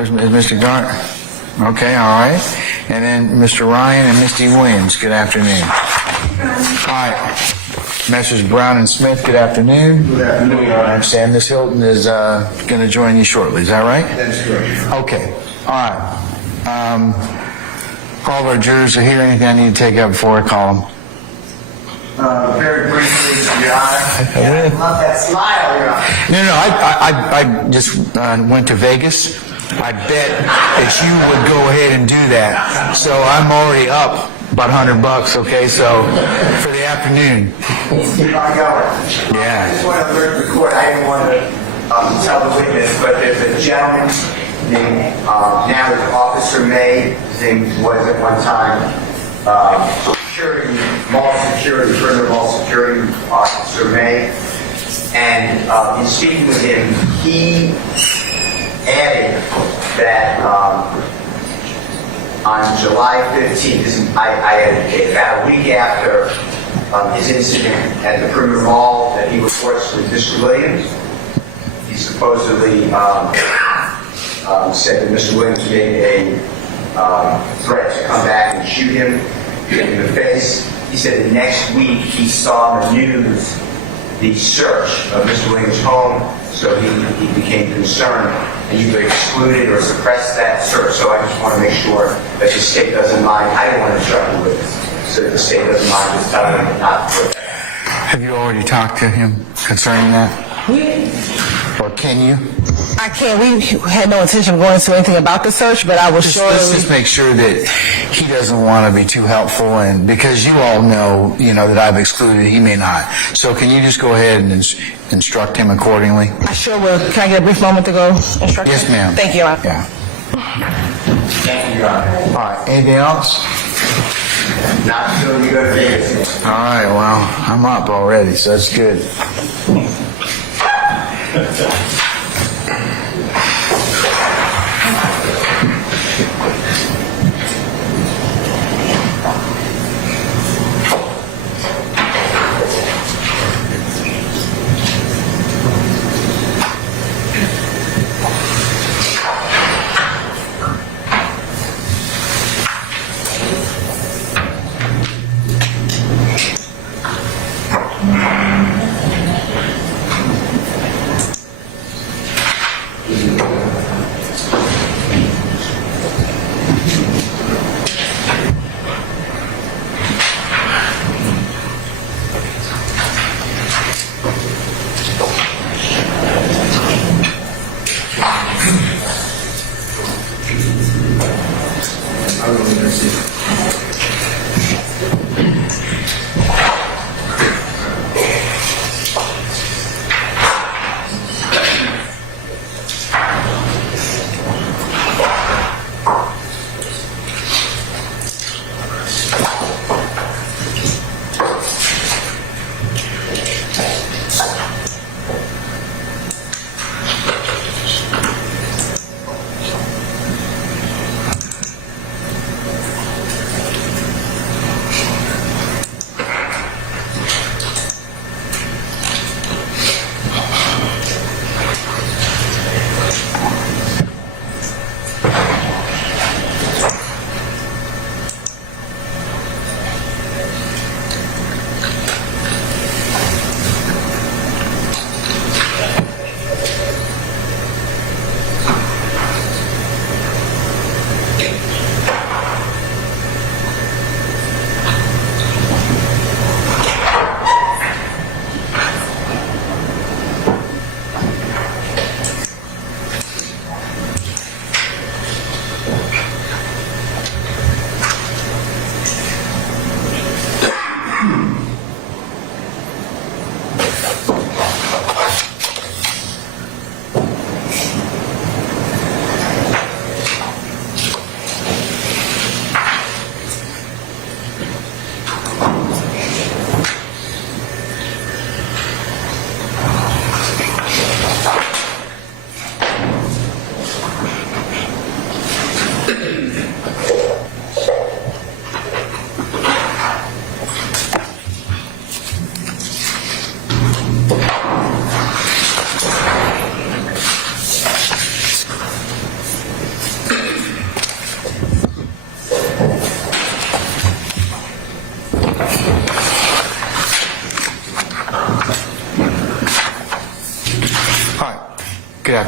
Is Mr. Garner? Okay, all right. And then Mr. Ryan and Misty Williams, good afternoon. All right. Messrs. Brown and Smith, good afternoon. Good afternoon. I understand Ms. Hilton is going to join you shortly. Is that right? That's correct. Okay. All right. All of our jurors are here. Anything I need to take up before I call them? Very briefly, Your Honor. I love that smile, Your Honor. No, I just went to Vegas. I bet that you would go ahead and do that. So I'm already up about $100, okay? So for the afternoon. Keep on going. Yeah. I just want to alert the court. I didn't want to tell the witness, but there's a gentleman named, now is Officer May. His name was at one time perimeter mall security Officer May. And in speaking with him, he added that on July 15th, about a week after his incident at the perimeter mall, that he reports with Mr. Williams. He supposedly said that Mr. Williams made a threat to come back and shoot him in the face. He said the next week he saw on the news the search of Mr. Williams' home, so he became concerned and either excluded or suppressed that search. So I just want to make sure that the state doesn't mind. I don't want to instruct the witness, so that the state doesn't mind just telling him not to put that. Have you already talked to him concerning that? Or can you? I can't. We had no intention of going into anything about the search, but I was sure. Let's just make sure that he doesn't want to be too helpful, and because you all know, that I've excluded, he may not. So can you just go ahead and instruct him accordingly? I sure will. Can I get a brief moment to go instruct Yes, him? ma'am. Thank you, Your Honor. Yeah. Thank you, Your Honor. All right. Anything else? Not until you go to Vegas. All right. Well, I'm up already, so that's good.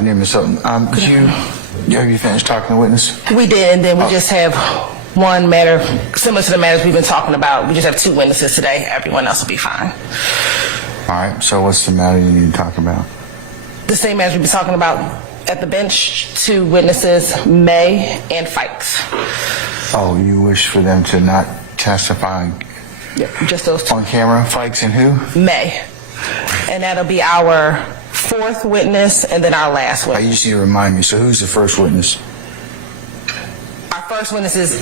afternoon, Ms. Hilton. Have you finished talking to the witness? We did, and then we just have one matter, similar to the matters we've been talking about. We just have 2 witnesses today. Everyone else will be fine. All right, so what's the matter you need to talk about? The same matters we've been talking about at the bench, 2 witnesses, May and Fikes. Oh, you wish for them to not testify Just those 2. on camera? Fikes and who? May. And that'll be our 4th witness and then our last You witness. just need to remind me. So who's the first witness? Our first witness is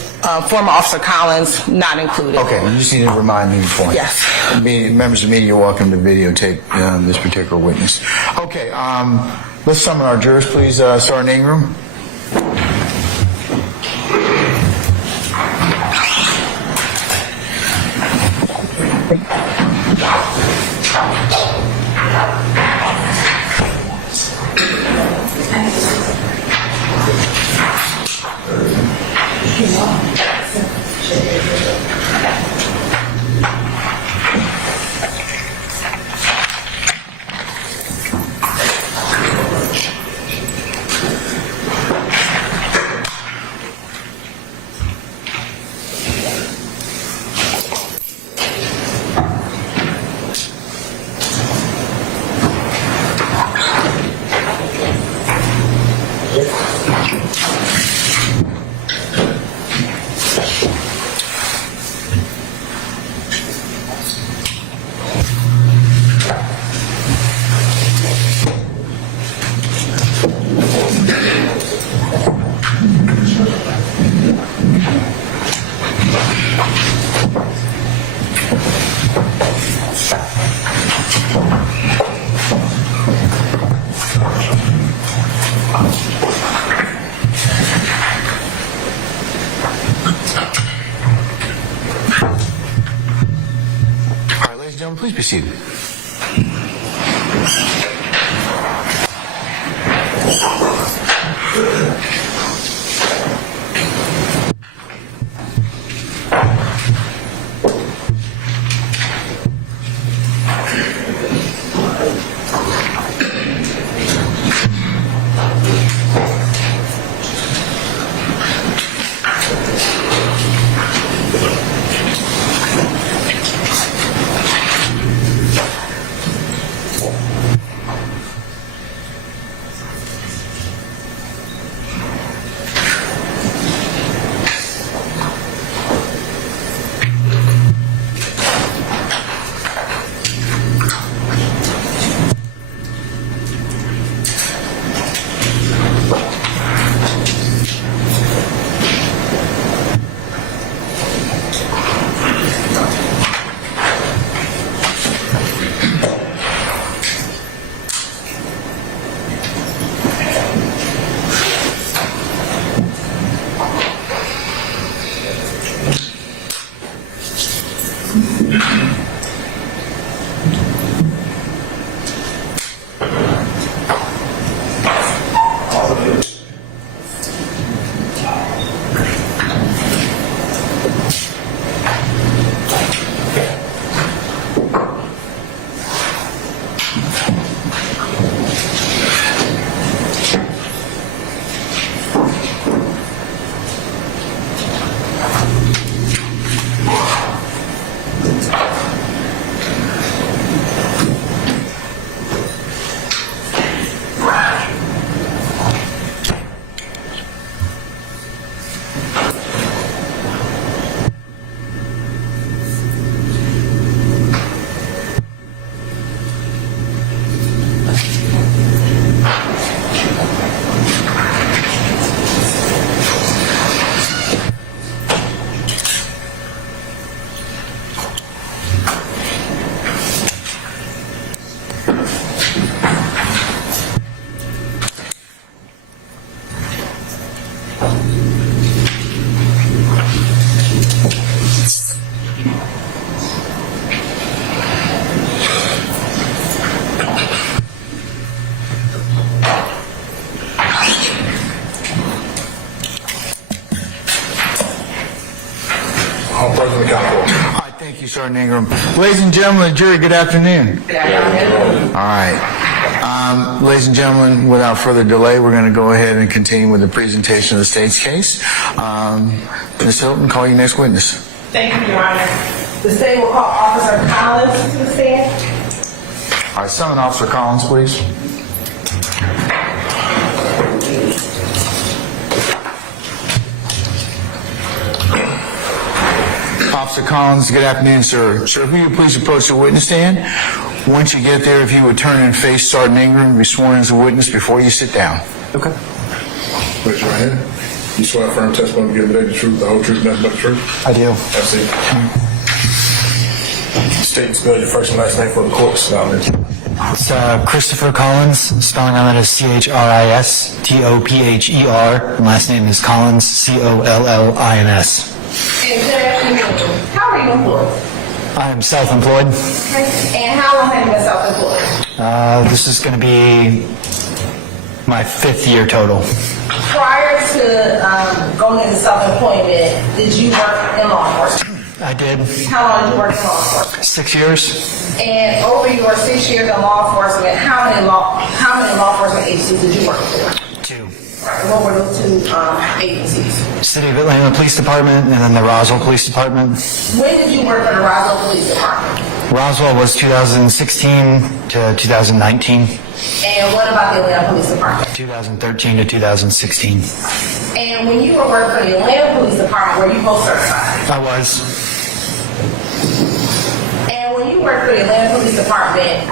former Officer Collins, not included. Okay, you just need to remind me before. Yes. Members of the media, you're welcome to videotape this particular witness. Okay, let's summon our jurors, please. Sergeant Ingram. All right, ladies and gentlemen, please be seated. All right, thank you, Sergeant Ingram. Ladies and gentlemen, jury, good afternoon. Good afternoon. All right. Ladies and gentlemen, without further delay, we're going to go ahead and continue with the presentation of the state's case. Ms. Hilton, call your next witness. Thank you, Your Honor. The state will call Officer Collins to the stand. All right, summon Officer Collins, please. Officer Collins, good afternoon, sir. Sir, will you please approach the witness stand? Once you get there, if you would turn and face Sergeant Ingram, be sworn as a witness before you sit down. Okay. Raise your right hand. You swear affirm testimony to give today the truth, the whole truth, nothing but the truth? I do. That's it. State and spell your first and last name for the court. It's Christopher Collins, spelling on that is Christopher, and last name is Collins, Collins. And good afternoon. How are you employed? I am self-employed. And how long have you been self-employed? This is going to be my 5th year total. Prior to going into self-employment, did you work in law enforcement? I did How long did you work in law enforcement? 6 years. And over your 6 years in law enforcement, how many law enforcement agencies did you work for? 2. What were those 2 agencies? City of Atlanta Police Department and then the Roswell Police Department. When did you work for the Roswell Police Department? Roswell was 2016 to 2019. And what about the Atlanta Police Department? 2013 to 2016. And when you were working for the Atlanta Police Department, were you post certified? I was. And when you worked for the Atlanta Police Department,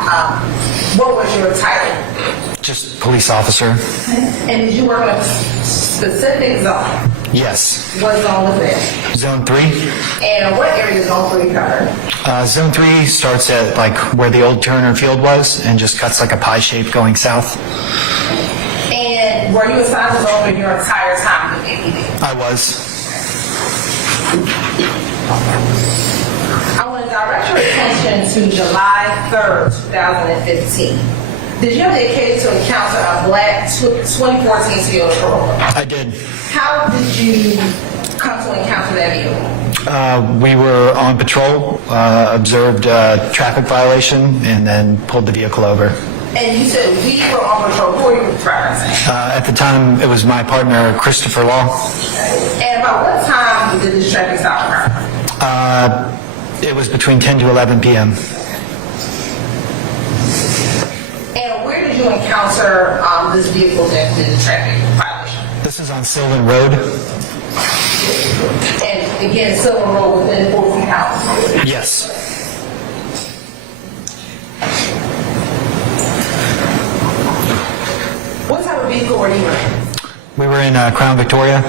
what was your title? Just police officer. And did you work in a specific zone? Yes. What zone was that? Zone 3. And what area does zone 3 cover? Zone 3 starts at like where the old Turner Field was and just cuts like a pie shape going south. And were you assigned to zone 3 your entire time with APD? I was. I want to direct your attention to July 3rd, 2015. Did you have the occasion to encounter a black 2014 Toyota Corolla? I did. How did you come to encounter that vehicle? We were on patrol, observed a traffic violation, and then pulled the vehicle over. And you said we were on patrol. Who were you referencing? At the time, it was my partner, Christopher Law. And about what time did this traffic stop occur? It was between 10 to 11 p.m. And where did you encounter this vehicle that did the traffic violation? This is on Sylvan Road. And again, Silver Road within Fulton County. Yes. What type of vehicle were you in? We were in Crown Victoria.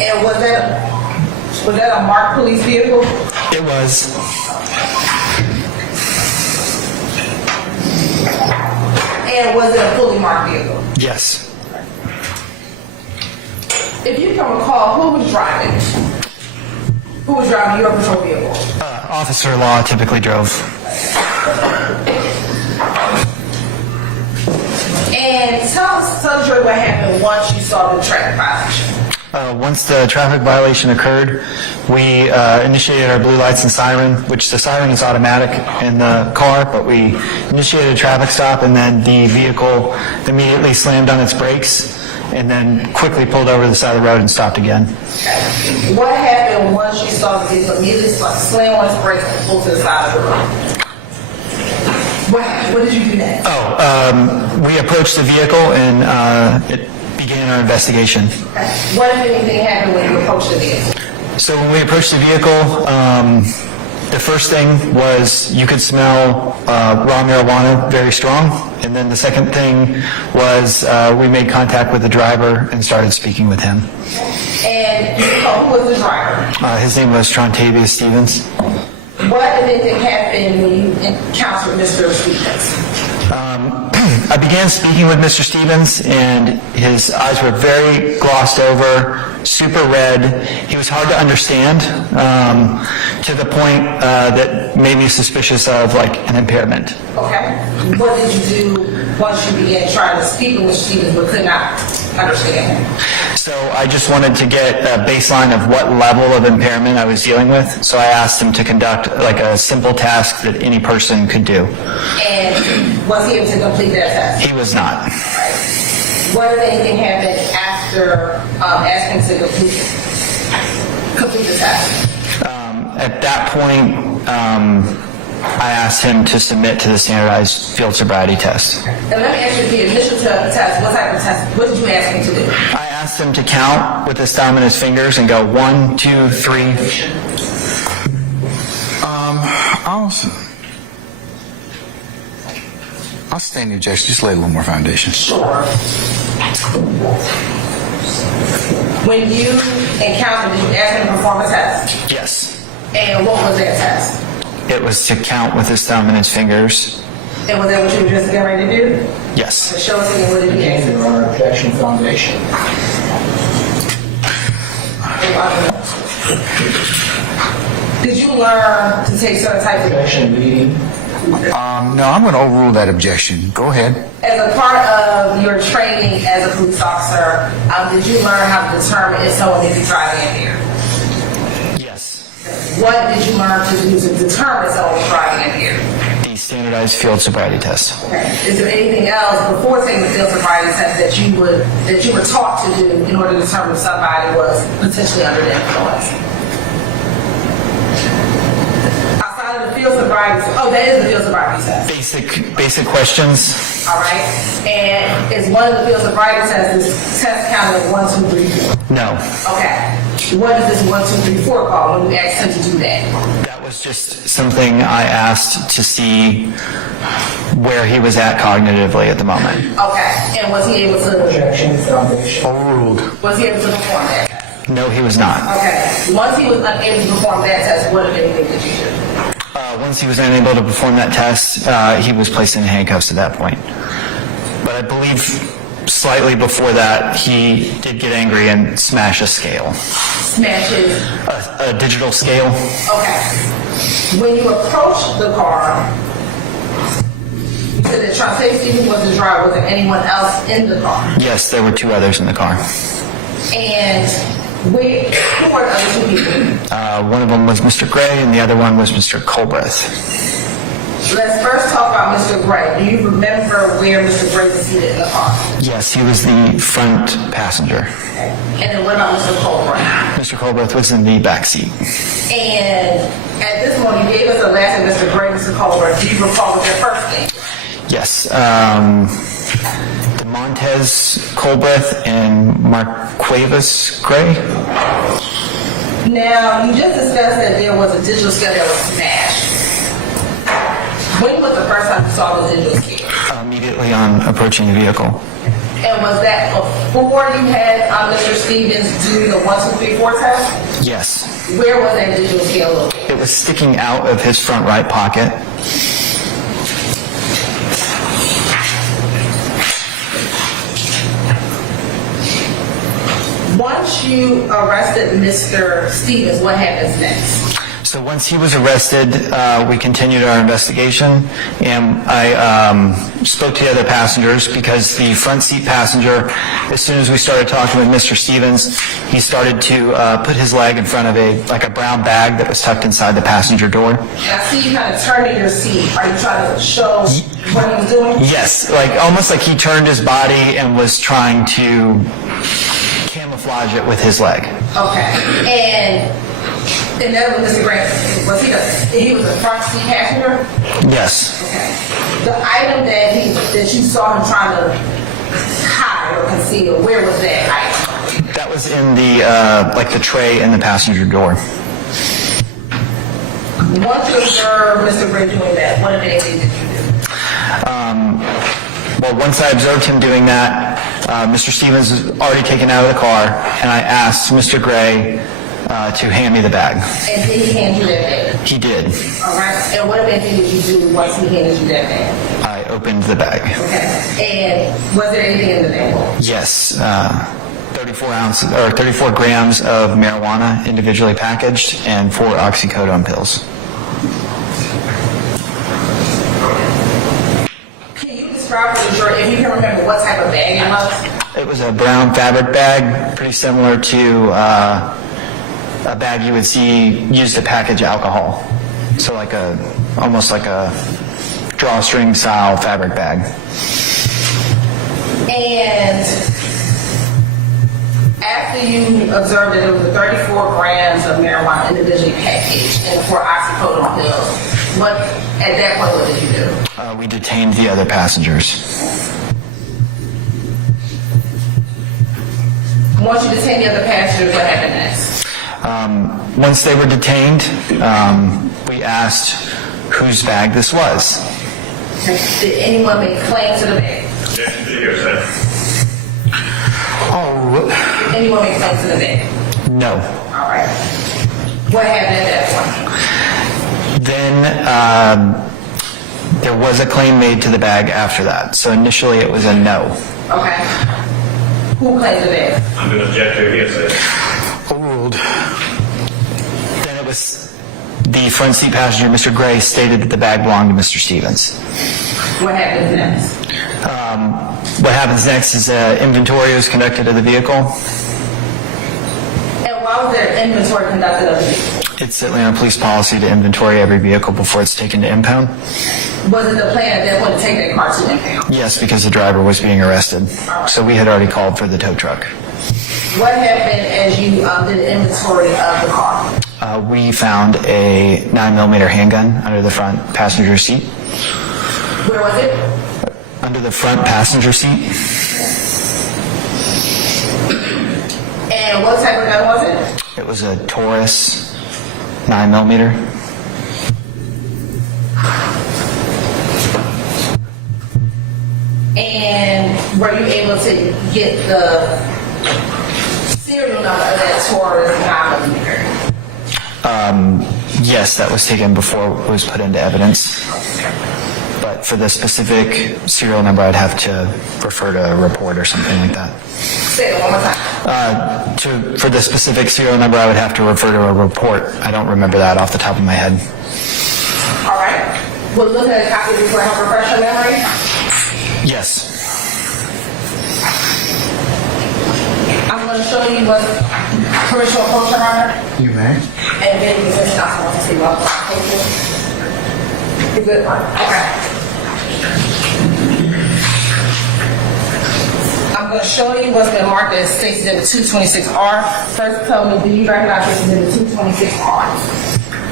And was that a marked police vehicle? It was. And was it a fully marked vehicle? Yes. If you can recall, who was driving? Who was driving your patrol vehicle? Officer Law typically drove. And tell the jury what happened once you saw the traffic violation. Once the traffic violation occurred, we initiated our blue lights and siren, which the siren is automatic in the car, but we initiated a traffic stop, and then the vehicle immediately slammed on its brakes and then quickly pulled over to the side of the road and stopped again. What happened once you saw the vehicle immediately slam on its brakes and pull to the side of the road? What did you do next? We approached the vehicle and it began our investigation. What, if anything, happened when you approached the vehicle? So when we approached the vehicle, the first thing was you could smell raw marijuana very strong. And then the second thing was we made contact with the driver and started speaking with him. And who was the driver? His name was Trontavious Stevens. What, if anything, happened when you encountered Mr. Stevens? I began speaking with Mr. Stevens, and his eyes were very glossed over, super red. He was hard to understand, to the point that made me suspicious of like an impairment. Okay. What did you do once you began trying to speak with Mr. Stevens but could not understand him? So I just wanted to get a baseline of what level of impairment I was dealing with. So I asked him to conduct like a simple task that any person could do. And was he able to complete that test? He was not. Right. What if anything happened after asking to complete the test? At that point, I asked him to submit to the standardized field sobriety test. And let me ask you, the initial test, what type of test, what did you ask him to do? I asked him to count with his thumb and his fingers and go 1, 2, 3. I'll stand the objection. Just lay a little more foundation. Sure. When you encountered, did you ask him to perform a test? Yes. And what was that test? It was to count with his thumb and his fingers. And was that what you were just getting ready to do? Yes. To show us again what did he ask Your Honor, objection foundation. Did you learn to take certain types of Objection leading. No, I'm going to overrule that objection. Go ahead. as a part of your training as a police officer, did you learn how to determine if someone may be driving impaired? Yes. What did you learn to do to determine someone was driving impaired? The standardized field sobriety test. Okay. Is there anything else before taking the field sobriety test that you were taught to do in order to determine if somebody was potentially under the influence? Outside of the field sobriety, that is the field sobriety test. Basic questions. All right. And is one of the field sobriety tests this test counted as 1, 2, 3, 4? No. Okay. What is this 1, 2, 3, 4 called when you asked him to do that? That was just something I asked to see where he was at cognitively at the moment. Okay. And was he able to? Objection foundation. Overruled. Was he able to perform that test? No, he was not. Okay. Once he was unable to perform that test, what if anything did you do? Once he was unable to perform that test, he was placed in handcuffs at that point. But I believe slightly before that, he did get angry and smash a scale. Smashes. A digital scale. Okay. When you approached the car, you said that Trante Stevens was the driver. Was there anyone else in the car? Yes, there were 2 others in the car. And who were the other 2 people? One of them was Mr. Gray, and the other one was Mr. Colbreth. Let's first talk about Mr. Gray. Do you remember where Mr. Gray was seated in the car? Yes, he was the front passenger. Okay. And then what about Mr. Colbert? Mr. Colbreth was in the back seat. And at this moment, you gave us the last name, Mr. Gray, Mr. Colbert. Do you recall what their first name? Yes. Montez Colbreth and Marquavis Gray. Now, you just discussed that there was a digital scale that was smashed. When was the first time you saw the digital scale? Immediately on approaching the vehicle. And was that before you had Mr. Stevens do the 1, 2, 3, 4 test? Yes. Where was that digital scale located? It was sticking out of his front right pocket. Once you arrested Mr. Stevens, what happens next? So once he was arrested, we continued our investigation, and I spoke to the other passengers because the front seat passenger, as soon as we started talking with Mr. Stevens, he started to put his leg in front of a brown bag that was tucked inside the passenger door. And I see you kind of turning your seat. Are you trying to show what he was doing? Yes, almost like he turned his body and was trying to camouflage it with his leg. Okay. And that was Mr. Grant. Was he was a front seat passenger? Yes. Okay. The item that you saw him trying to hide or conceal, where was that item? That was in the the tray in the passenger door. Once you observed Mr. Gray doing that, what if anything did you do? Well, once I observed him doing that, Mr. Stevens was already taken out of the car, and I asked Mr. Gray to hand me the bag. And did he hand you that bag? He did. All right. And what if anything did you do once he handed you that bag? I opened the bag. Okay. And was there anything in the bag? Yes. 34 grams of marijuana individually packaged and 4 oxycodone pills. Can you describe for the jury, if you can remember, what type of bag it was? It was a brown fabric bag, pretty similar to a bag you would see used to package alcohol. So almost like a drawstring style fabric bag. And after you observed that it was 34 grams of marijuana individually packaged and 4 oxycodone pills, at that point, what did you do? We detained the other passengers. Once you detained the other passengers, what happened next? Once they were detained, we asked whose bag this was. Did anyone make claim to the bag? Oh, Did anyone make claim to the bag? no. All right. What happened at that point? Then there was a claim made to the bag after that. So initially it was a no. Okay. Who claimed the bag? I'm going to object to your hearsay. Overruled. Then it was the front seat passenger, Mr. Gray, stated that the bag belonged to Mr. Stevens. What happens next? What happens next is inventory was conducted of the vehicle. And why was there inventory conducted of the vehicle? It's Atlanta police policy to inventory every vehicle before it's taken to impound. Was it the plan that they would take that car to impound? Yes, because the driver was being arrested. So we had already called for the tow truck. What happened as you did the inventory of the car? We found a 9mm handgun under the front passenger seat. Where was it? Under the front passenger seat. And what type of gun was it? It was a Taurus 9mm. And were you able to get the serial number of that Taurus 9mm? Yes, that was taken before it was put into evidence. But for the specific serial number, I'd have to refer to a report or something like that. Say it one more time. For the specific serial number, I would have to refer to a report. I don't remember that off the top of my head. All right. We'll look at a copy before I have refresh your memory. Yes. I'm going to show you what commercial approach runner. You may. And then you can stop and see what. Thank you. You good one? Okay. I'm going to show you what's been marked as Stacy Exhibit 226R. First, tell me, do you recognize this Exhibit 226R?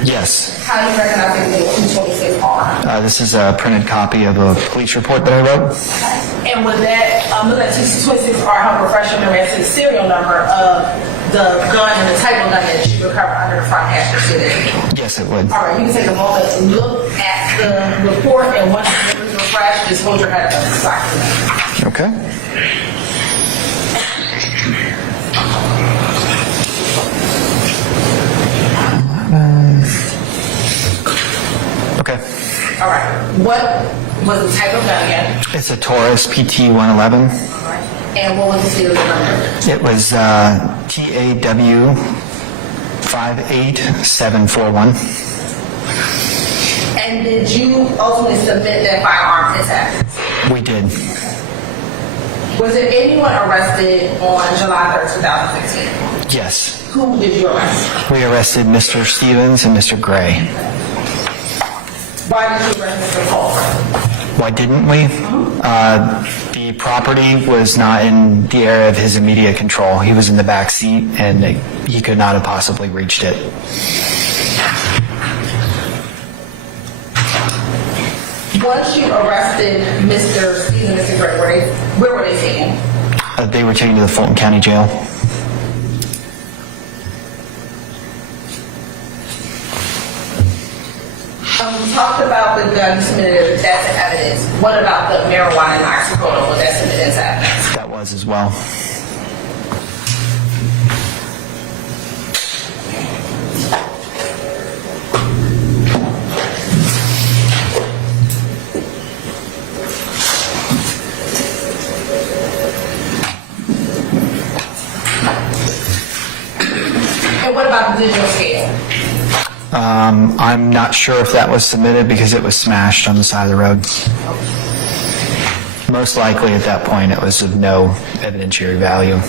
Yes. How do you recognize Exhibit 226R? This is a printed copy of a police report that I wrote. And with that, look at 226R, help refresh your memory as to the serial number of the gun and the type of gun that you recovered under the front passenger seat. Yes, it would. All right, you can take a moment to look at the report, and once your memory is refreshed, just hold your head up and start. Okay. Okay. All right, what was the type of gun again? It's a Taurus PT 111. All right, and what was the serial number? It was TAW 58741. And did you ultimately submit that firearm intact? We did. Was there anyone arrested on July 3rd, 2016? Yes. Who did you arrest? We arrested Mr. Stevens and Mr. Gray. Why did you arrest Mr. Cole? Why didn't we? The property was not in the area of his immediate control. He was in the back seat and he could not have possibly reached it. Once you arrested Mr. Stevens and Mr. Gray, where were they taken? They were taken to the Fulton County Jail. We talked about the gun submitted, that's in evidence. What about the marijuana and oxycodone? Was that submitted as evidence? That was as well. about the digital scale? I'm not sure if that was submitted because it was smashed on the side of the road. Most likely at that point it was of no evidentiary value.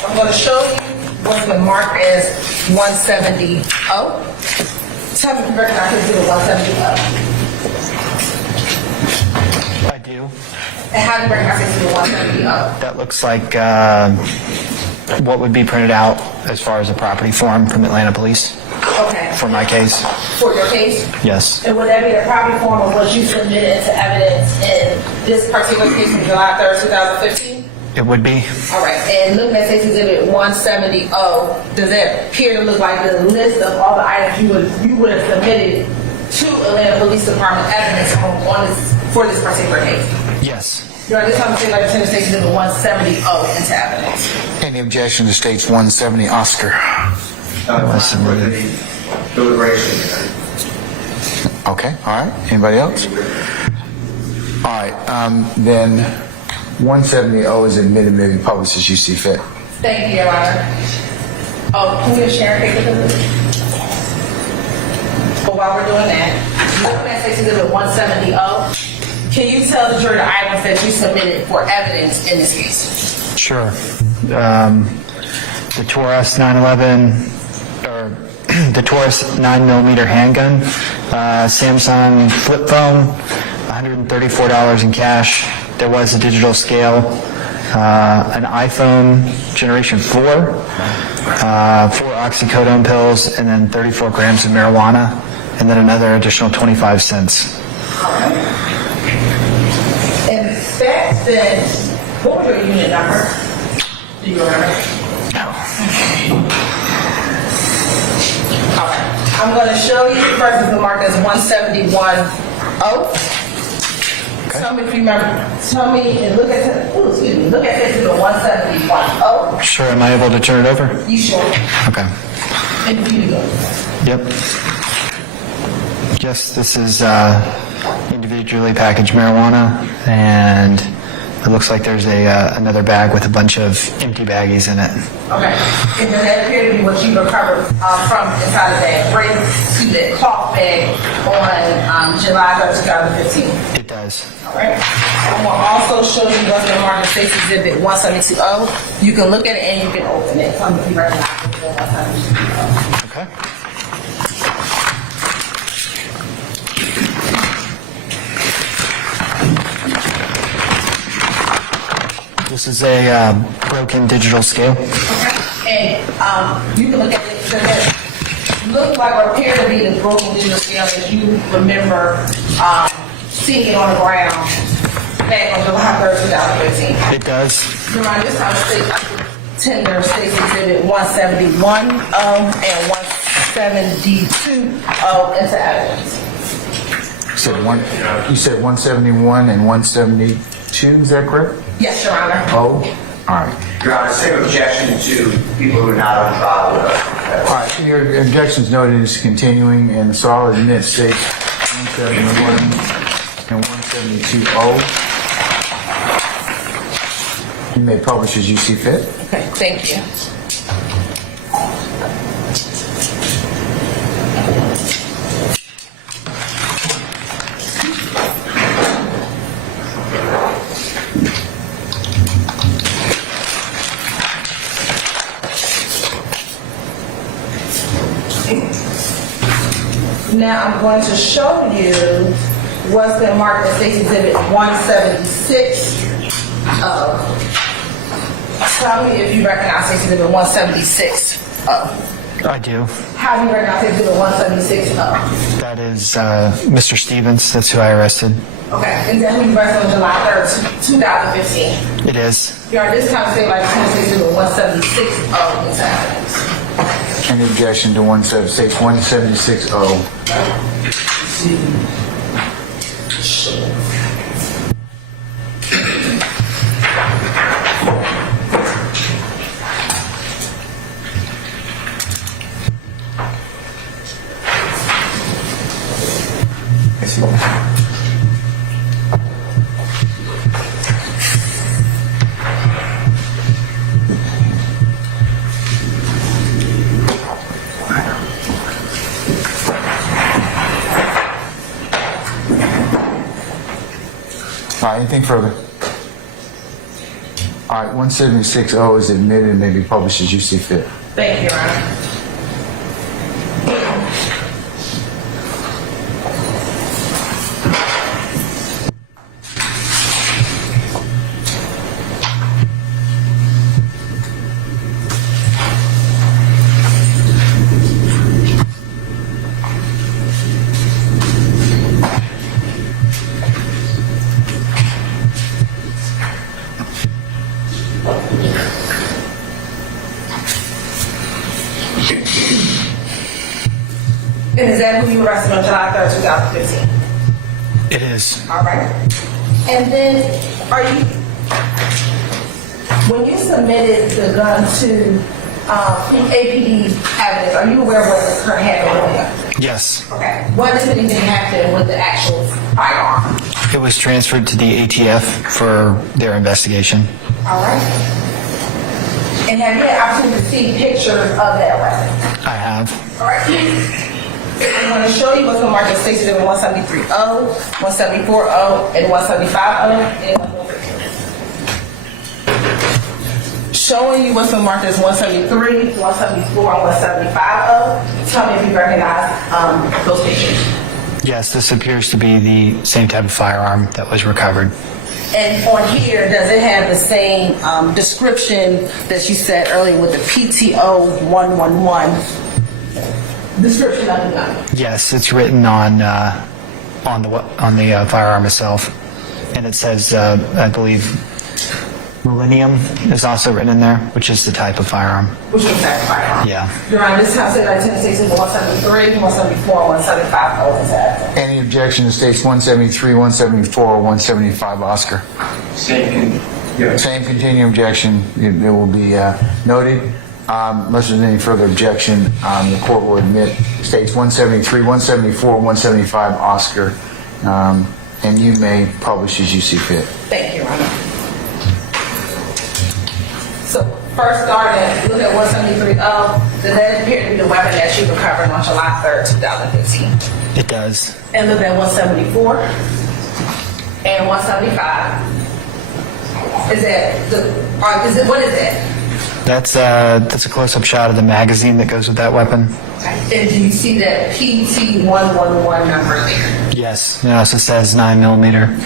I'm going to show you what's been marked as 170-0. Tell me if you recognize this as 170-0. I do. And how do you recognize this as 170-0? That looks like what would be printed out as far as a property form from Atlanta Police Okay. for my case. For your case? Yes. And would that be the property form of what you submitted into evidence in this particular case from July 3rd, 2015? It would be. All right, and looking at State's Exhibit 170-0, does that appear to look like the list of all the items you would have submitted to Atlanta Police Department evidence for this particular case? Yes. Your Honor, this time State Legislative State's Exhibit 170-0 into evidence. Any objection to states 170 Oscar? Deliberation. Okay, all right. Anybody else? All right, then 170 is admitted, may be published as you see fit. Thank you, Your Honor. Oh, can we have Sharon take the list? But while we're doing that, looking at State's Exhibit 170-0, can you tell the jury the items that you submitted for evidence in this case? Sure. The Taurus 911, or the Taurus 9mm handgun, Samsung flip phone, $134 in cash. There was a digital scale, an iPhone Generation 4, 4 oxycodone pills, and then 34 grams of marijuana, and then another additional 25 cents. In fact, then, what was your unit number? Do you remember? No. All right. I'm going to show you first is marked as 171-0. Tell me if you remember. Tell me and look at this. Ooh, excuse me. Look at this is a 171-0. Sure, am I able to turn it over? You sure? Okay. And you go. Yep. Yes, this is individually packaged marijuana, and it looks like there's another bag with a bunch of empty baggies in it. Okay. And then that appeared to be what you recovered from inside of that cloth bag on July 3rd, 2015. It does. All right. I'm going to also show you what's been marked in State's Exhibit 172-0. You can look at it and you can open it. Tell me if you recognize it as 172-0. Okay. This is a broken digital scale. And you can look at it. Does it look like or appear to be the broken digital scale that you remember seeing it on the ground back on July 3rd, 2015? It does. Remind this time tender State's Exhibit 171 and 172 into evidence. You said 171 and 172, is that correct? Yes, Your Honor. Oh, all right. Your Honor, same objection to people who are not on trial with us. All right, your objections noted is continuing, and so I'll admit states 171 and 172-0. You may publish as you see fit. Okay, thank you. Now I'm going to show you what's been marked as State's Exhibit 176. Tell me if you recognize State's Exhibit 176. I do. How do you recognize State's Exhibit 176? That is Mr. Stevens. That's who I arrested. Okay, and then we arrested on July 3rd, 2015. It is. You are this kind of state like State's Exhibit 176 into evidence. Any objection to 176, 176-0? anything further? All right, 176.0 is admitted and may be published as you see fit. Thank you, Your Honor. And is that who you arrested on July 3rd, 2015? It is. All right. And then, when you submitted the gun to APD evidence, are you aware of what the current handle was? Yes. Okay. What if anything happened with the actual firearm? It was transferred to the ATF for their investigation. All right. And have you had opportunity to see pictures of that weapon? I have. All right. I'm going to show you what's on market stated in 173.0, 174.0, and 175.0. Showing you what's on market as 173, 174, and 175.0. Tell me if you recognize those pictures. Yes, this appears to be the same type of firearm that was recovered. And on here, does it have the same description that you said earlier with the PTO 111 description of the gun? Yes, it's written on the firearm itself, and it says, I believe, Millennium is also written in there, which is the type of firearm. Which is that firearm? Yeah. Your Honor, this time said that Tennessee Station 173, 174, and 175. Oh, is that? Any objection to states 173, 174, or 175, Oscar? Same continuing objection. It will be noted. Unless there's any further objection, the court will admit states 173, 174, 175, Oscar, and you may publish as you see fit. Thank you, Your Honor. So, first starting, look at 173. Does that appear to be the weapon that you recovered on July 3rd, 2015? It does. And look at 174 and 175. What is that? That's a close-up shot of the magazine that goes with that weapon. And do you see that PT111 number there? Yes. It also says 9mm.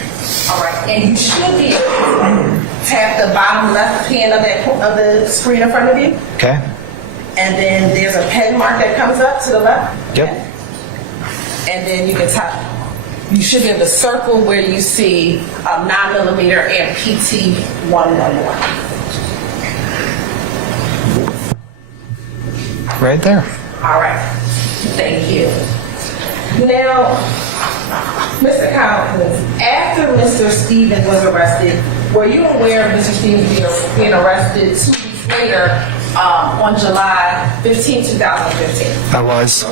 All right, and you should be able to tap the bottom left hand of the screen in front of you, Okay. and then there's a pen mark that comes up to the left. Yep. And then you can tap. You should be able to circle where you see 9mm and PT111. Right there. All right, thank you. Now, Mr. Collins, after Mr. Stevens was arrested, were you aware of Mr. Stevens being arrested 2 weeks later on July 15, 2015? I was.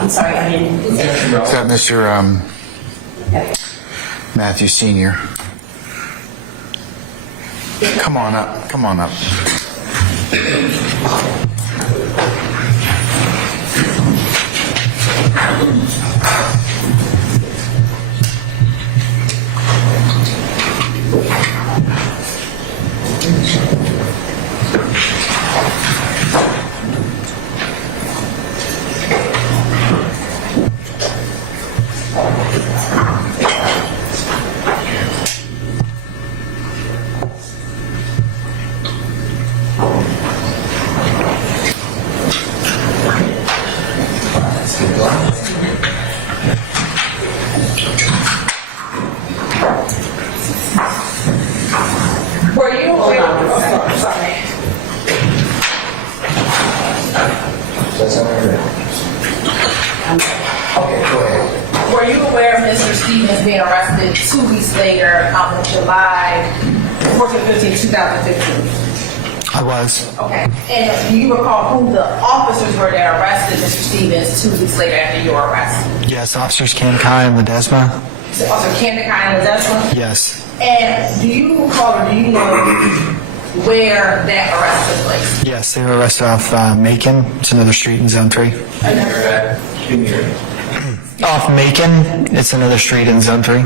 I'm sorry, I didn't. Is that Mr. Matthew Sr.? Come on up. Come on up. Were you aware? Sorry. Okay, go ahead. Were you aware of Mr. Stevens being arrested 2 weeks later on July 14, 15, 2015? I was. Okay. And do you recall who the officers were that arrested Mr. Stevens 2 weeks later after your arrest? Yes, Officers Kankai and Ledesma. So Officer Kendrickine and Desmond? Yes. And do you recall or do you know where that arrest took place? Yes, they were arrested off Macon. It's another street in Zone 3. Off Macon, it's another street in Zone 3.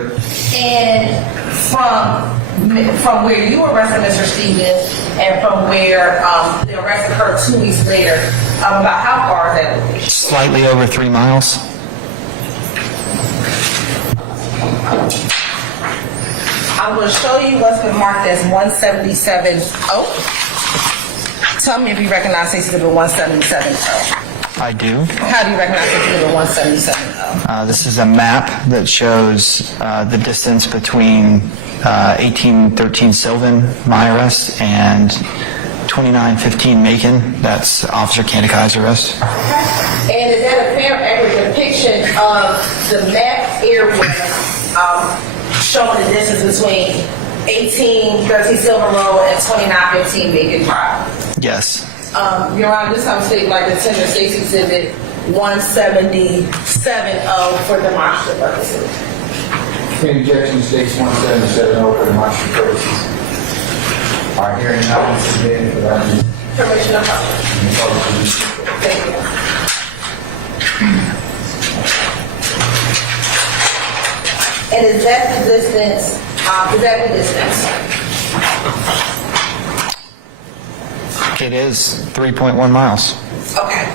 And from where you arrested Mr. Stevens and from where the arrest occurred 2 weeks later, about how far is that location? Slightly over 3 miles. I'm going to show you what's been marked as 177. Oh, tell me if you recognize Exhibit 177. I do. How do you recognize Exhibit 177? This is a map that shows the distance between 1813 Sylvan, my arrest, and 2915 Macon. That's Officer Candicai's arrest. And is that a fair, accurate depiction of the map area showing the distance between 1813 Sylvan Road and 2915 Macon Drive? Yes. Your Honor, this time state like the tender states Exhibit 177 for demonstrative purposes. Any objection to states 177 for demonstrative purposes? All right, hearing none, submitted for that. Permission of public. Thank you. And is that the distance? Is that the distance? It is 3.1 miles. Okay.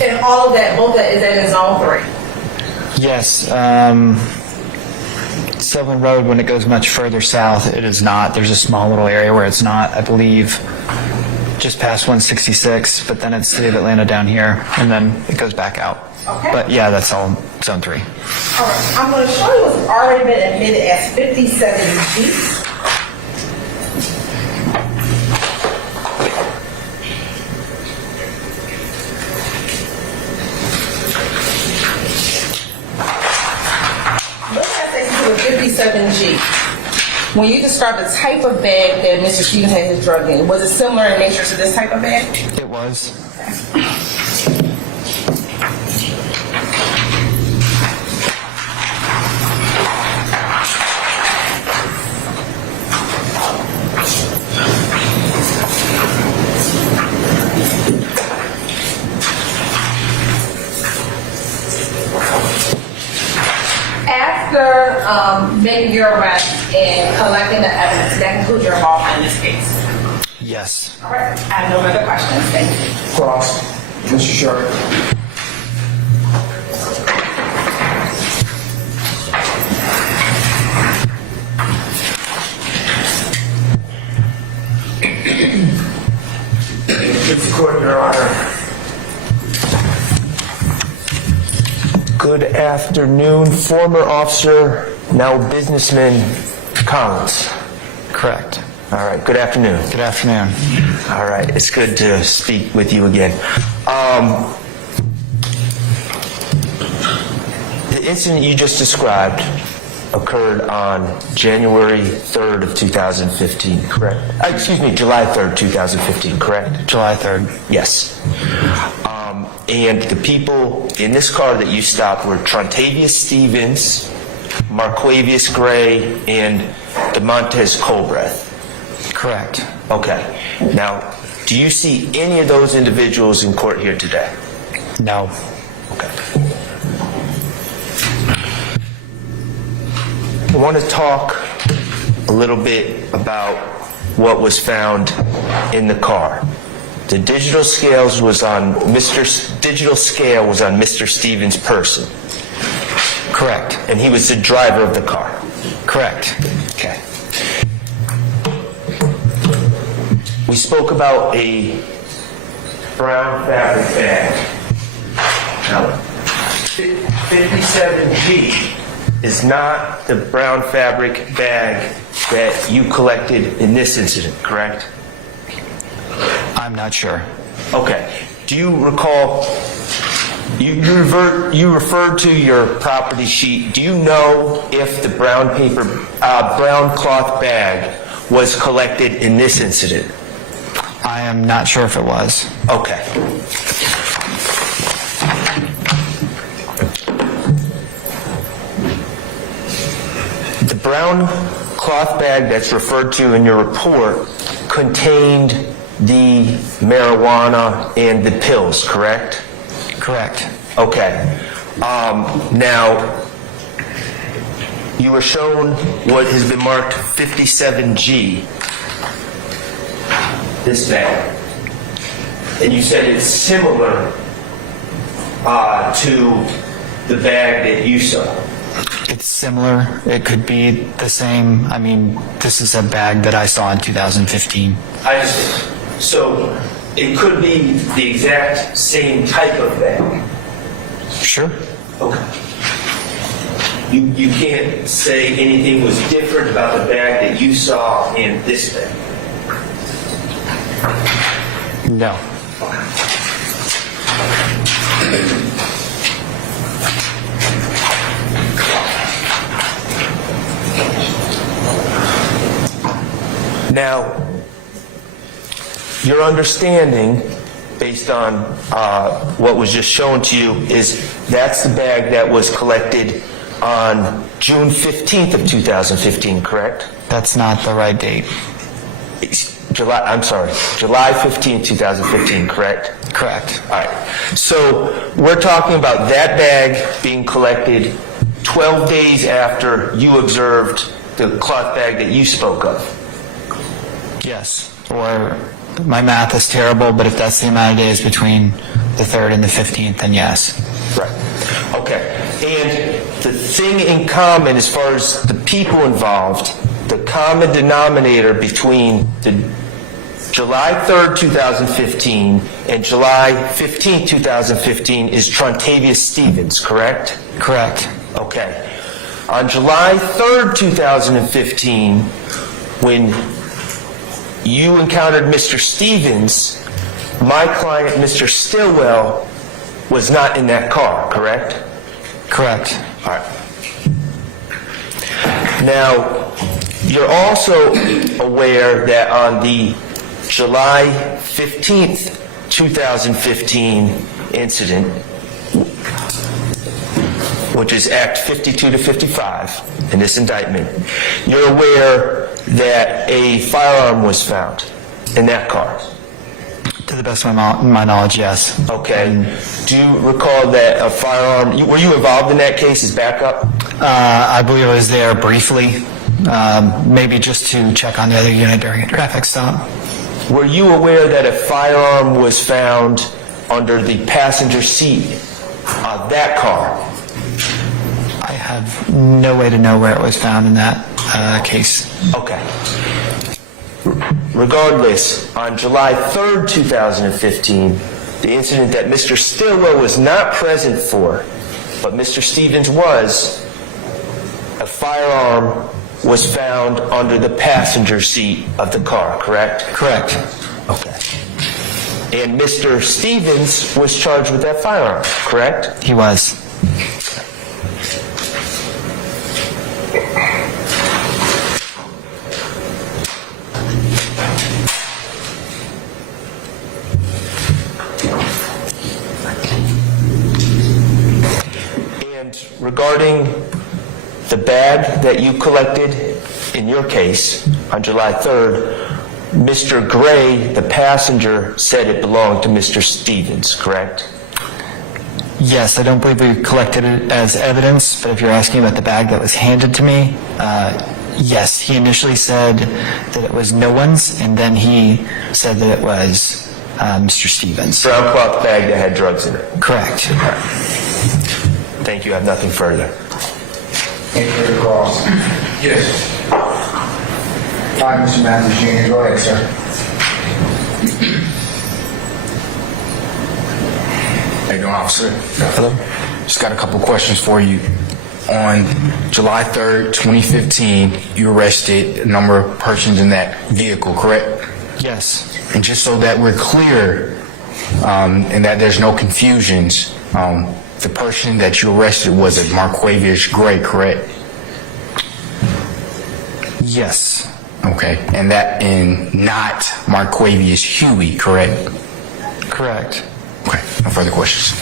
And all of that, both that is that in Zone 3? Yes. Sylvan Road, when it goes much further south, it is not. There's a small little area where it's not, I believe, just past 166, but then it's City of Atlanta down here, and then it goes back out. Okay. But yeah, that's all Zone 3. All right. I'm going to show you what's already been admitted as 57G. Look at Exhibit 57G. When you describe the type of bag that Mr. Stevens had his drug in, was it similar in nature to this type of bag? It was. After making your arrest and collecting the evidence, that concludes your involvement in this case. Yes. All right. I have no further questions. Thank you. Cross. Mr. Sharp. Mr. Court, Your Honor. Good afternoon, former officer, now businessman Collins. Correct. All right, good afternoon. Good afternoon. All right, it's good to speak with you again. The incident you just described occurred on January 3rd of 2015, correct? Excuse me, July 3rd, 2015, correct? July 3rd. Yes. And the people in this car that you stopped were Trontavious Stevens, Marquavius Gray, and DeMontez Colbreth. Correct. Okay. Now, do you see any of those individuals in court here today? No. Okay. I want to talk a little bit about what was found in the car. The digital scale was on Mr. Stevens' person. Correct. And he was the driver of the car. Correct. Okay. We spoke about a brown fabric bag. Now, 57G is not the brown fabric bag that you collected in this incident, correct? I'm not sure. Okay. Do you recall, you referred to your property sheet. Do you know if the brown cloth bag was collected in this incident? I am not sure if it was. Okay. The brown cloth bag that's referred to in your report contained the marijuana and the pills, correct? Correct. Okay. Now, you were shown what has been marked 57G, this bag. And you said it's similar to the bag that you saw. It's similar. It could be the same. I mean, this is a bag that I saw in 2015. I understand. So it could be the exact same type of bag. Sure. Okay. You can't say anything was different about the bag that you saw in this bag. No. Now, your understanding, based on what was just shown to you, is that's the bag that was collected on June 15th of 2015, correct? That's not the right date. July 15th, 2015, correct? Correct. All right. So we're talking about that bag being collected 12 days after you observed the cloth bag that you spoke of. Yes. Or my math is terrible, but if that's the amount of days between the 3rd and the 15th, then yes. Right. Okay. And the thing in common as far as the people involved, the common denominator between the July 3rd, 2015 and July 15th, 2015 is Trontavious Stevens, correct? Correct. Okay. On July 3rd, 2015, when you encountered Mr. Stevens, my client, Mr. Stillwell, was not in that car, correct? Correct. All right. Now, you're also aware that on the July 15th, 2015 incident, which is Act 52 to 55 in this indictment, you're aware that a firearm was found in that car. To the best of my knowledge, yes. Okay. Do you recall that a firearm, were you involved in that case as backup? I believe I was there briefly, maybe just to check on the other unit during a traffic stop. Were you aware that a firearm was found under the passenger seat of that car? I have no way to know where it was found in that case. Okay. Regardless, on July 3rd, 2015, the incident that Mr. Stillwell was not present for, but Mr. Stevens was, a firearm was found under the passenger seat of the car, correct? Correct. Okay. And Mr. Stevens was charged with that firearm, correct? He was. And regarding the bag that you collected in your case on July 3rd, Mr. Gray, the passenger, said it belonged to Mr. Stevens, correct? Yes, I don't believe we collected it as evidence, but if you're asking about the bag that was handed to me, yes, he initially said that it was no one's, and then he said that it was Mr. Stevens. Brown cloth bag that had drugs in it. Correct. Thank you. I have nothing further. Any further calls? Yes. Hi, Mr. Matthews Jr., go ahead, sir. How you doing, officer? Hello. Just got a couple questions for you. On July 3rd, 2015, you arrested a number of persons in that vehicle, correct? Yes. And just so that we're clear and that there's no confusions, the person that you arrested was a Marquavius Gray, correct? Yes. Okay. And not Marquavius Huey, correct? Correct. Okay. No further questions.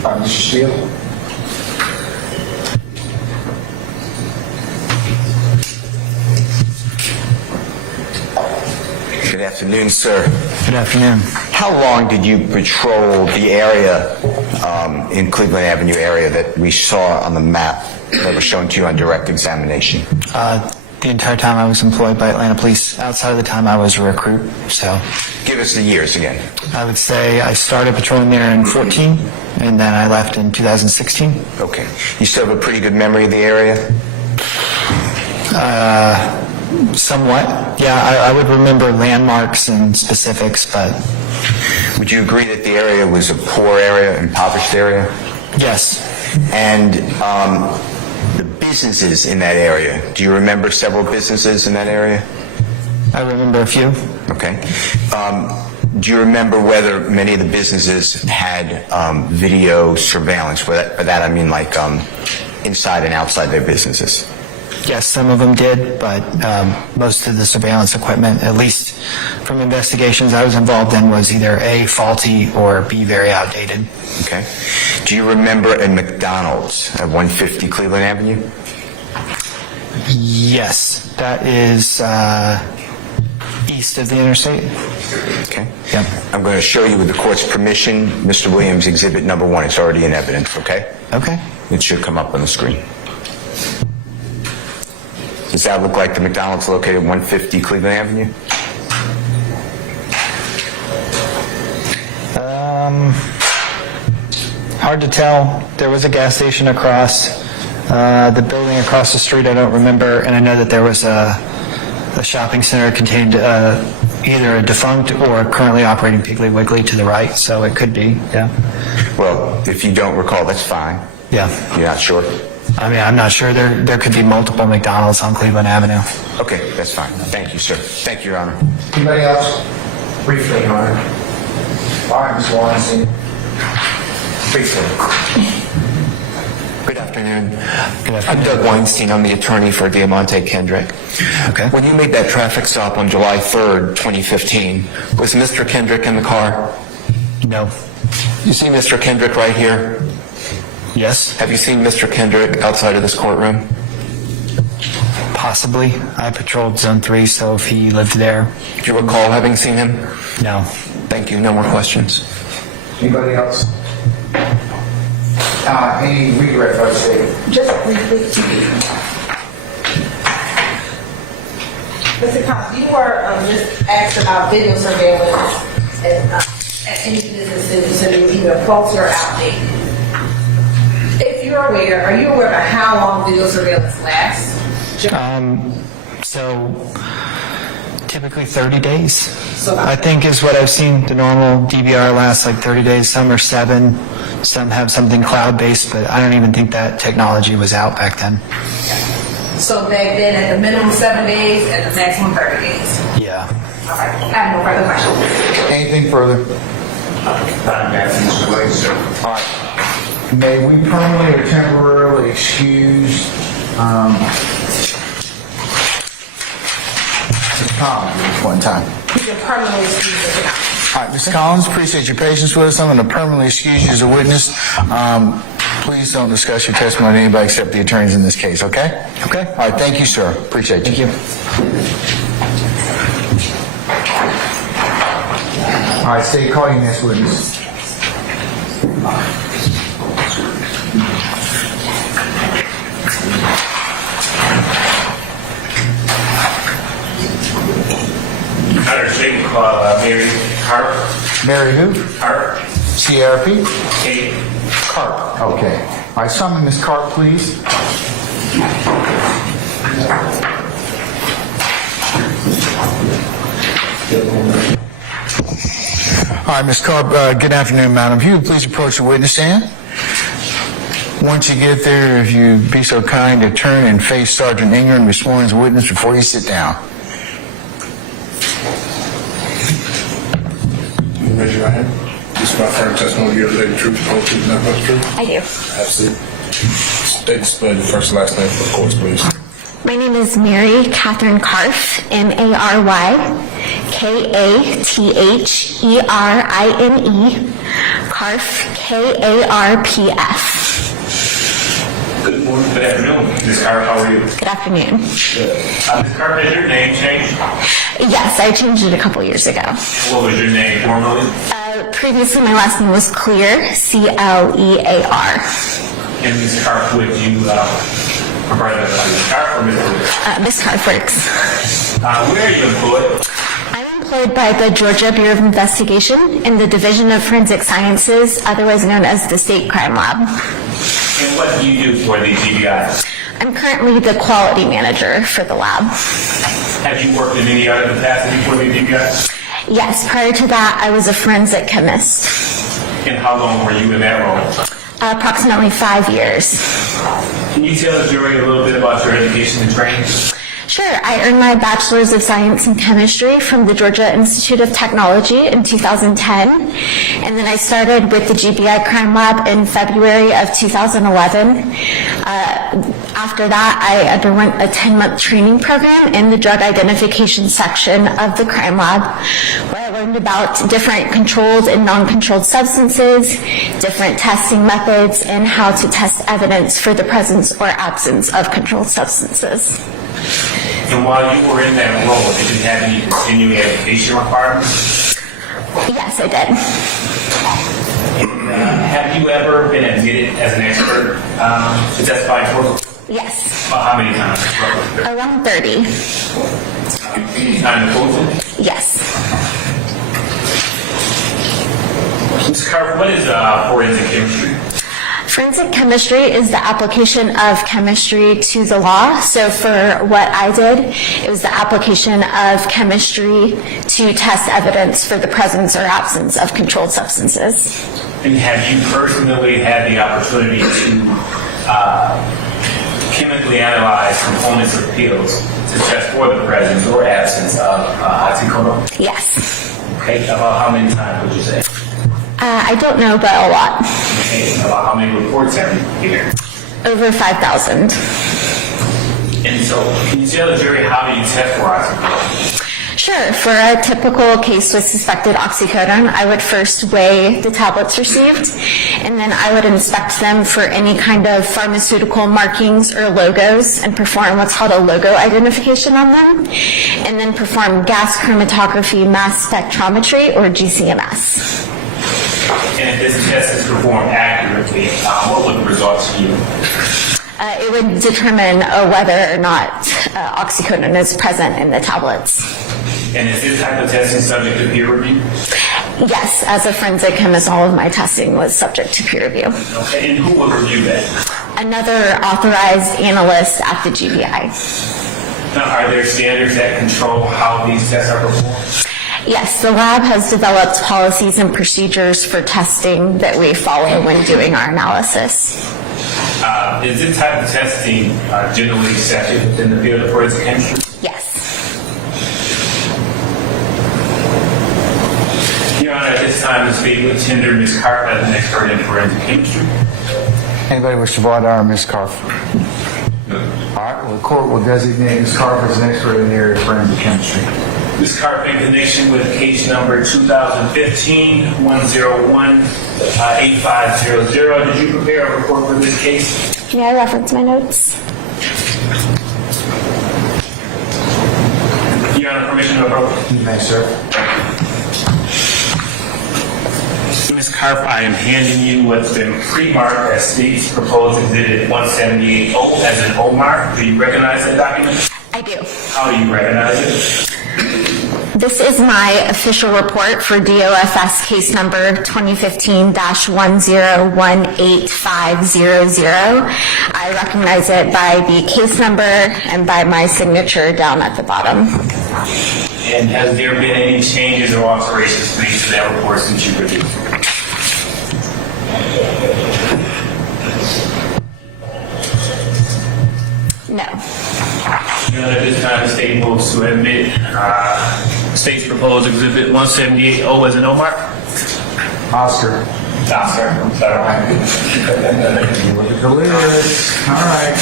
Mr. Steele? Good afternoon, sir. Good afternoon. How long did you patrol the area in Cleveland Avenue area that we saw on the map that was shown to you on direct examination? The entire time I was employed by Atlanta Police, outside of the time I was a recruit, so Give us the years again. I would say I started patrolling there in 14, and then I left in 2016. Okay. You still have a pretty good memory of the area? Somewhat. Yeah, I would remember landmarks and specifics, but Would you agree that the area was a poor area, impoverished area? yes. And the businesses in that area, do you remember several businesses in that area? I remember a few. Okay. Do you remember whether many of the businesses had video surveillance? By that I mean like inside and outside their businesses. Yes, some of them did, but most of the surveillance equipment, at least from investigations I was involved in, was either A, faulty, or B, very outdated. Okay. Do you remember a McDonald's at 150 Cleveland Avenue? Yes, that is east of the interstate. Okay. Yep. I'm going to show you with the court's permission, Mr. Williams, exhibit number 1. It's already in evidence, okay? Okay. It should come up on the screen. Does that look like the McDonald's located at 150 Cleveland Avenue? Hard to tell. There was a gas station across. The building across the street I don't remember, and I know that there was a shopping center contained either a defunct or currently operating Piggly Wiggly to the right, so it could be, yeah. Well, if you don't recall, that's fine. Yeah. You're not sure? I mean, I'm not sure. There could be multiple McDonald's on Cleveland Avenue. Okay, that's fine. Thank you, sir. Thank you, Your Honor. Anybody else? Briefly, Your Honor. All right, Ms. Wallenstein. Briefly. Good afternoon. I'm Doug Weinstein. I'm the attorney for Diamante Kendrick. Okay. When you made that traffic stop on July 3rd, 2015, was Mr. Kendrick in the car? No. You see Mr. Kendrick right here? Yes? Have you seen Mr. Kendrick outside of this courtroom? Possibly. I patrolled Zone 3, so if he lived there. Do you recall having seen him? No. Thank you. No more questions. Anybody else? Any regret by the state? Just briefly. Mr. Collins, you were just asked about video surveillance at any businesses, so you either false or outdated. If you're aware, are you aware of how long video surveillance lasts? So typically 30 days. I think is what I've seen. The normal DVR lasts like 30 days. Some are 7. Some have something cloud-based, but I don't even think that technology was out back then. So back then, at the minimum 7 days, and the maximum 30 days. Yeah. All right. I have no further questions. Anything further? All right. May we permanently or temporarily excuse Ms. Collins at this point in time? You can permanently excuse Mr. Collins. All right, Ms. Collins, appreciate your patience with us. I'm going to permanently excuse you as a witness. Please don't discuss your testimony with anybody except the attorneys in this case, okay? Okay. All right, thank you, sir. Appreciate you. Thank you. All right, State, call your next witness. Under state Mary Carp. Mary who? Carp. CRP? Kate. Carp. Okay. All right, summon Ms. Carp, please. All right, Ms. Carp, good afternoon, madam. If you would please approach the witness stand. Once you get there, if you'd be so kind to turn and face Sergeant Ingram, be sworn as a witness before you sit down. Raise your right hand. You swear affirm testimony you give the truth, the whole truth, and nothing but the truth? I do. Absolutely. State and spell your first and last name for the courts, please. My name is Mary Catherine Karf, MaryKatherini, Karf, Karpf. Good morning. Good afternoon. Ms. Carp, how are you? Good afternoon. Ms. Carp, has your name changed? Yes, I changed it a couple years ago. What was your name formerly? Previously, my last name was Clear, C-L-E-A-R. And Ms. Carf, would you prefer that by Ms. Carf or Ms. Lewis? Miss Carf works. Where are you employed? I'm employed by the Georgia Bureau of Investigation in the Division of Forensic Sciences, otherwise known as the State Crime Lab. And what do you do for the GBI? I'm currently the quality manager for the lab. Have you worked in any other capacity for the GBI? Yes, prior to that, I was a forensic chemist. And how long were you in that role? Approximately 5 years. Can you tell the jury a little bit about your education and training? Sure. I earned my Bachelor's of Science in Chemistry from the Georgia Institute of Technology in 2010. And then I started with the GBI Crime Lab in February of 2011. After that, I underwent a 10-month training program in the drug identification section of the crime lab, where I learned about different controlled and non-controlled substances, different testing methods, and how to test evidence for the presence or absence of controlled substances. And while you were in that role, did you have any continuing education requirements? Yes, I did. Have you ever been admitted as an expert to testify in court? Yes. How many times? Around 30. Any time in Fulton? Yes. Ms. Carver, what is forensic chemistry? Forensic chemistry is the application of chemistry to the law. So for what I did, it was the application of chemistry to test evidence for the presence or absence of controlled substances. And have you personally had the opportunity to chemically analyze components of pills to test for the presence or absence of oxycodone? Yes. Okay, about how many times would you say? I don't know, but a lot. Okay, about how many reports have you prepared? Over 5,000. And so, can you tell the jury how do you test for oxycodone? Sure. For a typical case with suspected oxycodone, I would first weigh the tablets received, and then I would inspect them for any kind of pharmaceutical markings or logos and perform what's called a logo identification on them, and then perform gas chromatography mass spectrometry, or GCMS. And if this test is performed accurately, what would the results yield? It would determine whether or not oxycodone is present in the tablets. And is this type of testing subject to peer review? Yes, as a forensic chemist, all of my testing was subject to peer review. Okay, and who will review that? Another authorized analyst at the GBI. Now, are there standards that control how these tests are performed? Yes, the lab has developed policies and procedures for testing that we follow when doing our analysis. Is this type of testing generally accepted within the field of forensic chemistry? Yes. Your Honor, at this time, the state would tender Ms. Carp as an expert in forensic chemistry. Anybody wish to voir dire Ms. Carf? All right, well, the court will designate Ms. Carf as an expert in the area of forensic chemistry. Ms. Carp, in connection with case number 2015-101-8500, did you prepare a report for this case? May I reference my notes? Your Honor, permission to approach. You may, sir. Ms. Carp, I am handing you what's been pre-marked as state's proposed exhibit 178O as an O mark. Do you recognize that document? I do. How do you recognize it? This is my official report for DOFS case number 2015-1018500. I recognize it by the case number and by my signature down at the bottom. And has there been any changes or alterations made to that report since you produced it? No. Your Honor, at this time, the state moves to admit state's proposed exhibit 178O as an O mark. Oscar. Oscar, I'm sorry. Look at the list. All right.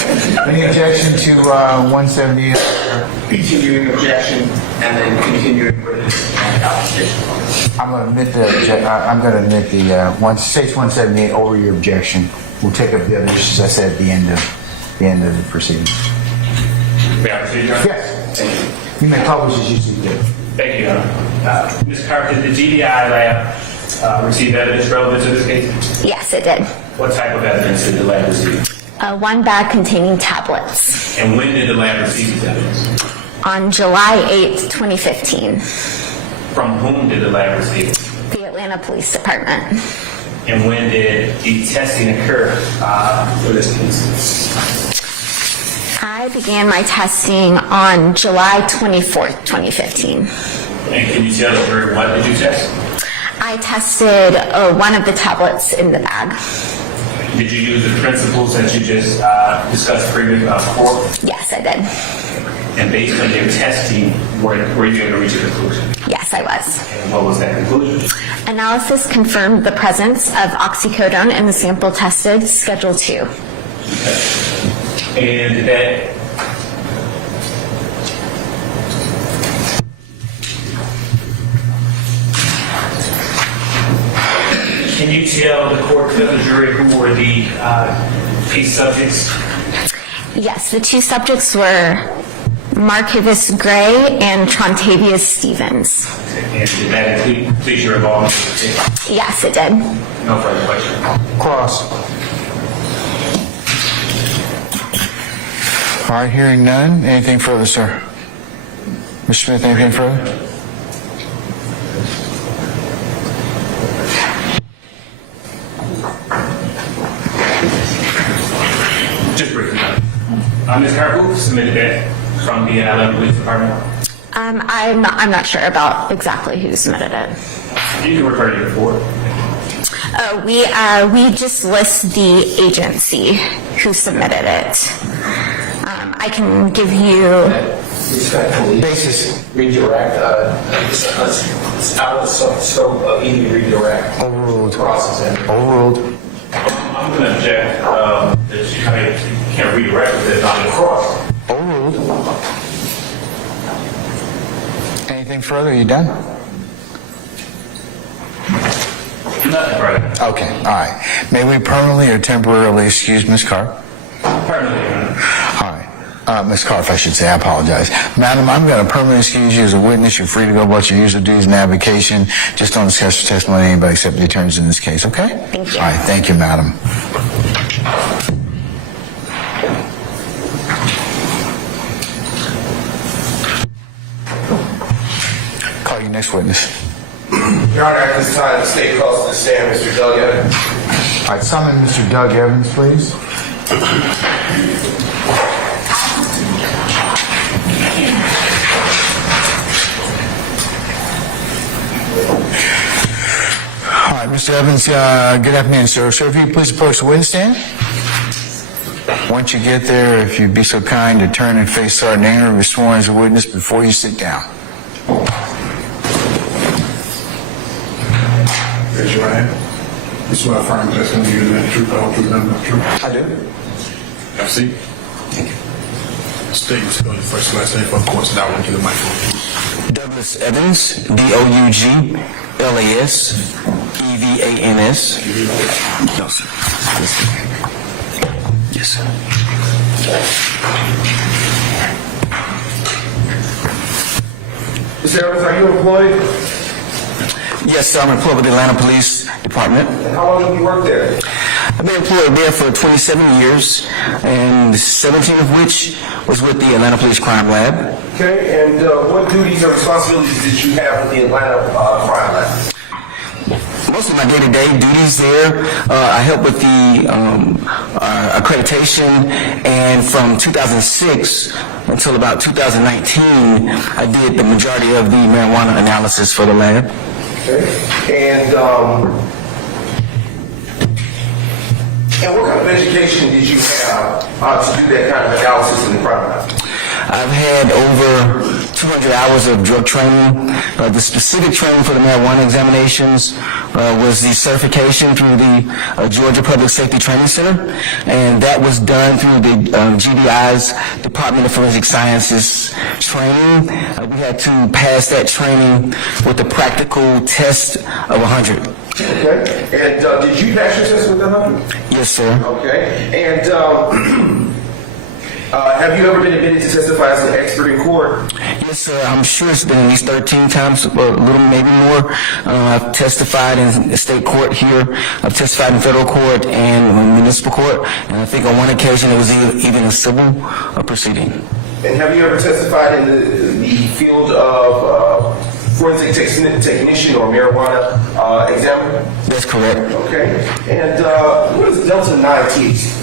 Any objection to 178? Continuing objection and then continuing with this application. I'm going to admit the state's 178 over your objection. We'll take up the other issues I said at the end of the proceedings. May I proceed, Your Honor? Yes. You may publish as you see fit. Thank you, Your Honor. Ms. Carp, did the GDI lab receive evidence relevant to this case? Yes, it did. What type of evidence did the lab receive? One bag containing tablets And when did the lab receive these evidence? on July 8th, 2015, From whom did the lab receive it? the Atlanta Police Department. And when did the testing occur for this case? I began my testing on July 24th, 2015. And can you tell the jury what did you test? I tested one of the tablets in the bag. Did you use the principles that you just discussed previously before? Yes, I did. And based on your testing, were you able to reach a conclusion? Yes, I was. And what was that conclusion? Analysis confirmed the presence of oxycodone in the sample tested, Schedule 2. And did that can you tell the court, tell the jury who were the case subjects? Yes, the two subjects were Markivus Gray and Trontavious Stevens. And did that include please your involvement in the case? Yes, it did. No further question. Cross. All right, hearing none. Anything further, sir? Mr. Smith, anything further? Just briefly. Ms. Carter, who submitted that from the Atlanta Police Department? I'm not sure about exactly who submitted it. You can refer to your report. We just list the agency who submitted it. I can give you. Respectfully, redirect. It's out of the scope of any redirect. Overruled. Process. Overruled. I'm going to object that you can't redirect it, it's not in cross. Overruled. Anything further? Are you done? Nothing further. Okay, all right. May we permanently or temporarily excuse Ms. Carr? Permanently. All right. Ms. Carr, if I should say, I apologize. Madam, I'm going to permanently excuse you as a witness. You're free to go about your usual duties and avocation. Just don't discuss your testimony with anybody except the attorneys in this case, okay? Thank you. All right, thank you, madam. Call your next witness. Your Honor, at this time, the state calls to the stand Mr. Doug Evans. All right, summon Mr. Doug Evans, please. All right, Mr. Evans, good afternoon, sir. Sir, if you please approach the witness stand. Once you get there, if you'd be so kind to turn and face Sergeant Ingram and be sworn as a witness before you sit down. Raise your right hand. You swear affirm testimony you the truth, the whole truth, nothing but the truth. I do. Have a seat. Thank you. State your spelling, first and last name for the court, so that I won't get the microphone. Douglas Evans, DouglasEvans. No, sir. Yes, sir. Mr. Evans, are you employed? Yes, sir. I'm employed with the Atlanta Police Department. And how long have you worked there? I've been employed there for 27 years, and 17 of which was with the Atlanta Police Crime Lab. Okay, and what duties or responsibilities did you have with the Atlanta Crime Lab? Most of my day-to-day duties there, I help with the accreditation, and from 2006 until about 2019, I did the majority of the marijuana analysis for the lab. Okay, and what kind of education did you have to do that kind of analysis in the crime lab? I've had over 200 hours of drug training. The specific training for the marijuana examinations was the certification through the Georgia Public Safety Training Center, and that was done through the GBI's Department of Forensic Sciences training. We had to pass that training with a practical test of 100. Okay, and did you pass your test with the 100? Yes, sir. Okay, and Have you ever been admitted to testify as an expert in court? Yes, sir. I'm sure it's been at least 13 times, or a little maybe more. I've testified in state court here. I've testified in federal court and municipal court. And I think on one occasion it was even a civil proceeding. And have you ever testified in the field of forensic technician or marijuana examiner? That's correct. Okay. And what is Delta-9 THC?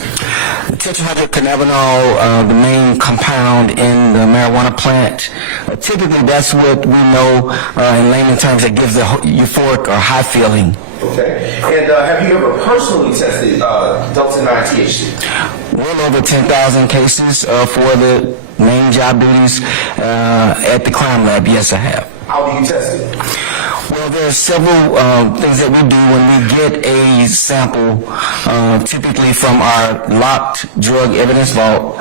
The tetrahydrocannabinol, the main compound in the marijuana plant, typically that's what we know in layman terms that gives the euphoric or high feeling. Okay. And have you ever personally tested Delta-9 THC? Well over 10,000 cases for the main job duties at the crime lab. Yes, I have. How do you test it? Well, there are several things that we do when we get a sample, typically from our locked drug evidence vault.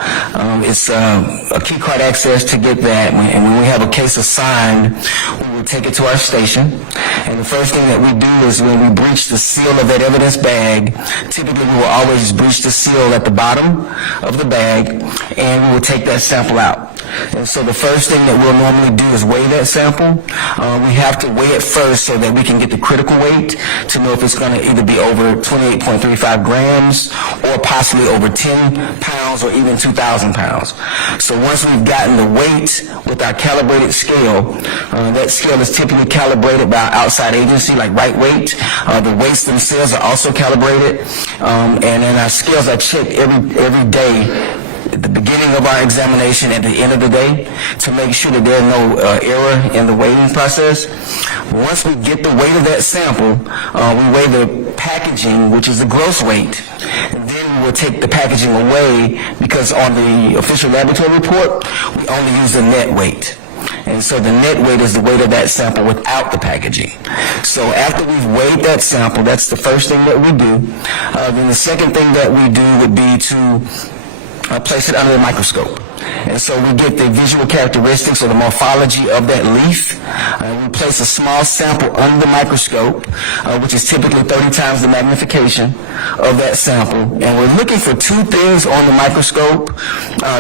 It's a key card access to get that, and when we have a case assigned, we will take it to our station. And the first thing that we do is when we breach the seal of that evidence bag, typically we will always breach the seal at the bottom of the bag, and we will take that sample out. And so the first thing that we'll normally do is weigh that sample. We have to weigh it first so that we can get the critical weight to know if it's going to either be over 28.35 grams or possibly over 10 pounds or even 2,000 pounds. So once we've gotten the weight with our calibrated scale, that scale is typically calibrated by an outside agency like Right Weight. The weights themselves are also calibrated, and then our scales are checked every day at the beginning of our examination, at the end of the day, to make sure that there's no error in the weighing process. Once we get the weight of that sample, we weigh the packaging, which is the gross weight, and then we will take the packaging away because on the official laboratory report, we only use the net weight. And so the net weight is the weight of that sample without the packaging. So after we've weighed that sample, that's the first thing that we do. Then the second thing that we do would be to place it under the microscope. And so we get the visual characteristics or the morphology of that leaf. We place a small sample under the microscope, which is typically 30 times the magnification of that sample. And we're looking for two things on the microscope.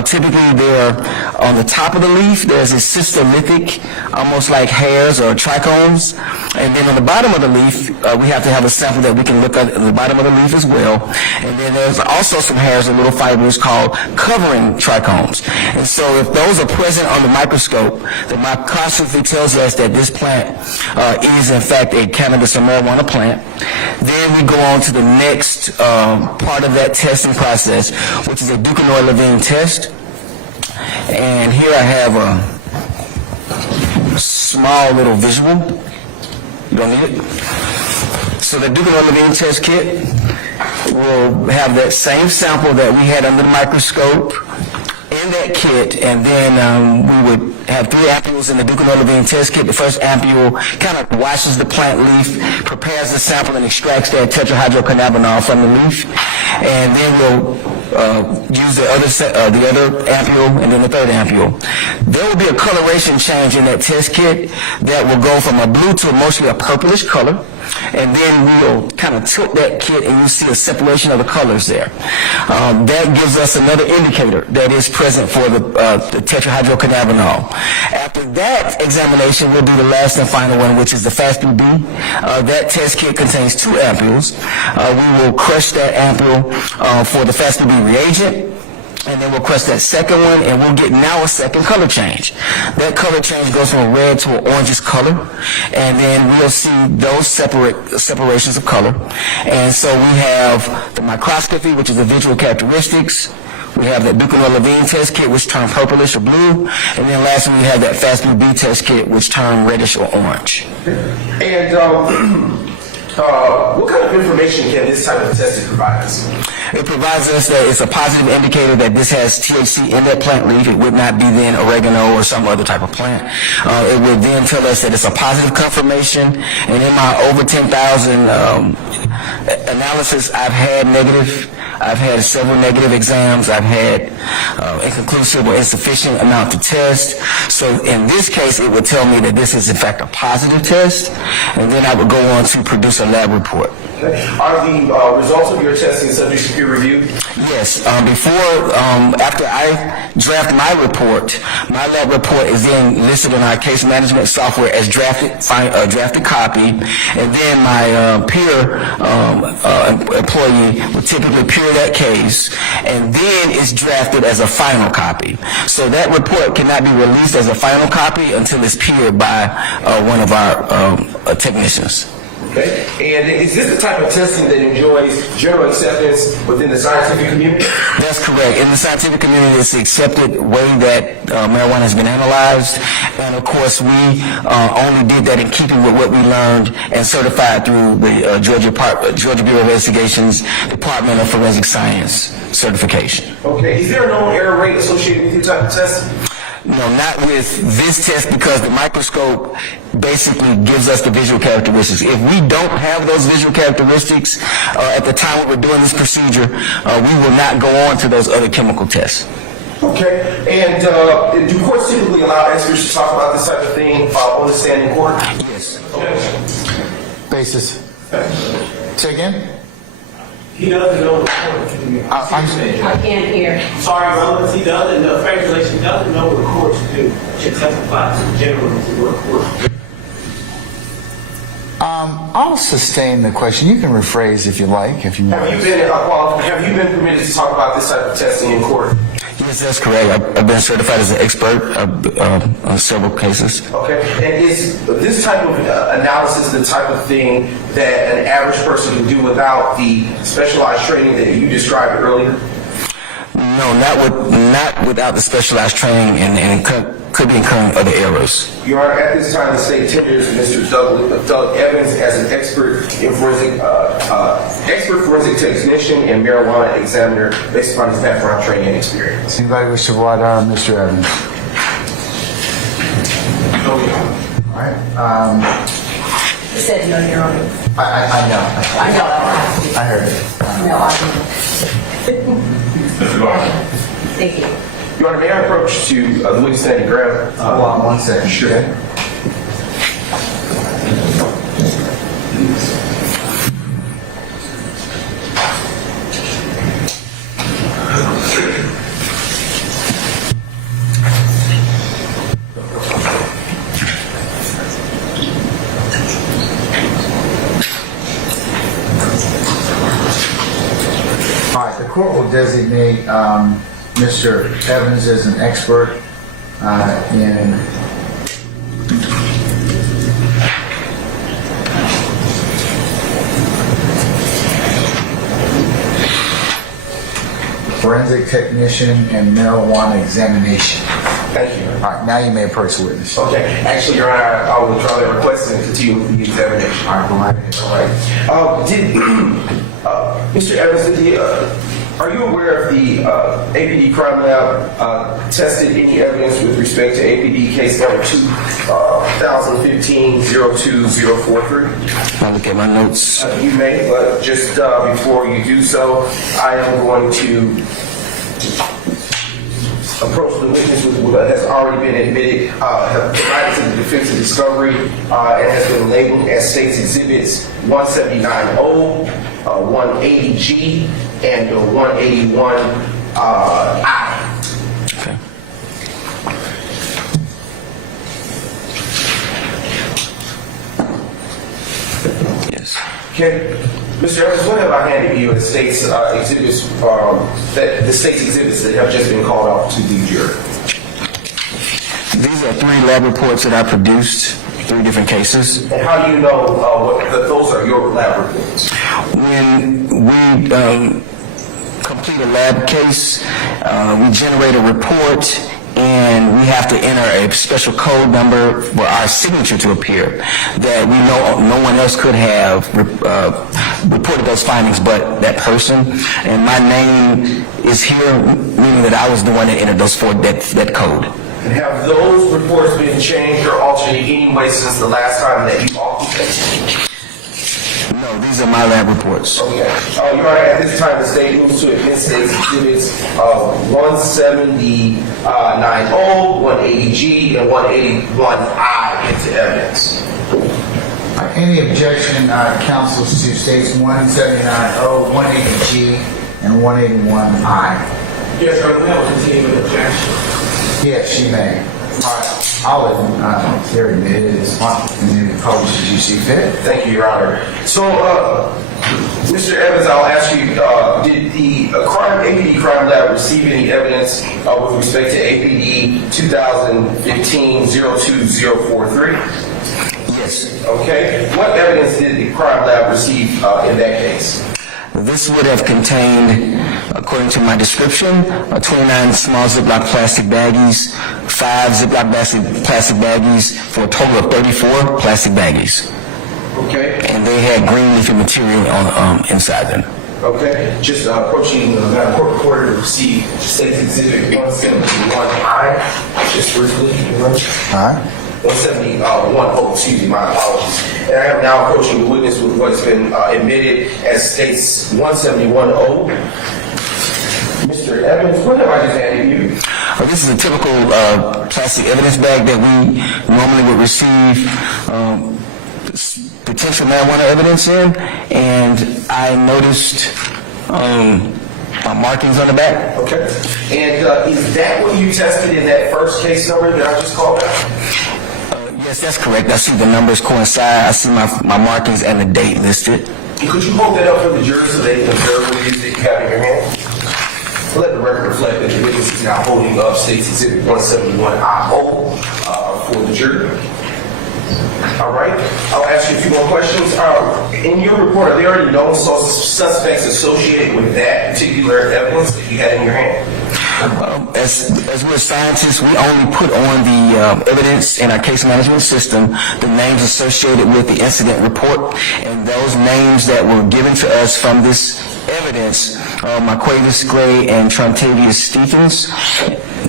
Typically they're on the top of the leaf, there's a cystolithic, almost like hairs or trichomes. And then on the bottom of the leaf, we have to have a sample that we can look at the bottom of the leaf as well. And then there's also some hairs or little fibers called covering trichomes. And so if those are present on the microscope, the microscopy tells us that this plant is in fact a cannabis or marijuana plant. Then we go on to the next part of that testing process, which is a Duquesnoy-Levine test. And here I have a small little visual. You don't need it? So the Duquesnoy-Levine test kit will have that same sample that we had under the microscope in that kit, and then we would have 3 ampules in the Duquesnoy-Levine test kit. The first ampule kind of washes the plant leaf, prepares the sample, and extracts that tetrahydrocannabinol from the leaf. And then we'll use the other ampule and then the third ampule. There will be a coloration change in that test kit that will go from a blue to mostly a purplish color. And then we'll kind of tilt that kit and you see a separation of the colors there. That gives us another indicator that is present for the tetrahydrocannabinol. After that examination, we'll do the last and final one, which is the FAST-B. That test kit contains 2 ampules. We will crush that ampule for the FAST-B reagent. And then we'll crush that second one, and we'll get now a second color change. That color change goes from a red to an orangish color, and then we'll see those separations of color. And so we have the microscopy, which is the visual characteristics. We have that Duquesnoy-Levine test kit, which turned purplish or blue. And then lastly, we have that FAST-B test kit, which turned reddish or orange. And what kind of information can this type of testing provide us? It provides us that it's a positive indicator that this has THC in that plant leaf. It would not be then oregano or some other type of plant. It would then tell us that it's a positive confirmation. And in my over 10,000 analysis, I've had several negative exams. I've had inconclusive or insufficient amount to test. So in this case, it would tell me that this is in fact a positive test. And then I would go on to produce a lab report. Okay. Are the results of your testing subject to peer review? Yes, after I draft my report, my lab report is then listed in our case management software as drafted copy, and then my peer employee will typically peer that case, and then it's drafted as a final copy. So that report cannot be released as a final copy until it's peered by one of our technicians. Okay. And is this the type of testing that enjoys general acceptance within the scientific community? That's correct. In the scientific community, it's the accepted way that marijuana has been analyzed. And of course, we only did that in keeping with what we learned and certified through the Georgia Bureau of Investigation's Department of Forensic Science certification. Okay. Is there a known error rate associated with your type of testing? No, not with this test, because the microscope basically gives us the visual characteristics. If we don't have those visual characteristics at the time when we're doing this procedure, we will not go on to those other chemical tests. Okay. And do courts typically allow experts to talk about this type of thing on the stand in court? Yes. Okay. Basis. Say again? He doesn't know the court. I can't hear. Sorry, brothers, he doesn't know, regulation doesn't know what the courts do. Should testify to generally to what the courts do. I'll sustain the question. You can rephrase if you like, if you want. Have you been permitted to talk about this type of testing in court? Yes, that's correct. I've been certified as an expert on several cases. Okay. And is this type of analysis the type of thing that an average person can do without the specialized training that you described earlier? No, not without the specialized training, and could be incurring other errors. Your Honor, at this time, the state tenders Mr. Doug Evans as an expert forensic technician and marijuana examiner based upon his background, training, and experience. Anybody wish to voir dire Mr. Evans? All right. He said no, Your Honor. I know. I know. I heard it. No, I didn't. Mr. Garner. Thank you. Your Honor, may I approach to the witness stand and grab? Hold on 1 second. Sure. Okay? All right, the court will designate Mr. Evans as an expert in forensic technician and marijuana examination. Thank you. All right, now you may approach the witness. Okay. Actually, Your Honor, I will withdraw that request and continue with the examination. All right, go ahead. All right. Mr. Evans, are you aware of the APD crime lab tested any evidence with respect to APD case number 2015-02043? I'll look at my notes. You may, but just before you do so, I am going to approach the witness with what has already been admitted, have provided to the defense of discovery, and has been labeled as state's exhibits 179O, 180G, and 181I. Okay. Yes. Okay, Mr. Evans, what have I handed you as state's exhibits, the state's exhibits that have just been called off to the jury? These are 3 lab reports that I produced, 3 different cases. And how do you know that those are your lab reports? When we complete a lab case, we generate a report, and we have to enter a special code number for our signature to appear that we know no one else could have reported those findings but that person. And my name is here, meaning that I was the one that entered that code. And have those reports been changed or altered in any way since the last time that you altered them? No, these are my lab reports. Okay. Your Honor, at this time, the state moves to admit state's exhibits 179O, 180G, and 181I into evidence. Any objection, councils, to states 179O, 180G, and 181I? Yes, sir, we have a continuing objection. Yes, she may. All right, I'll let Gary admit it is fine, and then publish as you see fit. Thank you, Your Honor. So, Mr. Evans, I'll ask you, did the APD Crime Lab receive any evidence with respect to APD 2015-02043? Yes. Okay. What evidence did the Crime Lab receive in that case? This would have contained, according to my description, 29 small Ziploc plastic baggies, 5 Ziploc plastic baggies, for a total of 34 plastic baggies. Okay. And they had green leafy material on inside them. Okay. Just approaching Madam Court Reporter to receive State's Exhibit 171I. Just briefly. All right. 171, excuse me, my apologies. And I am now approaching the witness with what has been admitted as State's 171O. Mr. Evans, what have I just handed you? This is a typical plastic evidence bag that we normally would receive potential marijuana evidence in, and I noticed markings on the back. Okay. And is that what you tested in that first case number that I just called out? Yes, that's correct. I see the numbers coincide. I see my markings and the date listed. Could you hold that up for the jury so they can observe what it is that you have in your hand? Let the record reflect that the witness is now holding up State's Exhibit 171I-O for the jury. All right. I'll ask you a few more questions. In your report, are there any known suspects associated with that particular evidence that you had in your hand? As we're scientists, we only put on the evidence in our case management system the names associated with the incident report, and those names that were given to us from this evidence, Marquavis Gray and Trontavious Stephens.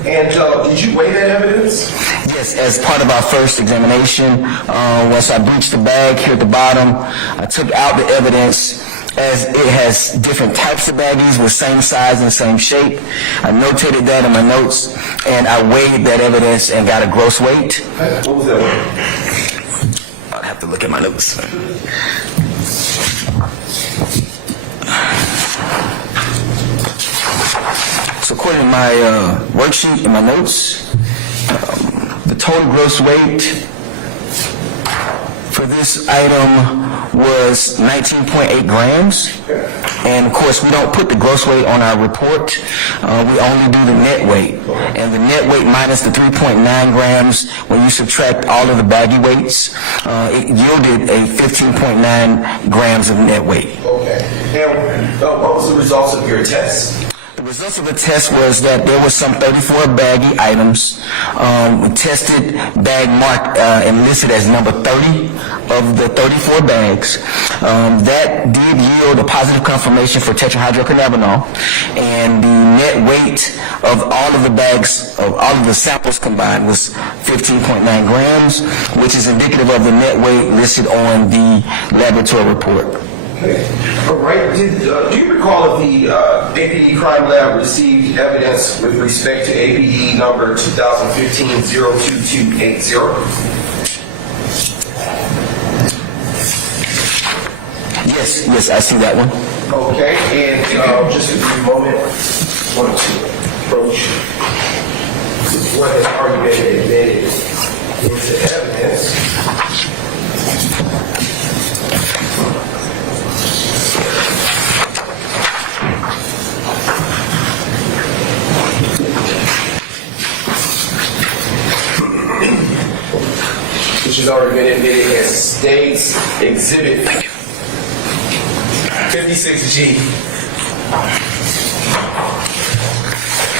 And did you weigh that evidence? Yes, as part of our first examination, once I breached the bag here at the bottom, I took out the evidence as it has different types of baggies with same size and same shape. I notated that in my notes, and I weighed that evidence and got a gross weight. What was that weight? I'd have to look at my notes. So according to my worksheet and my notes, the total gross weight for this item was 19.8 grams. And of course, we don't put the gross weight on our report. We only do the net weight. And the net weight minus the 3.9 grams, when you subtract all of the baggy weights, it yielded a 15.9 grams of net weight. Okay. And what was the results of your test? The results of the test was that there were some 34 baggy items. We tested bag marked and listed as number 30 of the 34 bags. That did yield a positive confirmation for tetrahydrocannabinol, and the net weight of all of the bags, of all of the samples combined, was 15.9 grams, which is indicative of the net weight listed on the laboratory report. Okay. All right. Do you recall if the APD Crime Lab received evidence with respect to APD number 2015-02280? Yes, I see that one. Okay. And just a brief moment, I want to approach what has already been admitted into evidence. Which has already been admitted as State's Exhibit 56G.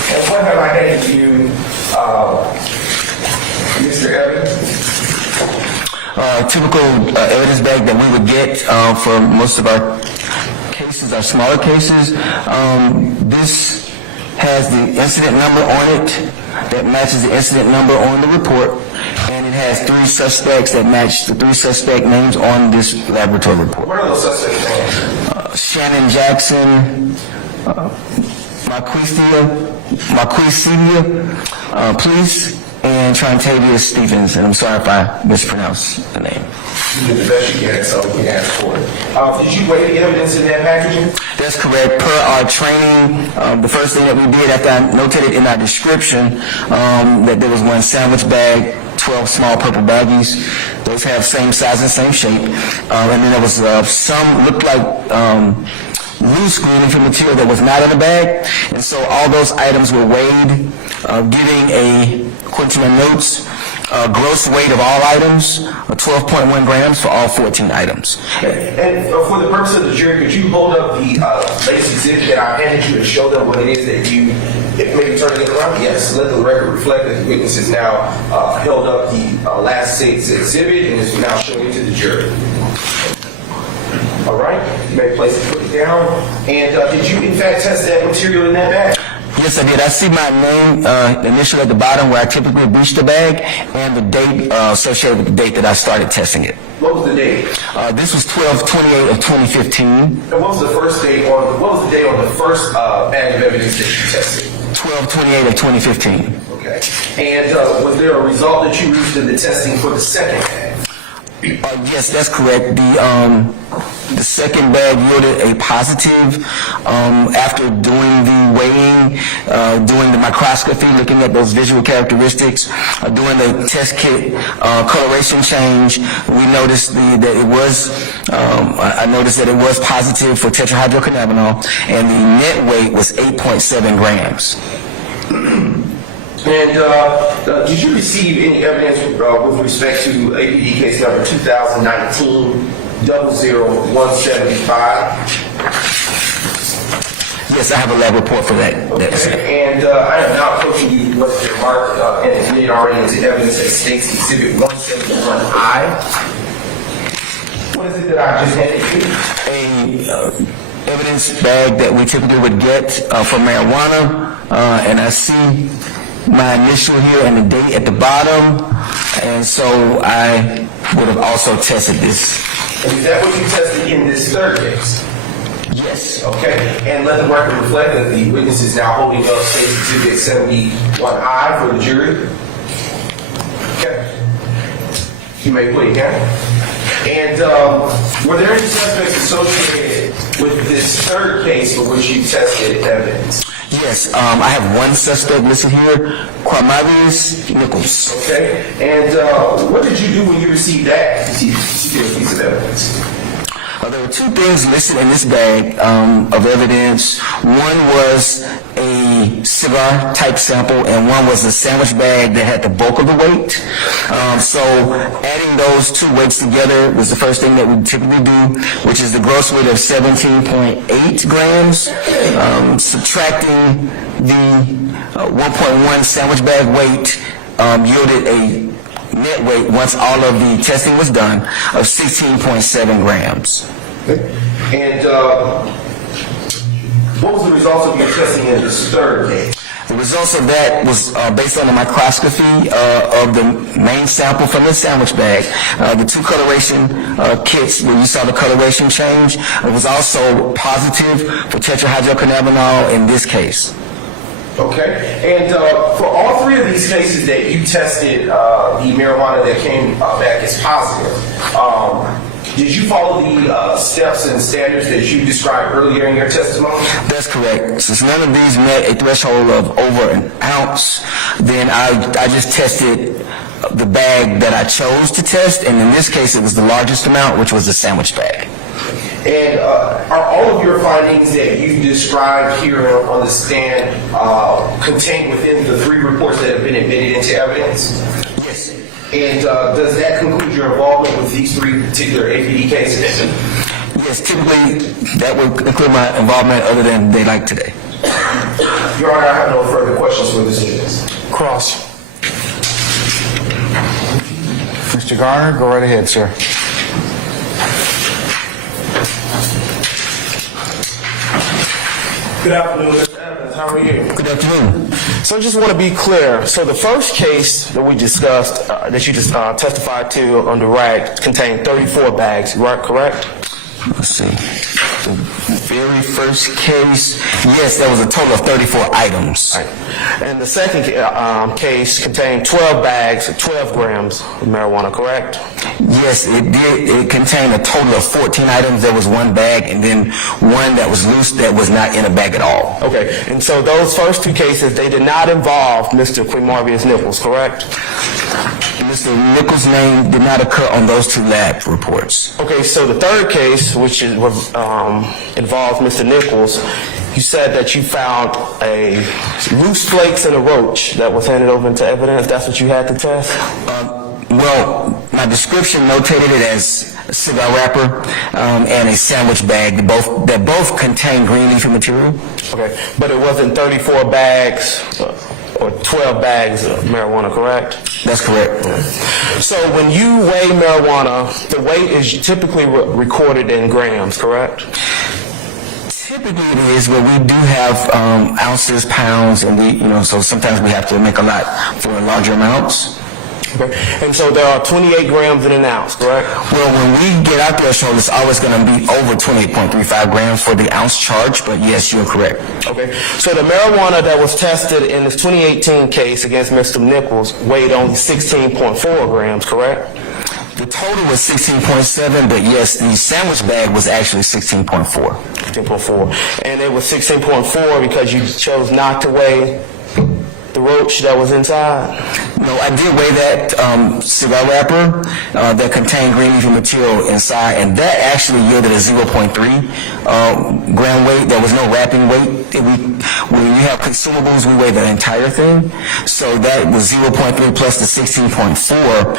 And what have I handed you, Mr. Evans? Typical evidence bag that we would get for most of our cases, our smaller cases. This has the incident number on it that matches the incident number on the report, and it has 3 suspects that match the 3 suspect names on this laboratory report. What are those suspects' names? Shannon Jackson, Marquisia Police, and Trontavious Stevens, and I'm sorry if I mispronounced the name. You did the best you can, so we can ask for it. Did you weigh the evidence in that packaging? That's correct. Per our training, the first thing that we did after I notated in our description that there was one sandwich bag, 12 small purple baggies. Those have same size and same shape. And then there was some looked like loose gluing material that was not in the bag. And so all those items were weighed, giving according to my notes, gross weight of all items, 12.1 grams for all 14 items. And for the purpose of the jury, could you hold up the latest exhibit that I handed you and show them what it is that you, maybe turn it around? Yes, let the record reflect that the witness has now held up the last exhibit and is now showing it to the jury. All right, you may place it, put it down. And did you in fact test that material in that bag? Yes, I did. I see my name initial at the bottom where I typically breach the bag, and the date associated with the date that I started testing it. What was the date? This was 12/28 of 2015. And what was the first date on? What was the date on the first bag of evidence that you tested? 12/28 of 2015. Okay. And was there a result that you reached in the testing for the second bag? Yes, that's correct. The second bag yielded a positive after doing the weighing, doing the microscopy, looking at those visual characteristics, doing the test kit coloration change. We noticed that it was, I noticed that it was positive for tetrahydrocannabinol, and the net weight was 8.7 grams. And did you receive any evidence with respect to APD case number 2019-00175? Yes, I have a lab report for that. Okay. And I am now approaching you with the mark and admitted already into evidence that states Exhibit 171I. What is it that I just handed you? A evidence bag that we typically would get for marijuana, and I see my initial here and the date at the bottom, and so I would have also tested this. And is that what you tested in this third case? Yes. Okay, and let the record reflect that the witness is now holding up State's Exhibit 71I for the jury. Okay. You may put it down. And were there any suspects associated with this third case for which you tested evidence? Yes, I have one suspect listed here, Quamaris Nichols. Okay, and what did you do when you received that particular piece of evidence? There were two things listed in this bag of evidence. One was a cigar type sample, and one was a sandwich bag that had the bulk of the weight. So adding those two weights together was the first thing that we typically do, which is the gross weight of 17.8 grams. Subtracting the 1.1 sandwich bag weight yielded a net weight, once all of the testing was done, of 16.7 grams. And what was the results of your testing in this third case? The results of that was based on the microscopy of the main sample from the sandwich bag. The two coloration kits where you saw the coloration change, it was also positive for tetrahydrocannabinol in this case. Okay, and for all three of these cases that you tested the marijuana that came back as positive, did you follow the steps and standards that you described earlier in your testimony? That's correct. Since none of these met a threshold of over an ounce, then I just tested the bag that I chose to test, and in this case it was the largest amount, which was the sandwich bag. And are all of your findings that you described here on the stand contained within the three reports that have been admitted into evidence? Yes. And does that conclude your involvement with these three particular APD cases? Yes, typically that would include my involvement other than daylight today. Your Honor, I have no further questions for this witness. Cross. Mr. Garner, go right ahead, sir. Good afternoon, Mr. Evans. How are you? Good afternoon. So I just want to be clear. So the first case that we discussed, that you just testified to on the rag, contained 34 bags, right? Correct? Let's see. very first case, yes, there was a total of 34 items. And the second case contained 12 bags, 12 grams of marijuana, correct? Yes, it did. It contained a total of 14 items. There was one bag and then one that was loose that was not in a bag at all. Okay, and so those first two cases, they did not involve Mr. Quinmarvius Nichols, correct? Mr. Nichols' name did not occur on those two lab reports. Okay, so the third case, which involves Mr. Nichols, you said that you found a loose flakes and a roach that was handed over into evidence. That's what you had to test? Well, my description notated it as a cigar wrapper and a sandwich bag that both contain green leafy material. Okay, but it wasn't 34 bags or 12 bags of marijuana, correct? That's correct. So when you weigh marijuana, the weight is typically recorded in grams, correct? Typically it is, but we do have ounces, pounds, and so sometimes we have to make a lot for larger amounts. Okay. And so there are 28 grams in an ounce, correct? Well, when we get our threshold, it's always going to be over 28.35 grams for the ounce charge, but yes, you're correct. Okay. So the marijuana that was tested in this 2018 case against Mr. Nichols weighed only 16.4 grams, correct? The total was 16.7, but yes, the sandwich bag was actually 16.4. 16.4. And it was 16.4 because you chose not to weigh the roach that was inside? No, I did weigh that cigar wrapper that contained green leafy material inside, and that actually yielded a 0.3 gram weight. There was no wrapping weight. When you have consumables, we weigh the entire thing. So that was 0.3 plus the 16.4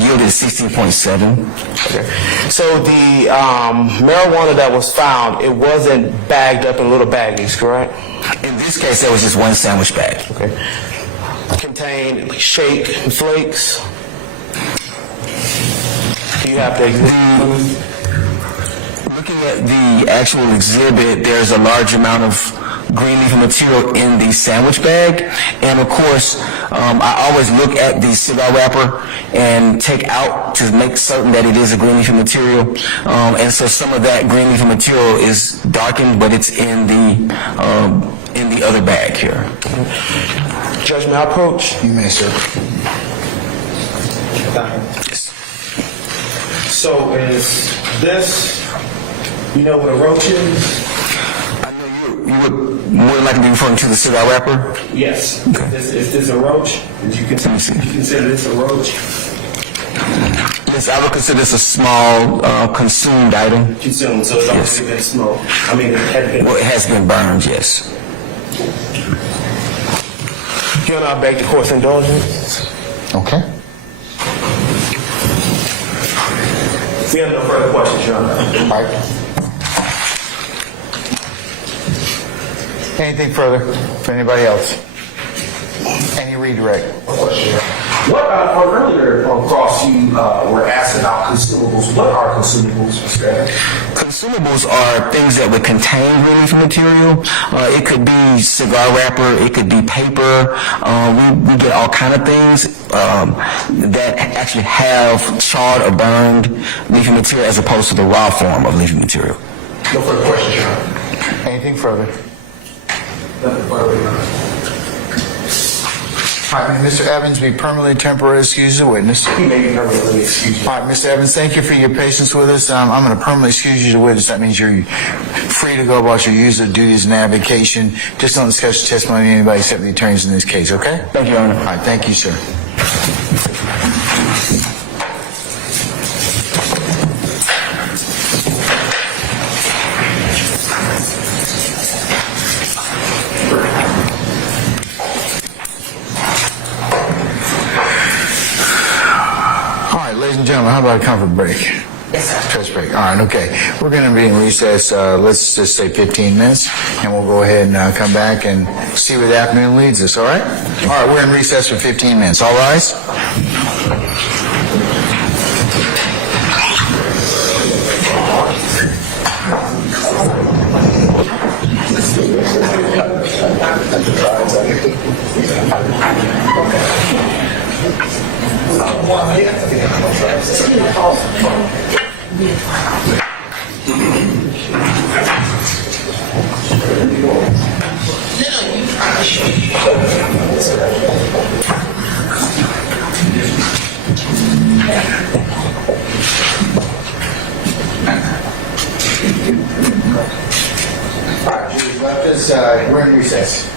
yielded 16.7. Okay. So the marijuana that was found, it wasn't bagged up in little baggies, correct? In this case, there was just one sandwich bag. Okay. Contained shake and flakes. Do you have the exhibit? Looking at the actual exhibit, there's a large amount of green leafy material in the sandwich bag, and of course, I always look at the cigar wrapper and take out to make certain that it is a green leafy material, and so some of that green leafy material is darkened, but it's in the other bag here. Judge, may I approach? You may, sir. Yes. So is this, you know what a roach is? I know you would more than likely be referring to the cigar wrapper. Yes. Is this a roach? Did you consider this a roach? Yes, I would consider this a small consumed item. Consumed, so it's already been smoked. I mean, it had been. Well, it has been burned, yes. You and I beg the court's indulgence. Okay. We have no further questions, Your Honor. All right. Anything further for anybody else? Any redirect? What, earlier on cross, you were asked about consumables. What are consumables, Mr. Evans? Consumables are things that would contain green leafy material. It could be cigar wrapper, it could be paper. We get all kind of things that actually have charred or burned leafy material as opposed to the raw form of leafy material. No further questions, Your Honor. Anything further? Nothing further, Your Honor. All right, Mr. Evans, be permanently temporarily excused as a witness. He may be permanently excused. All right, Mr. Evans, thank you for your patience with us. I'm going to permanently excuse you as a witness. That means you're free to go about your usual duties and navigation. Just don't discuss your testimony with anybody except the attorneys in this case, okay? Thank you, Your Honor. All right, thank you, sir. Ladies and gentlemen, how about a comfort break? Yes, sir. Stretch break. All right, okay. We're going to be in recess, let's just say 15 minutes, and we'll go ahead and come back and see where the afternoon leads us, all right? All right, we're in recess for 15 minutes. All rise. All right, Julie's left us. We're in recess.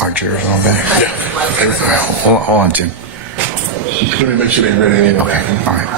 Our chairs on back? Yeah. Hold on, Tim. Let me make sure they're ready. Okay, all right.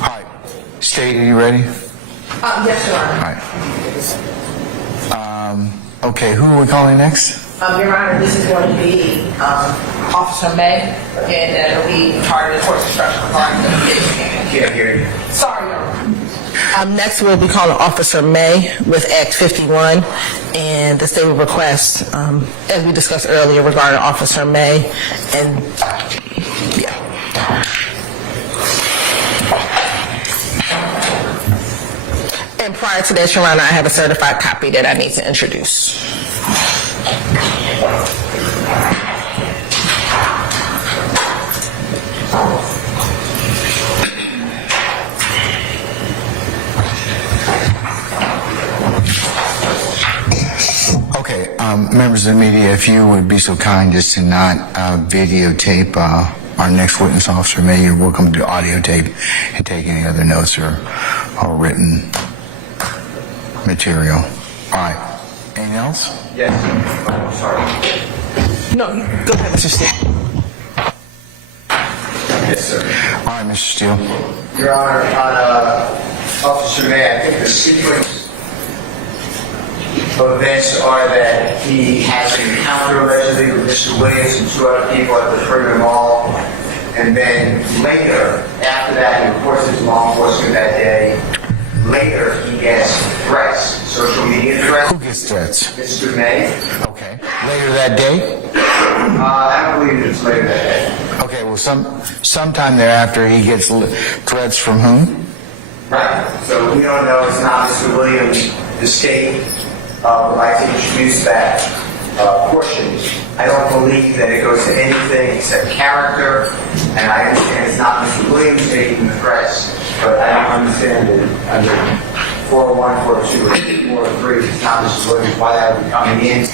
Hi. State, are you ready? Yes, Your Honor. All right. Okay, who are we calling next? Your Honor, this is going to be Officer May, and it'll be part of the course instruction regarding the case. Can't hear you. Sorry, Your Honor. Next, we'll be calling Officer May with Act 51 and the statement request, as we discussed earlier regarding Officer May. And yeah. And prior to that, Your Honor, I have a certified copy that I need to introduce. Okay, members of the media, if you would be so kind just to not videotape our next witness, Officer May, you're welcome to audio tape and take any other notes or written material. All right. Anything else? Yes. Oh, sorry. No, go ahead, Mr. Steele. Yes, sir. All right, Mr. Steele. Your Honor, on Officer May, I think the sequence of events are that he has an encounter allegedly with Mr. Williams and two other people at the Freeman Mall, and then later, after that, he reports it to law enforcement that day. Later, he gets threats, social media threats. Who gets threats? Mr. May. Okay. Later that day? I don't believe it's later that day. Okay, well, sometime thereafter, he gets threats from whom? Right. So we don't know. It's not Mr. Williams. The state would like to introduce that portion. I don't believe that it goes to anything except character, and I understand it's not Mr. Williams making the threats, but I don't understand that under 401, 402, or 403, it's not Mr. Williams, why that would be coming in.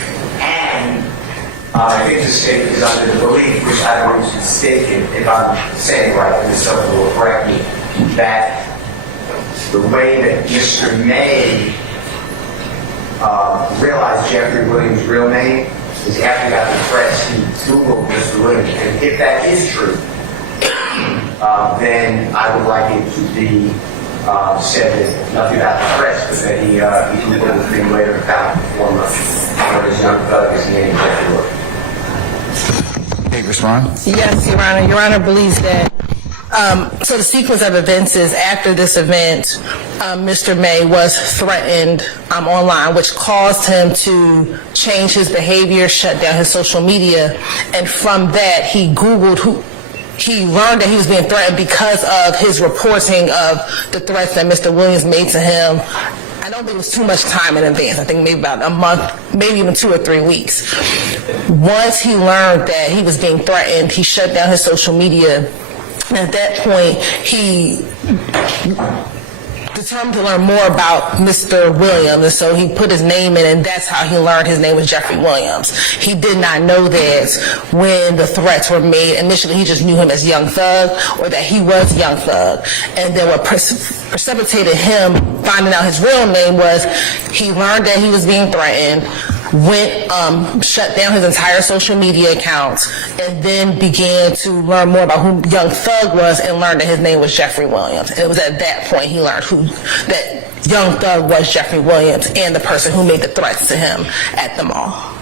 And I think the state is under the belief, which I don't know is mistaken, if I'm saying right, and someone will correct me, that the way that Mr. May realized Jeffrey Williams' real name is after he got the threats, he Googled Mr. Williams. And if that is true, then I would like it to be said that nothing about the threats, but that he Googled the thing later and found the former one of his young thug, his name Jeffrey Williams. Hey, respond. Yes, Your Honor. Your Honor believes that. So the sequence of events is after this event, Mr. May was threatened online, which caused him to change his behavior, shut down his social media, and from that he Googled he learned that he was being threatened because of his reporting of the threats that Mr. Williams made to him. I don't think it was too much time in advance. I think maybe about a month, maybe even 2 or 3 weeks. Once he learned that he was being threatened, he shut down his social media. And at that point, he determined to learn more about Mr. Williams, and so he put his name in, and that's how he learned his name was Jeffrey Williams. He did not know that when the threats were made. Initially, he just knew him as Young Thug, or that he was Young Thug. And then what precipitated him finding out his real name was he learned that he was being threatened, shut down his entire social media accounts, and then began to learn more about who Young Thug was and learned that his name was Jeffrey Williams. And it was at that point he learned that Young Thug was Jeffrey Williams and the person who made the threats to him at the mall.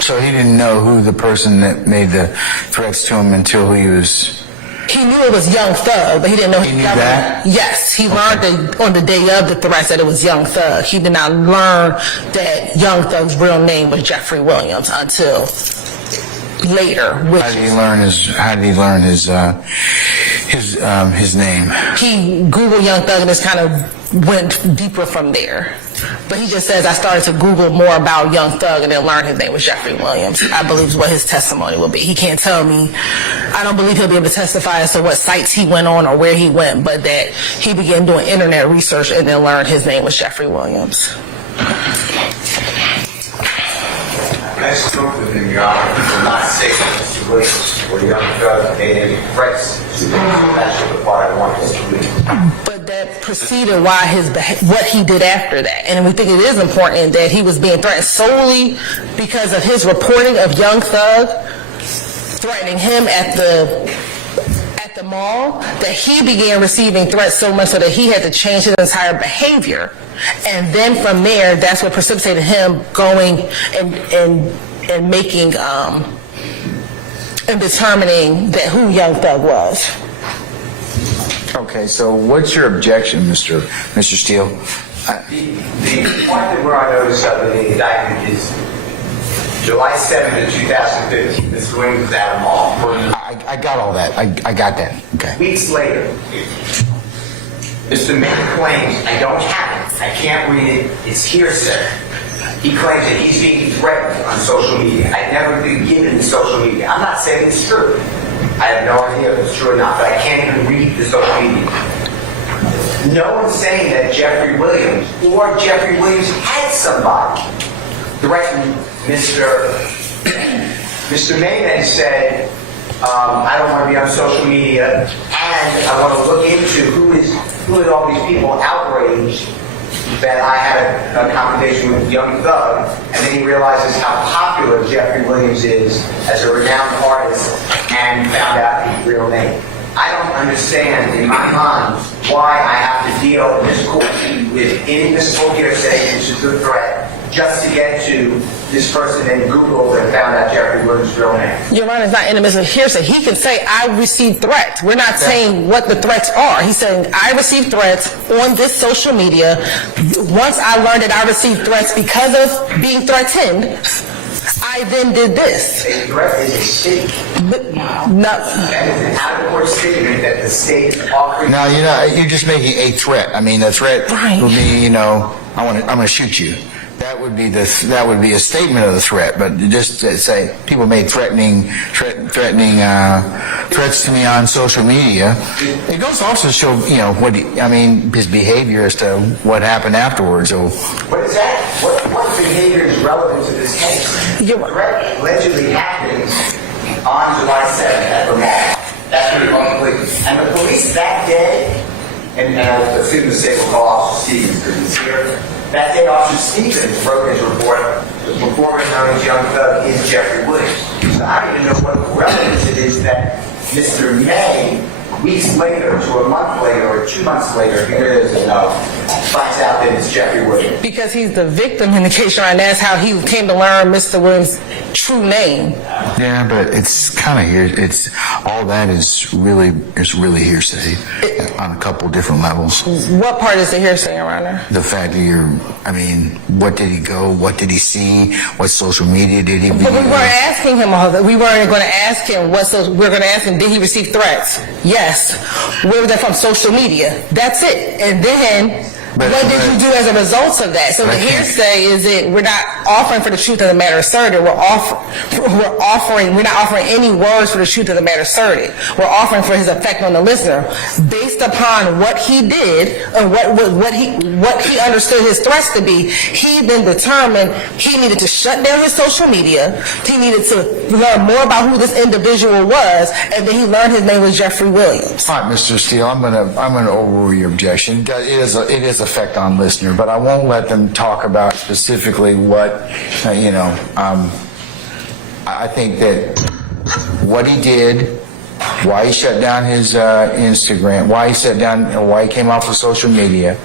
So he didn't know who the person that made the threats to him until he was... He knew it was Young Thug, but he didn't know he knew that? Yes, he learned on the day of the threats that it was Young Thug. He did not learn that Young Thug's real name was Jeffrey Williams until later. How did he learn his name? He Googled Young Thug and just kind of went deeper from there. But he just says, I started to Google more about Young Thug and then learned his name was Jeffrey Williams. I believe is what his testimony will be. He can't tell me. I don't believe he'll be able to testify as to what sites he went on or where he went, but that he began doing internet research and then learned his name was Jeffrey Williams. I spoke with him, Your Honor. He did not say that Mr. Williams or Young Thug made any threats to him. That's the part I want to believe. But that preceded what he did after that. And we think it is important that he was being threatened solely because of his reporting of Young Thug threatening him at the mall, that he began receiving threats so much so that he had to change his entire behavior. And then from there, that's what precipitated him going and making and determining that who Young Thug was. Okay, so what's your objection, Mr. Steele? The point that we're on notice of in the indictment is July 7th of 2015. Mr. Williams was at a mall. I got all that. I got that. Okay. Weeks later, Mr. May claims, I don't have it, I can't read it, it's hearsay. He claims that he's being threatened on social media. I've never been given social media. I'm not saying it's true. I have no idea if it's true or not, but I can't even read the social media. No one's saying that Jeffrey Williams or Jeffrey Williams had somebody threaten Mr. May then said, I don't want to be on social media, and I want to look into who is all these people outraged that I had a conversation with Young Thug, and then he realizes how popular Jeffrey Williams is as a renowned artist and found out his real name. I don't understand in my mind why I have to deal in this court with inadmissible hearsay, which is a threat, just to get to this person in Google and found out Jeffrey Williams' real name. Your Honor, it's not inadmissible hearsay. He can say, I received threats. We're not saying what the threats are. He's saying, I received threats on this social media. Once I learned that I received threats because of being threatened, I then did this. A threat is a statement. That is an out-of-court statement that the state offers. No, you're just making a threat. I mean, a threat would be, I'm going to shoot you. That would be a statement of the threat. But just to say people made threatening threats to me on social media. It goes to also show his behavior as to what happened afterwards. So what is that? What behavior is relevant to this case? The threat allegedly happens on July 7th at the mall. That's what it was. And the police that day, and I assume the state will call Officer Stevens because he's here. That day, Officer Stevens wrote his report. The performer known as Young Thug is Jeffrey Williams. So I don't even know what relevance it is that Mr. May, weeks later, to a month later, or 2 months later, he really doesn't know, finds out that it's Jeffrey Williams. Because he's the victim in the case, Your Honor, and that's how he came to learn Mr. Williams' true name. yeah, but it's kind of here. It's all that is really hearsay on a couple different levels. What part is the hearsay, Your Honor? The fact that what did he go? What did he see? What social media did he view? But we weren't asking him all that. We weren't going to ask him we're going to ask him, did he receive threats? Yes. Where was that from? Social media. That's it. And then, what did you do as a result of that? So the hearsay is that we're not offering for the truth of the matter asserted. We're not offering any words for the truth of the matter asserted. We're offering for his effect on the listener based upon what he did and what he understood his threats to be. He then determined he needed to shut down his social media. He needed to learn more about who this individual was, and then he learned his name was Jeffrey Williams. All right, Mr. Steele, I'm gonna overrule your objection. It is effect on listener, but I won't let them talk about specifically what I think that what he did, why he shut down his Instagram, why he came off of social media.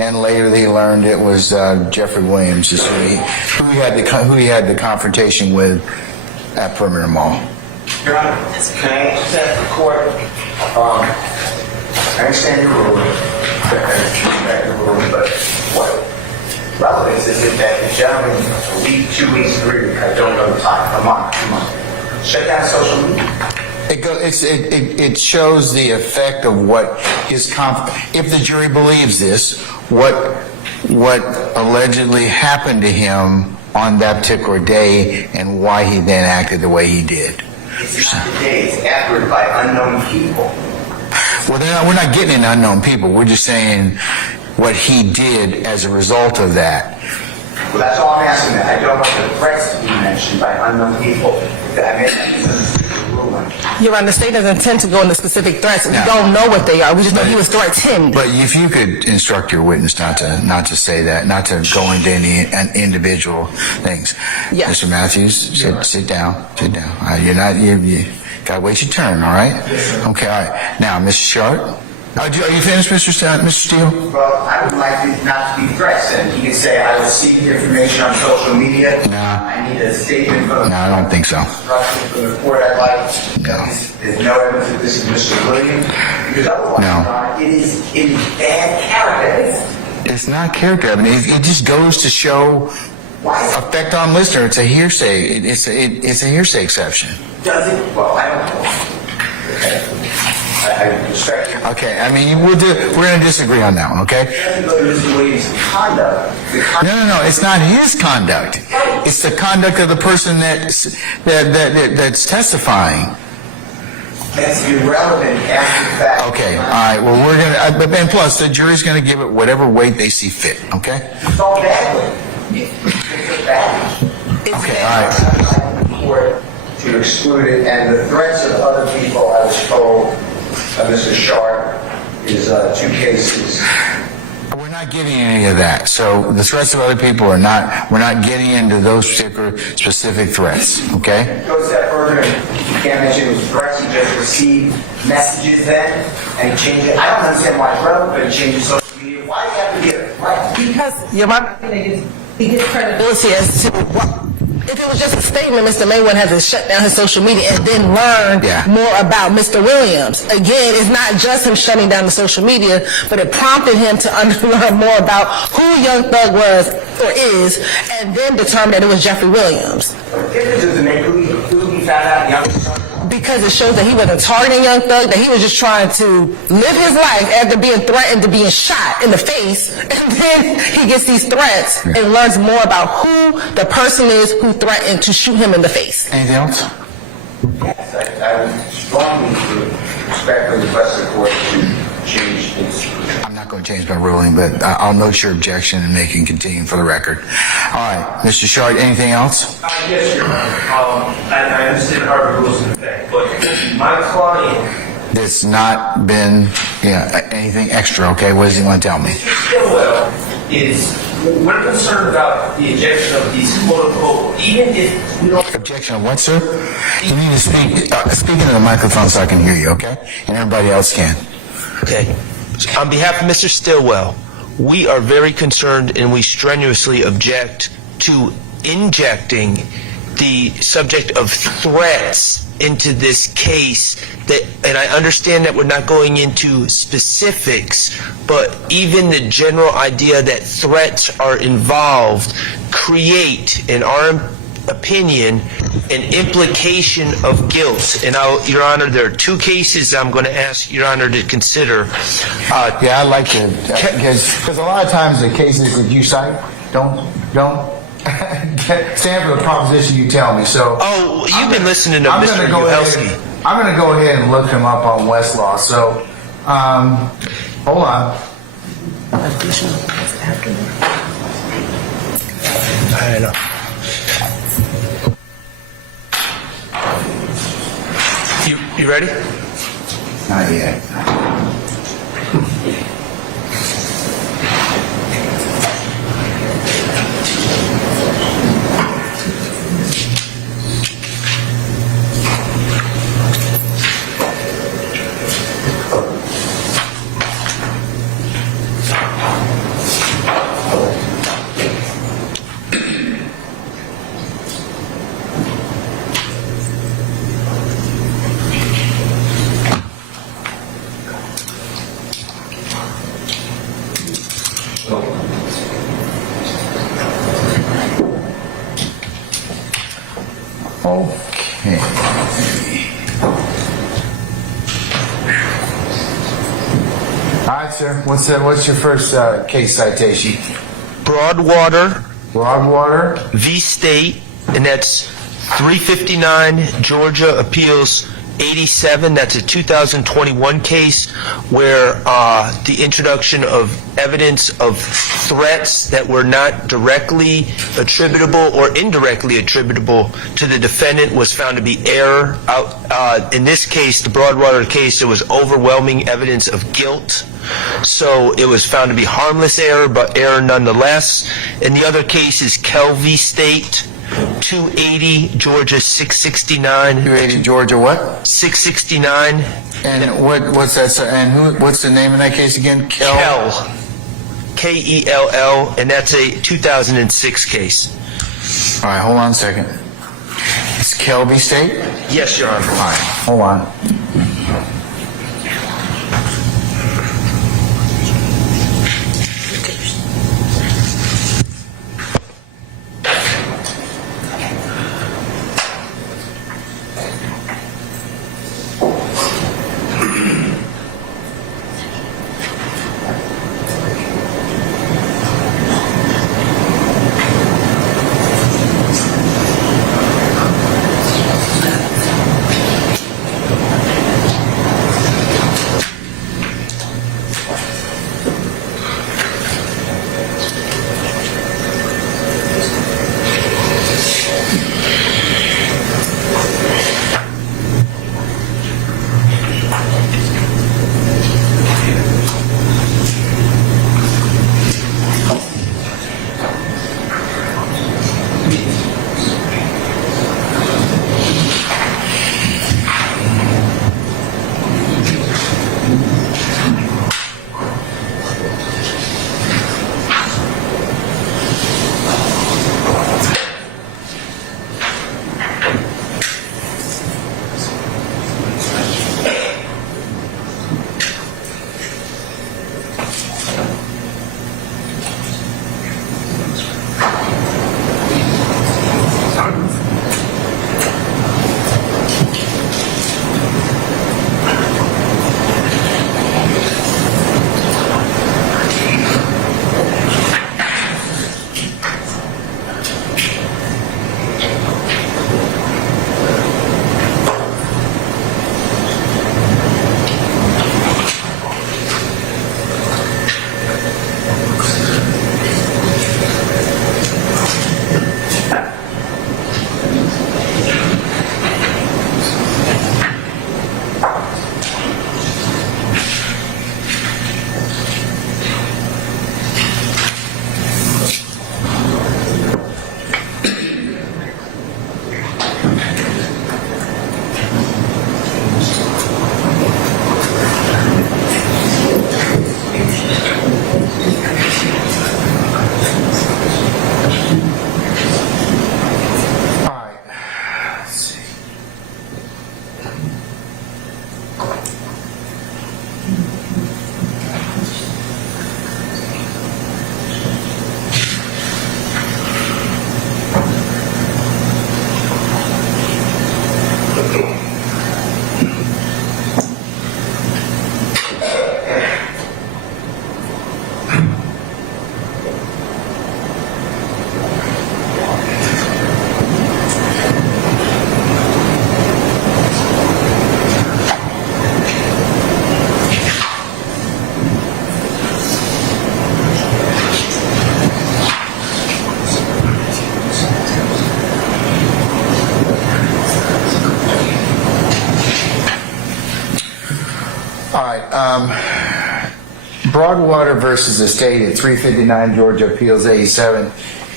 And later they learned it was Jeffrey Williams, who he had the confrontation with at Perimeter Mall. Your Honor, can I just ask the court, I understand your ruling, but what relevance is it that the gentleman, a week, 2 weeks, 3 weeks, I don't know the time, a month, 2 months, shut down social media? It shows the effect of what his if the jury believes this, what allegedly happened to him on that particular day and why he then acted the way he did. It's not the day, it's afterward by unknown people. Well, we're not getting into unknown people. We're just saying what he did as a result of that. Well, that's all I'm asking. I don't want the threats to be mentioned by unknown people. Your Honor, the state doesn't intend to go into specific threats. We don't know what they are. We just know he was threatened. But if you could instruct your witness not to say that, not to go into any individual things. Yes. Mr. Matthews, sit down. You gotta wait your turn, all right? Okay, all right. Now, Mr. Sharp. Are you finished, Mr. Steele? Well, I would like it not to be threats, and he could say, I was seeking information on social media. No. I need a statement from No, I don't think so. from the court. I'd like. No. There's no evidence that this is Mr. Williams, because otherwise, No. Your Honor, it is bad character. It's not character evidence. It just goes to show effect on listener. It's a hearsay. It's a hearsay exception. Does it? Well, I don't know. Okay. I respect you. Okay, I mean, we're going to disagree on that one, okay? It doesn't go to Mr. Williams' conduct. No, it's not his conduct. It's the conduct of the person that's testifying. That's irrelevant after the fact. Okay, all right, well, we're going to, and plus, the jury's going to give it whatever weight they see fit, okay? It's all badly. It's bad. Okay, all right. I'd like the court to exclude it, and the threats of other people, I was told, Mr. Sharp, is 2 cases. We're not getting any of that. So the threats of other people we're not getting into those particular specific threats, okay? Go a step further, and you can't mention it was threats, he just received messages then, and he changed it. I don't understand why it's relevant, but he changed his social media. Why do you have to be a threat? Because he gets credibility as to what. If it was just a statement, Mr. May wouldn't have to shut down his social media and then learn more about Mr. Williams. Again, it's not just him shutting down the social media, but it prompted him to learn more about who Young Thug was or is, and then determine that it was Jeffrey Williams. Who he found out Young Thug? Because it shows that he wasn't targeting Young Thug, that he was just trying to live his life after being threatened to being shot in the face, and then he gets these threats and learns more about who the person is who threatened to shoot him in the face. Anything else? Yes, I would strongly respectfully request the court to change its. I'm not going to change my ruling, but I'll note your objection and they can continue for the record. All right, Mr. Shard, anything else? Yes, Your Honor. I understand the Harvard rules in effect, but my client. There's not been anything extra, okay? What does he want to tell me? Stillwell we're concerned about the ejection of these quote-unquote, even if we don't. Objection of what, sir? You need to speak into the microphone so I can hear you, okay? And everybody else can. Okay. On behalf of Mr. Stillwell, we are very concerned and we strenuously object to injecting the subject of threats into this case, and I understand that we're not going into specifics, but even the general idea that threats are involved create, in our opinion, an implication of guilt. And Your Honor, there are 2 cases I'm going to ask Your Honor to consider. Yeah, I'd like to, because a lot of times the cases that you cite don't stand for the proposition you tell me. So you've been listening to Mr. Uhelski. I'm going to go ahead and look him up on Westlaw. So, hold on. I don't know. You ready? Not yet. Okay. All right, sir. What's your first case citation? Broadwater v. State, and that's 359 Georgia Appeals 87. That's a 2021 case where the introduction of evidence of threats that were not directly attributable or indirectly attributable to the defendant was found to be error. In this case, the Broadwater case, there was overwhelming evidence of guilt. So it was found to be harmless error, but error nonetheless. And the other case is Kelvey State, 280 Georgia 669. 280 Georgia what? 669. And what's that? And what's the name in that case again? Kell. Kell, and that's a 2006 case. All right, hold on a second. It's Kelby State? Yes, Your Honor. All right, hold on. Broadwater versus the state at 359 Georgia Appeals 87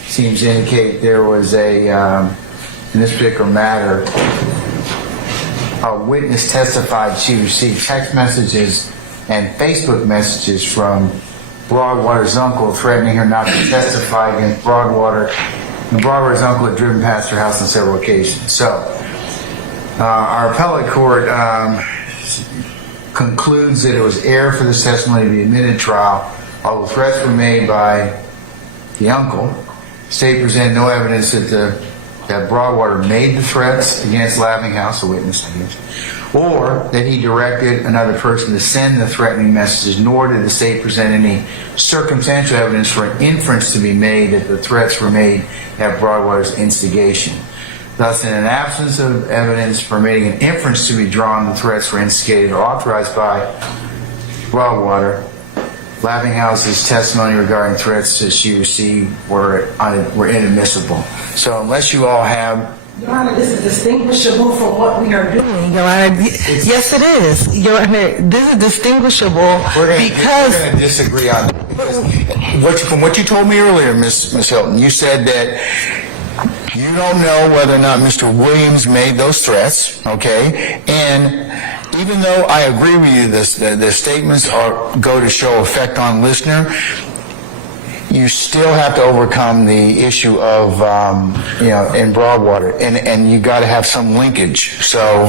seems to indicate there was a, in this particular matter, a witness testified she received text messages and Facebook messages from Broadwater's uncle threatening her not to testify against Broadwater, and Broadwater's uncle had driven past her house on several occasions. So, our appellate court concludes that it was error for this testimony to be admitted at trial. Although threats were made by the uncle, the state presented no evidence that Broadwater made the threats against Laughing House, the witness, or that he directed another person to send the threatening messages, nor did the state present any circumstantial evidence for an inference to be made that the threats were made at Broadwater's instigation. Thus, in an absence of evidence permitting an inference to be drawn, the threats were instigated or authorized by Broadwater. Laughing House's testimony regarding threats that she received were inadmissible. So, unless you all have... Your Honor, this is distinguishable from what we are doing. Your Honor, yes, it is. Your Honor, this is distinguishable because... We're going to disagree on that. From what you told me earlier, Ms. Hilton, you said that you don't know whether or not Mr. Williams made those threats, okay? And even though I agree with you, the statements go to show effect on listener, you still have to overcome the issue of, in Broadwater, and you got to have some linkage. So,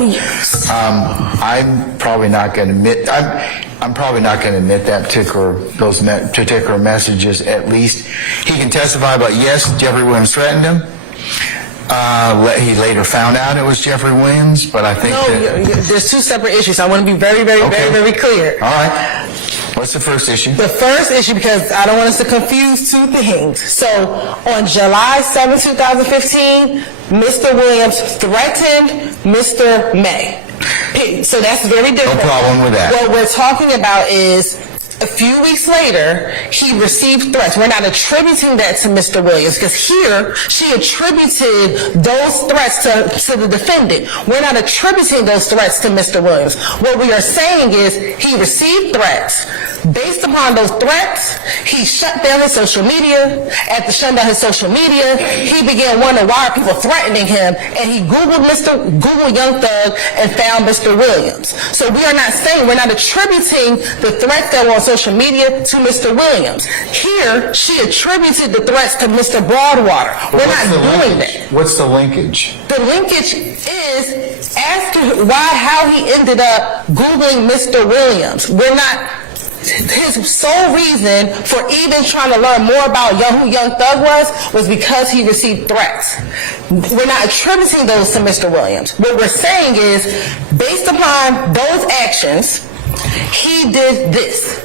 I'm probably not going to admit, I'm probably not going to admit those particular messages. At least he can testify about, yes, Jeffrey Williams threatened him. He later found out it was Jeffrey Williams, but I think there's two separate issues. I want to be very, very, very, very clear. All right. What's the first issue? The first issue, because I don't want us to confuse two things. So on July 7, 2015, Mr. Williams threatened Mr. May. So that's very different. No problem with that. What we're talking about is a few weeks later, he received threats. We're not attributing that to Mr. Williams, because here, she attributed those threats to the defendant. We're not attributing those threats to Mr. Williams. What we are saying is he received threats. Based upon those threats, he shut down his social media. After shutting down his social media, he began wondering why are people threatening him, and he Googled Young Thug and found Mr. Williams. So we are not saying, we're not attributing the threats that were on social media to Mr. Williams. Here, she attributed the threats to Mr. Broadwater. We're not doing that. What's the linkage? The linkage is as to how he ended up Googling Mr. Williams. We're not... His sole reason for even trying to learn more about who Young Thug was because he received threats. We're not attributing those to Mr. Williams. What we're saying is, based upon those actions, he did this.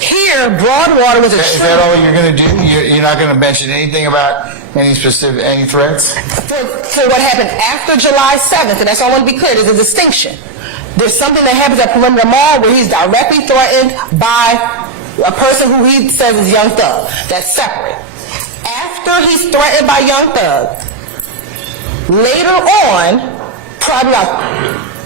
Here, Broadwater was Is that all you're going to do? You're not going to mention anything about any threats? For what happened after July 7th, and that's all I want to be clear, there's a distinction. There's something that happens at Perimeter Mall where he's directly threatened by a person who he says is Young Thug. That's separate. After he's threatened by Young Thug, later on, probably about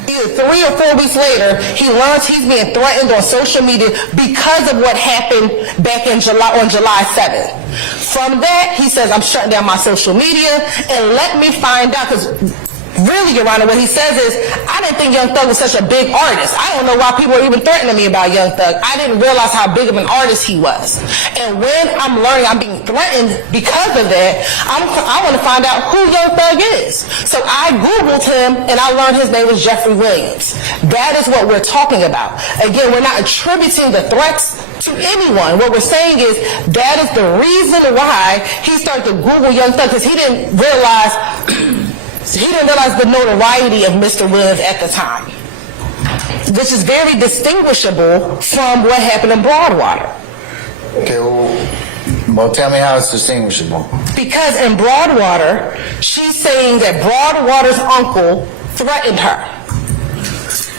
either 3 or 4 weeks later, he learns he's being threatened on social media because of what happened back on July 7th. From that, he says, I'm shutting down my social media, and let me find out, because really, Your Honor, what he says is, I didn't think Young Thug was such a big artist. I don't know why people are even threatening me about Young Thug. I didn't realize how big of an artist he was. And when I'm learning I'm being threatened because of that, I want to find out who Young Thug is. So I Googled him, and I learned his name was Jeffrey Williams. That is what we're talking about. Again, we're not attributing the threats to anyone. What we're saying is, that is the reason why he started to Google Young Thug, because he didn't realize the notoriety of Mr. Williams at the time, which is very distinguishable from what happened in Broadwater. Okay, well, tell me how it's distinguishable. Because in Broadwater, she's saying that Broadwater's uncle threatened her.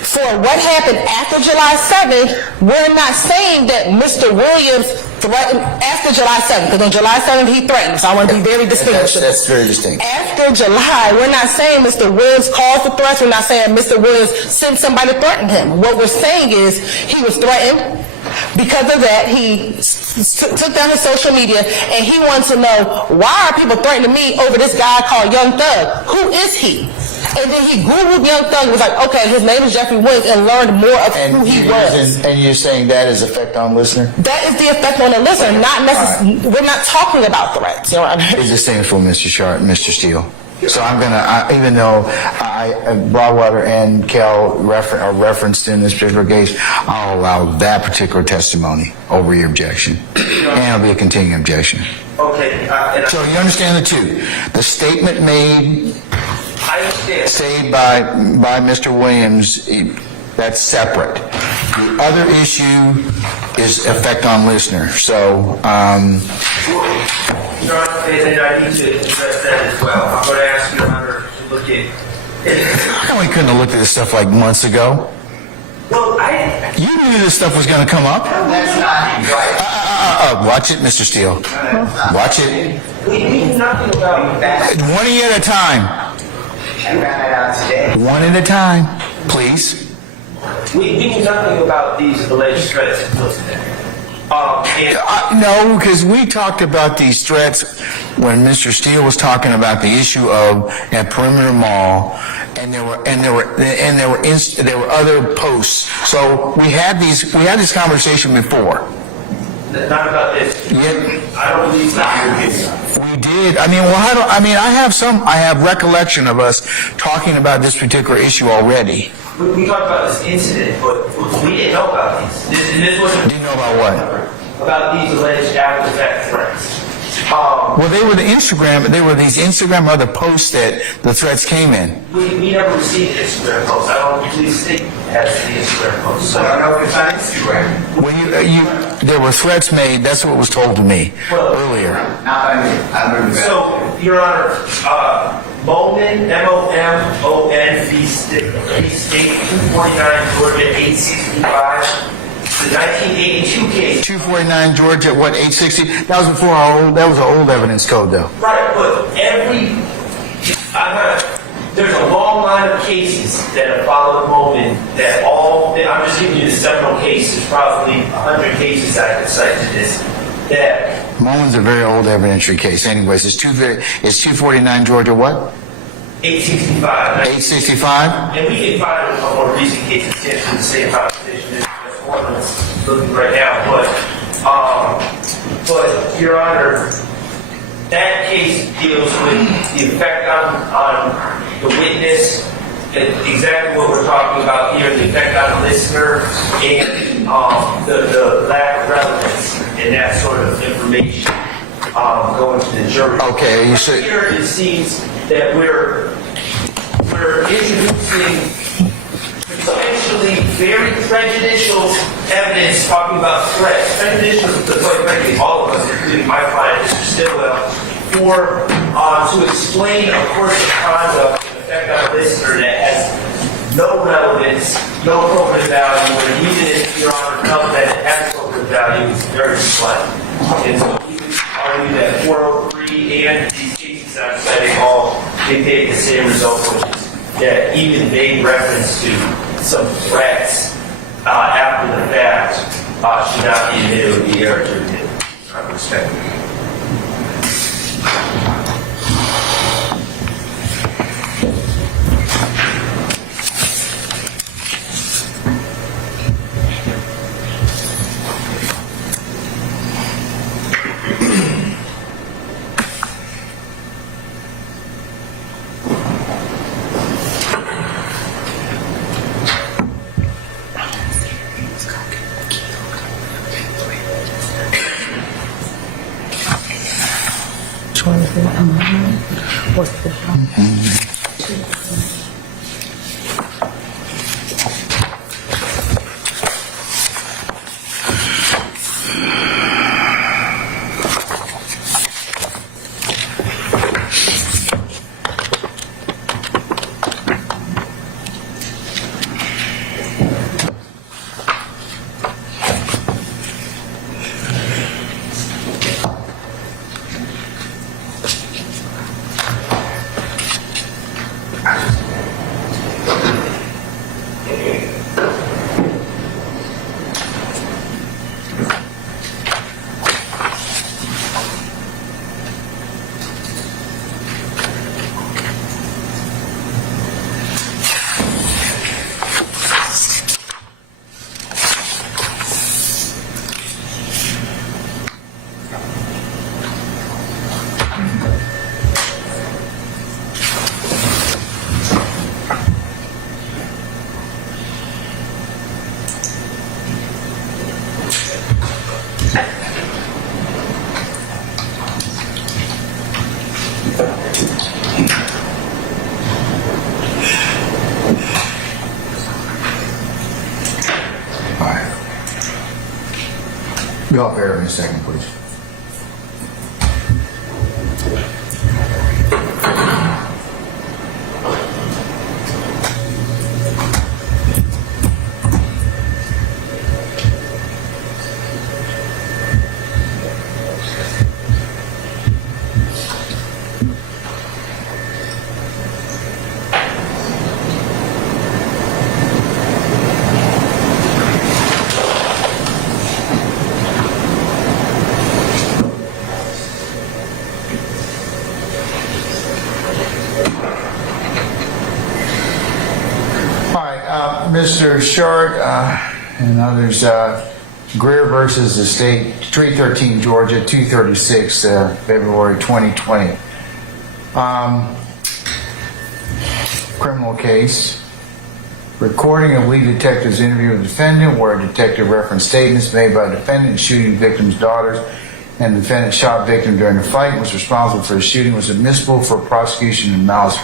For what happened after July 7th, we're not saying that Mr. Williams threatened after July 7th, because on July 7th he threatened, so I want to be very distinguishable. That's very distinct. After July, we're not saying Mr. Williams caused the threats, we're not saying Mr. Williams sent somebody to threaten him. What we're saying is, he was threatened. Because of that, he took down his social media, and he wanted to know, why are people threatening me over this guy called Young Thug? Who is he? And then he Googled Young Thug and was like, okay, his name is Jeffrey Williams, and learned more of who he was. And you're saying that is effect on listener? That is the effect on the listener, not necessarily. Right. We're not talking about threats. You know what I mean? It's distinguishable, Mr. Steele. So I'm gonna, even though Broadwater and Cal are referenced in this particular case, I'll allow that particular testimony over your objection, and it'll be a continuing objection. Okay. So you understand the two? The statement made, I understand. stated by Mr. Williams, that's separate. The other issue is effect on listener. So. Your Honor, and I need to address that as well. I'm going to ask Your Honor to look at... How come we couldn't have looked at this stuff like months ago? Well, You knew this stuff was going to come up. That's not right. Watch it, Mr. Steele. Watch it. We knew nothing about that. One at a time. I found that out today. One at a time, please. We knew nothing about these alleged threats. No, because we talked about these threats when Mr. Steele was talking about the issue of at Perimeter Mall and there were other posts. So we had this conversation before. Not about this. Yeah. I don't believe that. We did. I mean, I have recollection of us talking about this particular issue already. We talked about this incident, but we didn't know about these. This wasn't. Didn't know about what? About these alleged after-the-fact threats. Well, they were these Instagram or other posts that the threats came in. We never received Instagram posts. I don't believe the state has the Instagram posts. So I don't know if it's on Instagram. When there were threats made, that's what was told to me earlier. Not by me. I remember that. So, Your Honor, Moman, M-O-M-O-N, v. State, 249 Georgia, 865. The 1982 case. 249 Georgia, what, 860? That was before that was an old evidence code, though. Right, but there's a long line of cases that have followed Moman that I'm just giving you the several cases, probably 100 cases I could cite to this, that... Moman's a very old evidentiary case. Anyways, it's 249 Georgia what? 865. 865? And we can find a more recent case in the same competition. Looking right now, but Your Honor, that case deals with the effect on the witness, exactly what we're talking about here, the effect on the listener, and the lack of relevance and that sort of information going to the jury. Okay, you said here it seems that we're introducing potentially very prejudicial evidence talking about threats. Prejudicial to quite frankly all of us, including my client, Mr. Stillwell, to explain a course of conduct and effect on a listener that has no relevance, no probative value, and even if Your Honor felt that it has probative value, it's very slight. And so we would argue that 403 and these cases I'm citing all dictate the same result, which is that even vague reference to some threats after the fact should not be admitted or be error to admit. I respect it. Be off air in a second, please. Short and others, Greer versus the State, 313 Georgia, 236 February 2020. Criminal case. Recording of lead detective's interview with the defendant, where a detective referenced statements made by the defendant shooting victim's daughters, and the defendant shot victim during the fight and was responsible for the shooting, was admissible for prosecution of malice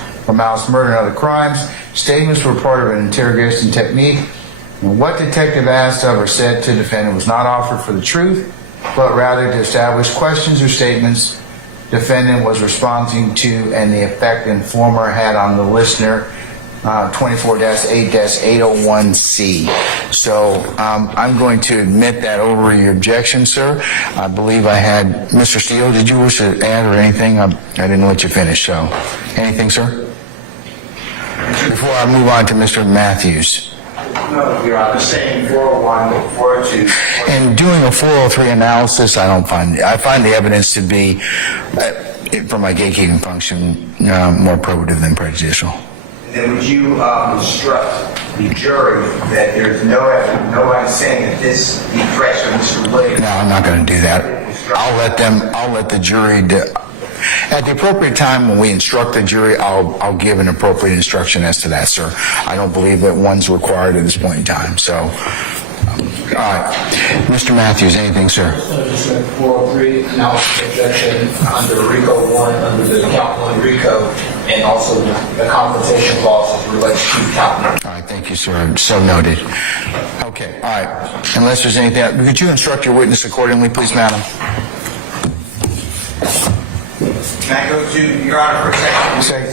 murder and other crimes. Statements were part of an interrogation technique. And what detective asked of or said to the defendant was not offered for the truth, but rather to establish questions or statements defendant was responding to and the effect informer had on the listener. 24-8-801C. So I'm going to admit that over your objection, sir. I believe I had Mr. Steele. Did you wish to add or anything? I didn't let you finish. So anything, sir? Before I move on to Mr. Matthews. No, Your Honor, saying 401, 402. In doing a 403 analysis, I find the evidence to be, from my gatekeeping function, more probative than prejudicial. Then would you instruct the jury that there's nobody saying that the threats of Mr. Williams? No, I'm not going to do that. I'll let the jury at the appropriate time when we instruct the jury, I'll give an appropriate instruction as to that, sir. I don't believe that one's required at this point in time. So, all right. Mr. Matthews, anything, sir? Just 403, analysis objection under RICO 1, under the count 1 RICO, and also the confrontation clause as relates to count 1. All right, thank you, sir. So noted. Okay, all right. Unless there's anything else, could you instruct your witness accordingly, please, madam? Can I go to Your Honor for a second? Say,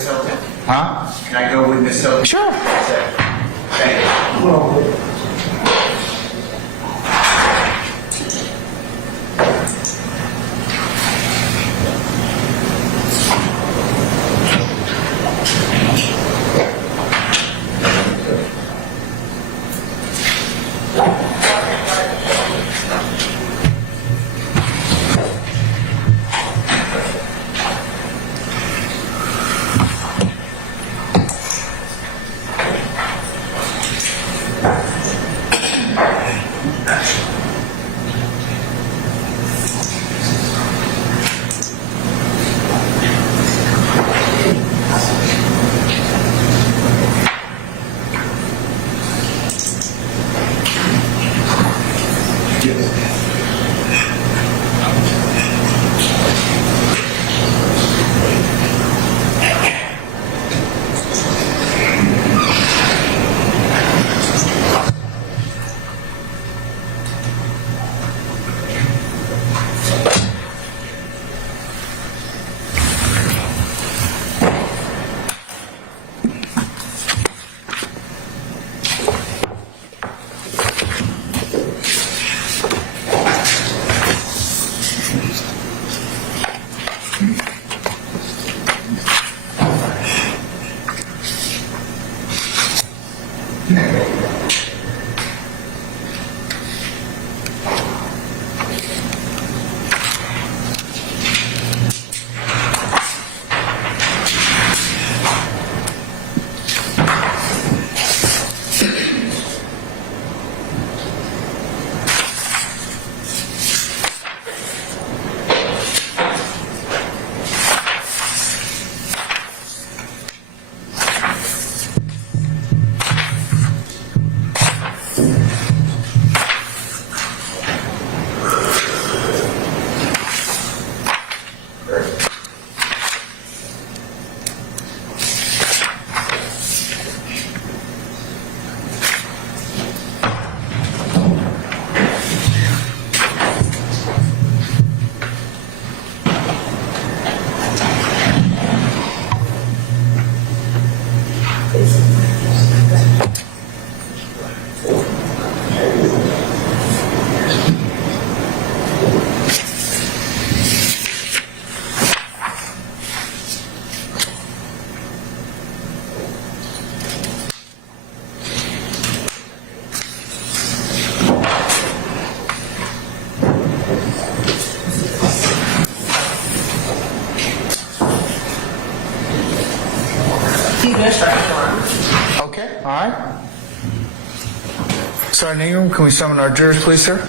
huh? Can I go with Ms. Hilton? Sure. Thank you. He's been striking, Your Honor. Okay, all right. Sergeant Ingram, can we summon our jurors, please, sir?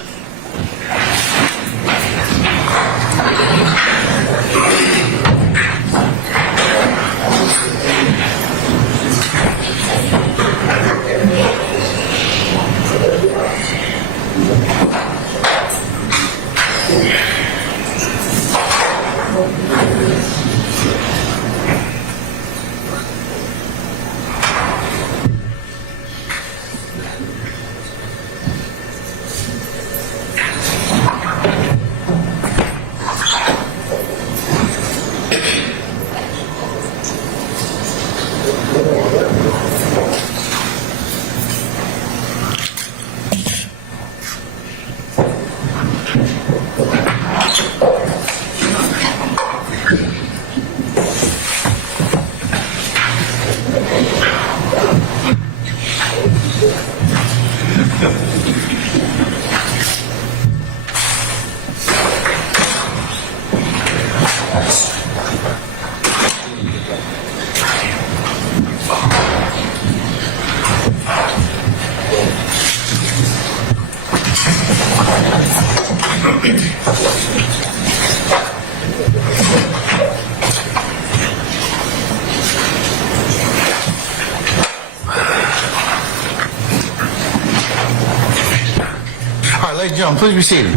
Ladies and gentlemen, please be seated.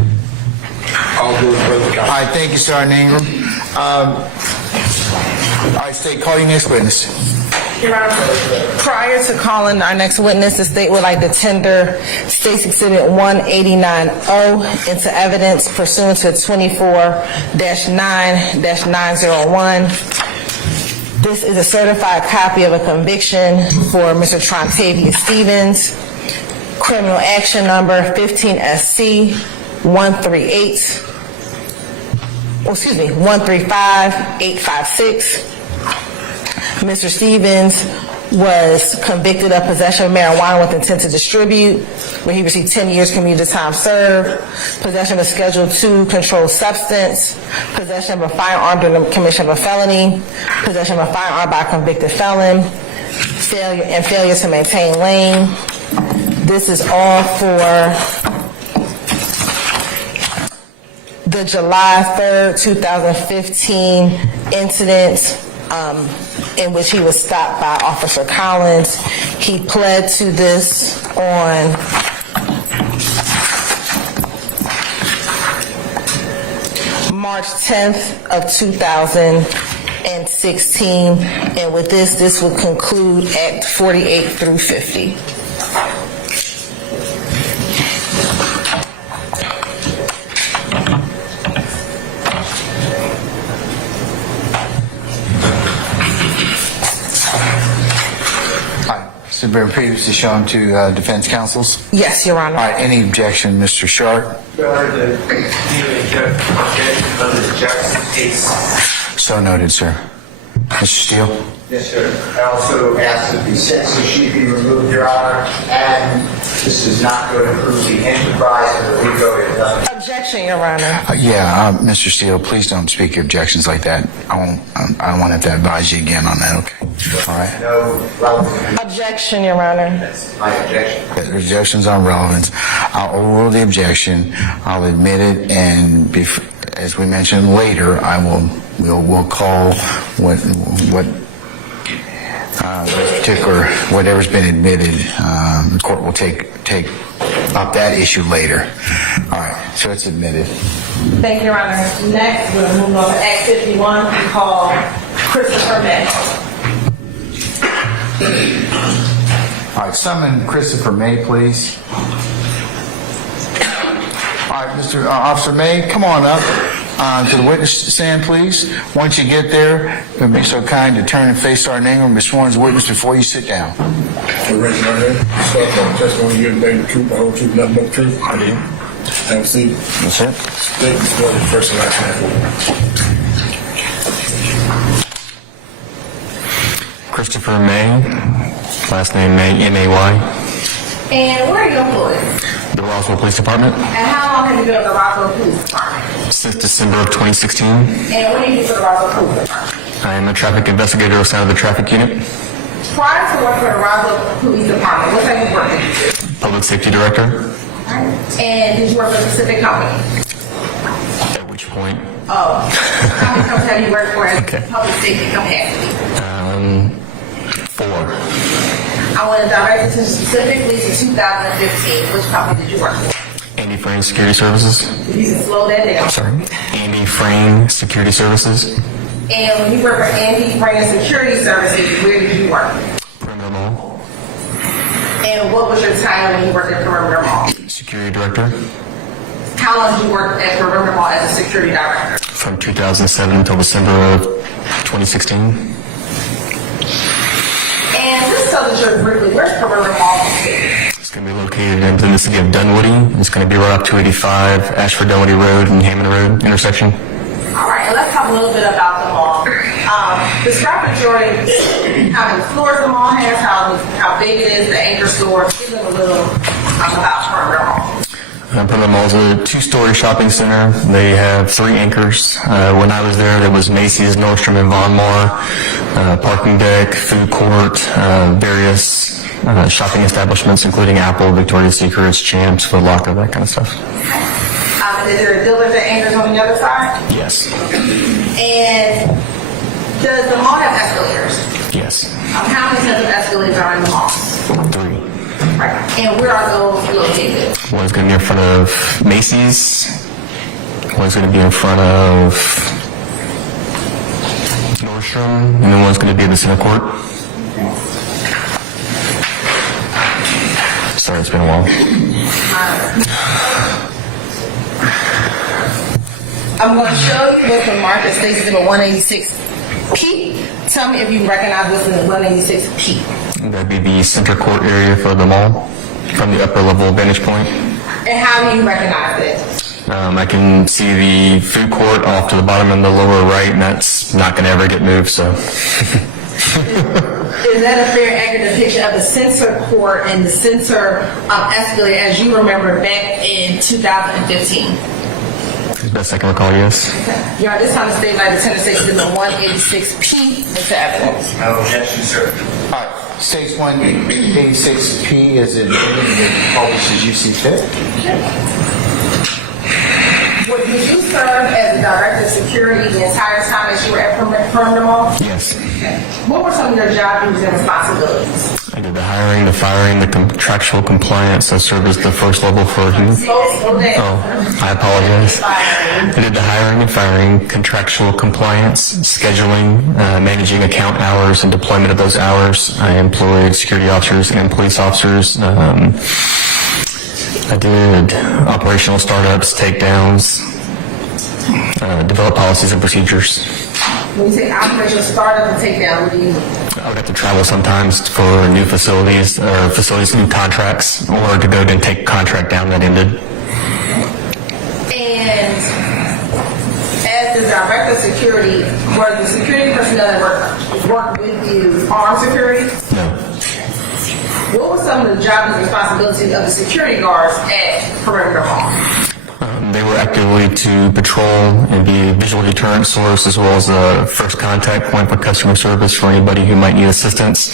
All right, thank you, Sergeant Ingram. All right, State, call your next witness. Your Honor, prior to calling our next witness, the state would like to tender State's Exhibit 189O into evidence pursuant to 24-9-901. This is a certified copy of a conviction for Mr. Trontavious Stevens, criminal action number 15SC 135856. Mr. Stevens was convicted of possession of marijuana with intent to distribute, where he received 10 years commuted time served, possession of a Schedule II controlled substance, possession of a firearm during the commission of a felony, possession of a firearm by a convicted felon, failure to maintain lane. This is all for the July 3rd, 2015 incident in which he was stopped by Officer Collins. He pled to this on March 10th of 2016, and with this would conclude Act 48 through 50. So been previously shown to defense counsels? Yes, Your Honor. All right, any objection, Mr. Sharp? Your Honor, the under the Jackson case. So noted, sir. Mr. Steele? Yes, sir. I also ask that the sentencing sheet be removed, Your Honor, and this is not going to prove the enterprise of the RICO. Objection, Your Honor. Mr. Steele, please don't speak your objections like that. I don't want to have to advise you again on that, okay? All right? No relevance. Objection, Your Honor. That's my objection. The objection's on relevance. I'll overrule the objection. I'll admit it, and as we mentioned later, we'll call whatever's been admitted. The court will take up that issue later. All right, so it's admitted. Thank you, Your Honor. Next, we'll move on to Act 51. We call Christopher May. All right, summon Christopher May, please. All right, Mr. Officer May, come on up to the witness stand, please. Once you get there, you'll be so kind to turn and face Sergeant Ingram, be sworn as a witness before you sit down. Raise your hand. Swear to testimony you give the truth, the whole truth, nothing but the truth. I do. Have a seat. That's it. State the score, first and last name. Christopher May, last name May, M-A-Y, And where are you employed? the Roswell Police Department, And how long have you been with the Roswell Police Department? since December of 2016. And what do you do for the Roswell Police Department? I am a traffic investigator assigned to the traffic unit. Prior to working for the Roswell Police Department, what type of work did you do? Public Safety Director. And did you work for a specific company? At which point? Oh, how many companies have you worked for in public safety capacity? 4. I want to direct attention specifically to 2015. Which company did you work for? Andy Frame Security Services. If you can slow that down. Sorry. Andy Frame Security Services. And when you work for Andy Frame Security Services, where did you work? Perimeter Mall. And what was your title when you worked at Perimeter Mall? Security Director. How long did you work at Perimeter Mall as a security director? From 2007 until December of 2016. And just tell the jury briefly, where's Perimeter Mall located? It's going to be located in the city of Dunwoody. It's going to be right up 285 Ashford Dunwoody Road and Hammond Road intersection. All right, and let's talk a little bit about the mall. Describe the jury how many floors the mall has, how big it is, the anchor stores. Give them a little about Perimeter Mall. Perimeter Mall is a 2-story shopping center. They have 3 anchors. When I was there was Macy's, Nordstrom, and Von Maur, parking deck, food court, various shopping establishments, including Apple, Victoria's Secrets, Champs, Foot Locker, that kind of stuff. Is there a dealer that anchors on the other side? Yes. And does the mall have escalators? Yes. How many sets of escalators are in the mall? 3. Right. And where are those located? One's going to be in front of Macy's. One's going to be in front of Nordstrom. And then one's going to be in the center court. Sorry, it's been a while. I'm going to show you what's the market states is in 186P. Tell me if you recognize what's in 186P. That'd be the center court area for the mall from the upper level vantage point. And how do you recognize it? I can see the food court off to the bottom in the lower right, and that's not going to ever get moved, so. Is that a fair, accurate depiction of the center court and the center escalator as you remember back in 2015? As best I can recall, yes. Your Honor, this time the state like the Tennessee State is in 186P into evidence. No objection, sir. All right. States 186P is admitted and published as you see fit. Did you serve as the director of security the entire time that you were at Perimeter Mall? Yes. What were some of your job duties and responsibilities? I did the hiring, the firing, the contractual compliance. I served as the first level for I apologize. I did the hiring and firing, contractual compliance, scheduling, managing account hours and deployment of those hours. I employed security officers and police officers. I did operational startups, takedowns, develop policies and procedures. When you say operational startup and takedown, what do you mean? I would have to travel sometimes for new facilities, or new contracts, or to go and take a contract down that ended. And as the director of security, were the security personnel that work with you armed security? No. What were some of the jobs and responsibilities of the security guards at Perimeter Mall? They were actively to patrol and be a visual deterrent source, as well as a first contact point for customer service for anybody who might need assistance.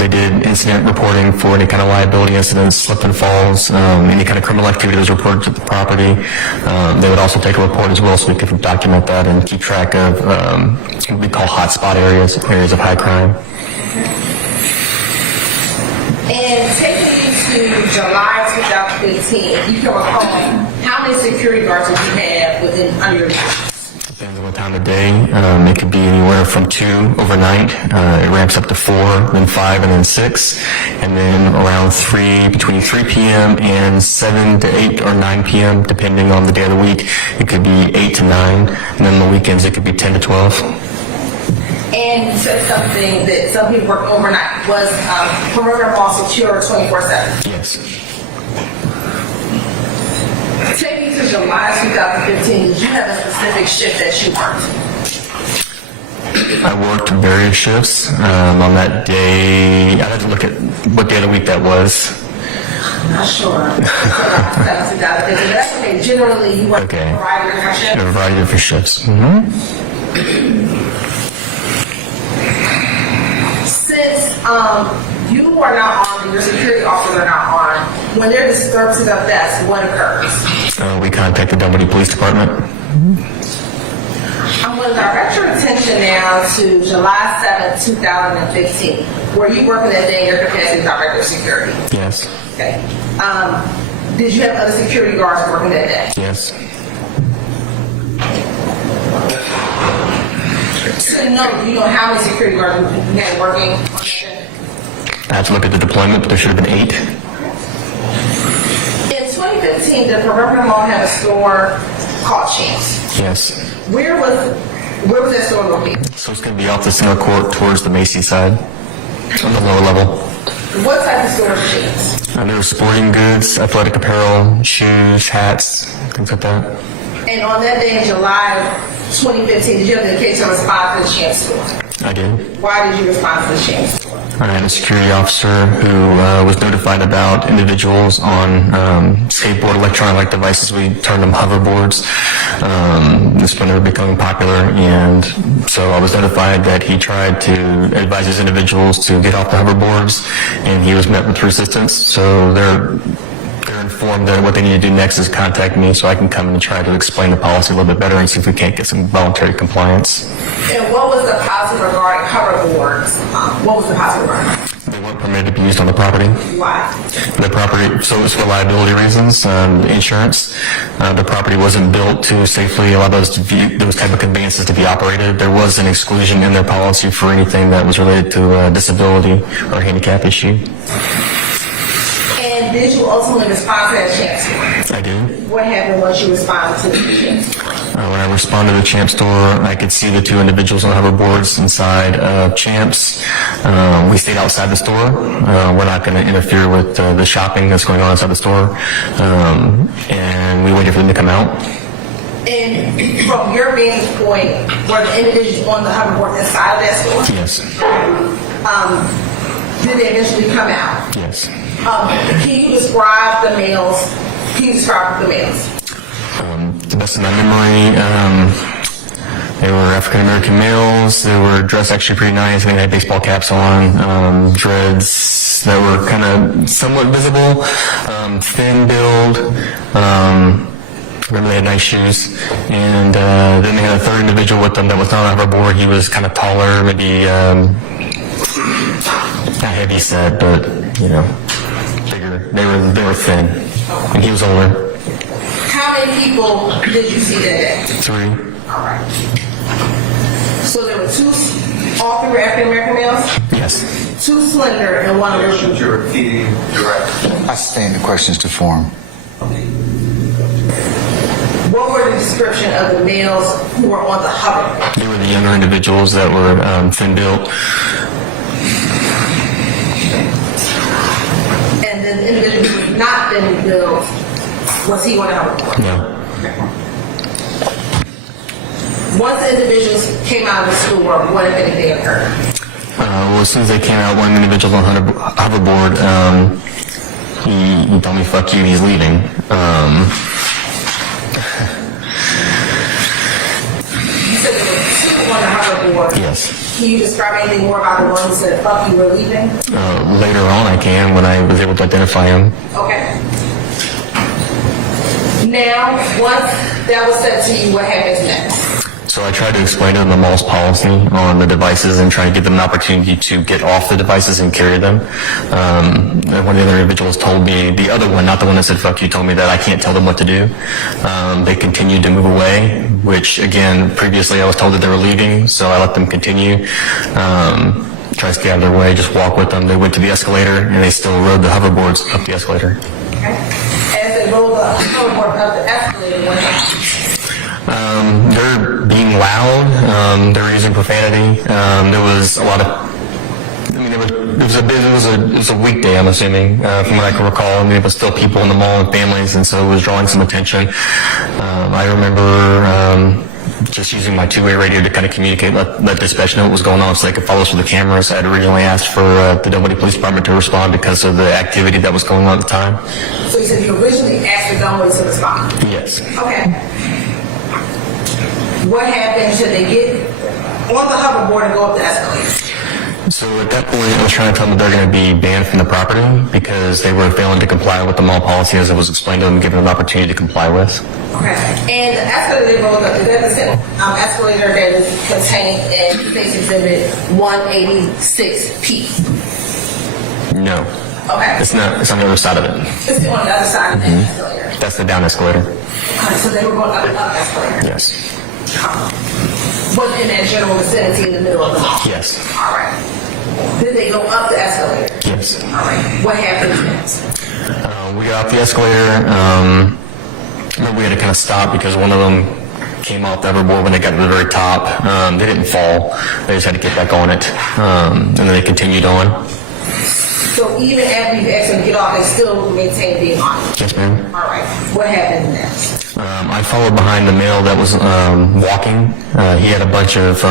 They did incident reporting for any kind of liability incidents, slip and falls, any kind of criminal activity that was reported to the property. They would also take a report as well, so we could document that and keep track of what we call hotspot areas of high crime. And taking you to July 2015, if you can recall, how many security guards did you have under your leadership? Depends on what time of day. It could be anywhere from 2 overnight. It ramps up to 4, then 5, and then 6. And then around between 3 p.m. and 7 to 8 or 9 p.m., depending on the day of the week, it could be 8 to 9. And then on the weekends, it could be 10 to 12. And you said something that some people work overnight. Was Perimeter Mall secure 24/7? Yes. Taking you to July 2015, did you have a specific shift that you worked? I worked various shifts. On that day, I'd have to look at what day of the week that was. I'm not sure. That's okay. Generally, you work a variety of different shifts? A variety of different shifts. Mm-hmm. Since you are not armed and your security officers are not armed, When there are disturbances of death, what occurs? We contact the Dunwoody Police Department. I'm going to direct your attention now to July 7th, 2015. Were you working that day in your capacity as director of security? Yes. Okay. Did you have other security guards working that day? Yes. So do you know how many security guards you had working on that day? I have to look at the deployment, but there should have been 8. In 2015, did Perimeter Mall have a store called Chemist? Yes. Where was that store located? So it's going to be off the center court towards the Macy's side, on the lower level. What type of store is Chemist? There were sporting goods, athletic apparel, shoes, hats, things like that. And on that day in July 2015, did you have the occasion to respond to the Chemist store? I did. Why did you respond to the Chemist store? I had a security officer who was notified about individuals on skateboard electronic devices. We termed them hoverboards. This when they were becoming popular, and so I was notified that he tried to advise these individuals to get off the hoverboards, and he was met with resistance. So they're informed that what they need to do next is contact me so I can come in and try to explain the policy a little bit better and see if we can't get some voluntary compliance. And what was the policy regarding hoverboards? What was the policy regarding? They weren't permitted to be used on the property. Why? The property, so it was for liability reasons, insurance. The property wasn't built to safely allow those type of conveyances to be operated. There was an exclusion in their policy for anything that was related to a disability or handicap issue. And did you ultimately respond to that Champ store? I did. What happened once you responded to the Champ store? When I responded to the Champ store, I could see the 2 individuals on hoverboards inside of Champ's. We stayed outside the store. We're not going to interfere with the shopping that's going on inside the store. And we waited for them to come out. And from your vantage point, were the individuals on the hoverboard inside of that store? Yes. Did they eventually come out? Yes. Can you describe the males? Can you describe the males? To the best of my memory, they were African-American males. They were dressed actually pretty nice. They had baseball caps on, dreads that were kind of somewhat visible, thin build. Remember they had nice shoes. And then they had a third individual with them that was not on a hoverboard. He was kind of taller, maybe not heavy set, but, you know, bigger. They were thin. And he was older. How many people did you see that day? 3. All right. So there were all 3 were African American males? Yes. 2 slender and 1 little. You're repeating directly. I stand the questions to form. What were the description of the males who were on the hoverboard? They were the younger individuals that were thin built. And then the individual who was not thin built, was he on the hoverboard? No. Once the individuals came out of the store, what if anything occurred? Well, as soon as they came out, one individual on hoverboard, he told me, "Fuck you," he's leaving. You said there were 2 on the hoverboard. Yes. Can you describe anything more about the one who said, "Fuck you, we're leaving"? Later on I can, when I was able to identify him. Okay. Now, once that was said to you, what happens next? So I tried to explain to them the mall's policy on the devices and try to give them an opportunity to get off the devices and carry them. One of the other individuals told me, the other one, not the one that said "fuck you," told me that I can't tell them what to do. They continued to move away, which again, previously I was told that they were leaving, so I let them continue. Try to stay out of their way, just walk with them. They went to the escalator and they still rode the hoverboards up the escalator. Okay. As they rolled the hoverboard up the escalator, what happened? They're being loud. They're using profanity. There was a lot of. I mean, it was a weekday. I'm assuming, from what I can recall. I mean, there was still people in the mall and families, and so it was drawing some attention. I remember just using my 2-way radio to kind of communicate, let dispatch know what was going on, so they could follow us through the cameras. I had originally asked for the Dunwoody Police Department to respond because of the activity that was going on at the time. So you said you originally asked the Dunwoody to respond? Yes. Okay. What happened? Should they get on the hoverboard and go up the escalator? So at that point, I was trying to tell them that they're going to be banned from the property because they were failing to comply with the mall policy as it was explained to them, given an opportunity to comply with. Okay. And the escalator they rolled up, is that the same escalator that is contained in State's Exhibit 186P? No. Okay. It's not. It's on the other side of it. It's on the other side of the escalator. That's the down escalator. So they were going up the escalator. Yes. Was in that general vicinity in the middle of the mall? Yes. All right. Did they go up the escalator? Yes. All right. What happened next? We got off the escalator. Remember we had to kind of stop because one of them came off the hoverboard when they got to the very top. They didn't fall. They just had to get back on it. And then they continued on. So even after you asked them to get off, they still maintained being on it? Yes, ma'am. All right. What happened next? I followed behind the male that was walking. He had a bunch of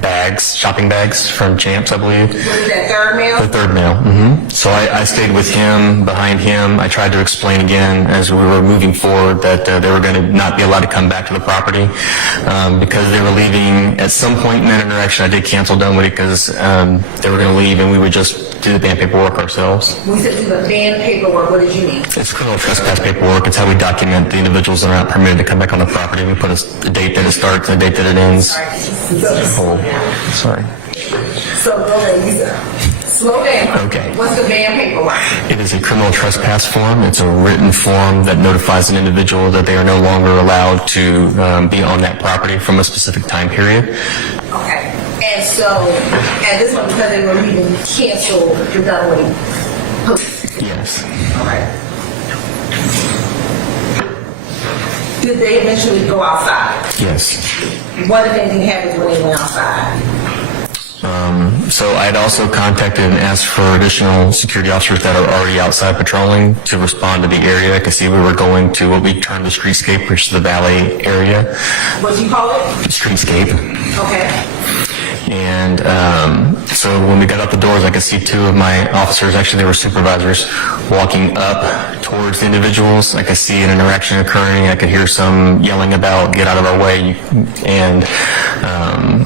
bags, shopping bags from Champs, I believe. Was it that third male? The third male. So I stayed with him, behind him. I tried to explain again as we were moving forward that they were going to not be allowed to come back to the property because they were leaving. At some point in that interaction, I did cancel Dunwoody because they were going to leave and we would just do the ban paperwork ourselves. When you said do the ban paperwork, what did you mean? It's criminal trespass paperwork. It's how we document the individuals that are not permitted to come back on the property. We put a date that it starts and a date that it ends. Sorry. So go ahead, slow down. Okay. What's the ban paperwork? It is a criminal trespass form. It's a written form that notifies an individual that they are no longer allowed to be on that property from a specific time period. Okay. And so, at this point, because they were leaving, you canceled your Dunwoody post. Yes. All right. Did they eventually go outside? Yes. What, if anything, happened when they went outside? So I had also contacted and asked for additional security officers that are already outside patrolling to respond to the area. I could see we were going to what we term the streetscape, which is the valet area. What do you call it? Streetscape. Okay. And so when we got out the doors, I could see two of my officers, actually they were supervisors, walking up towards the individuals. I could see an interaction occurring. I could hear some yelling about, get out of our way. And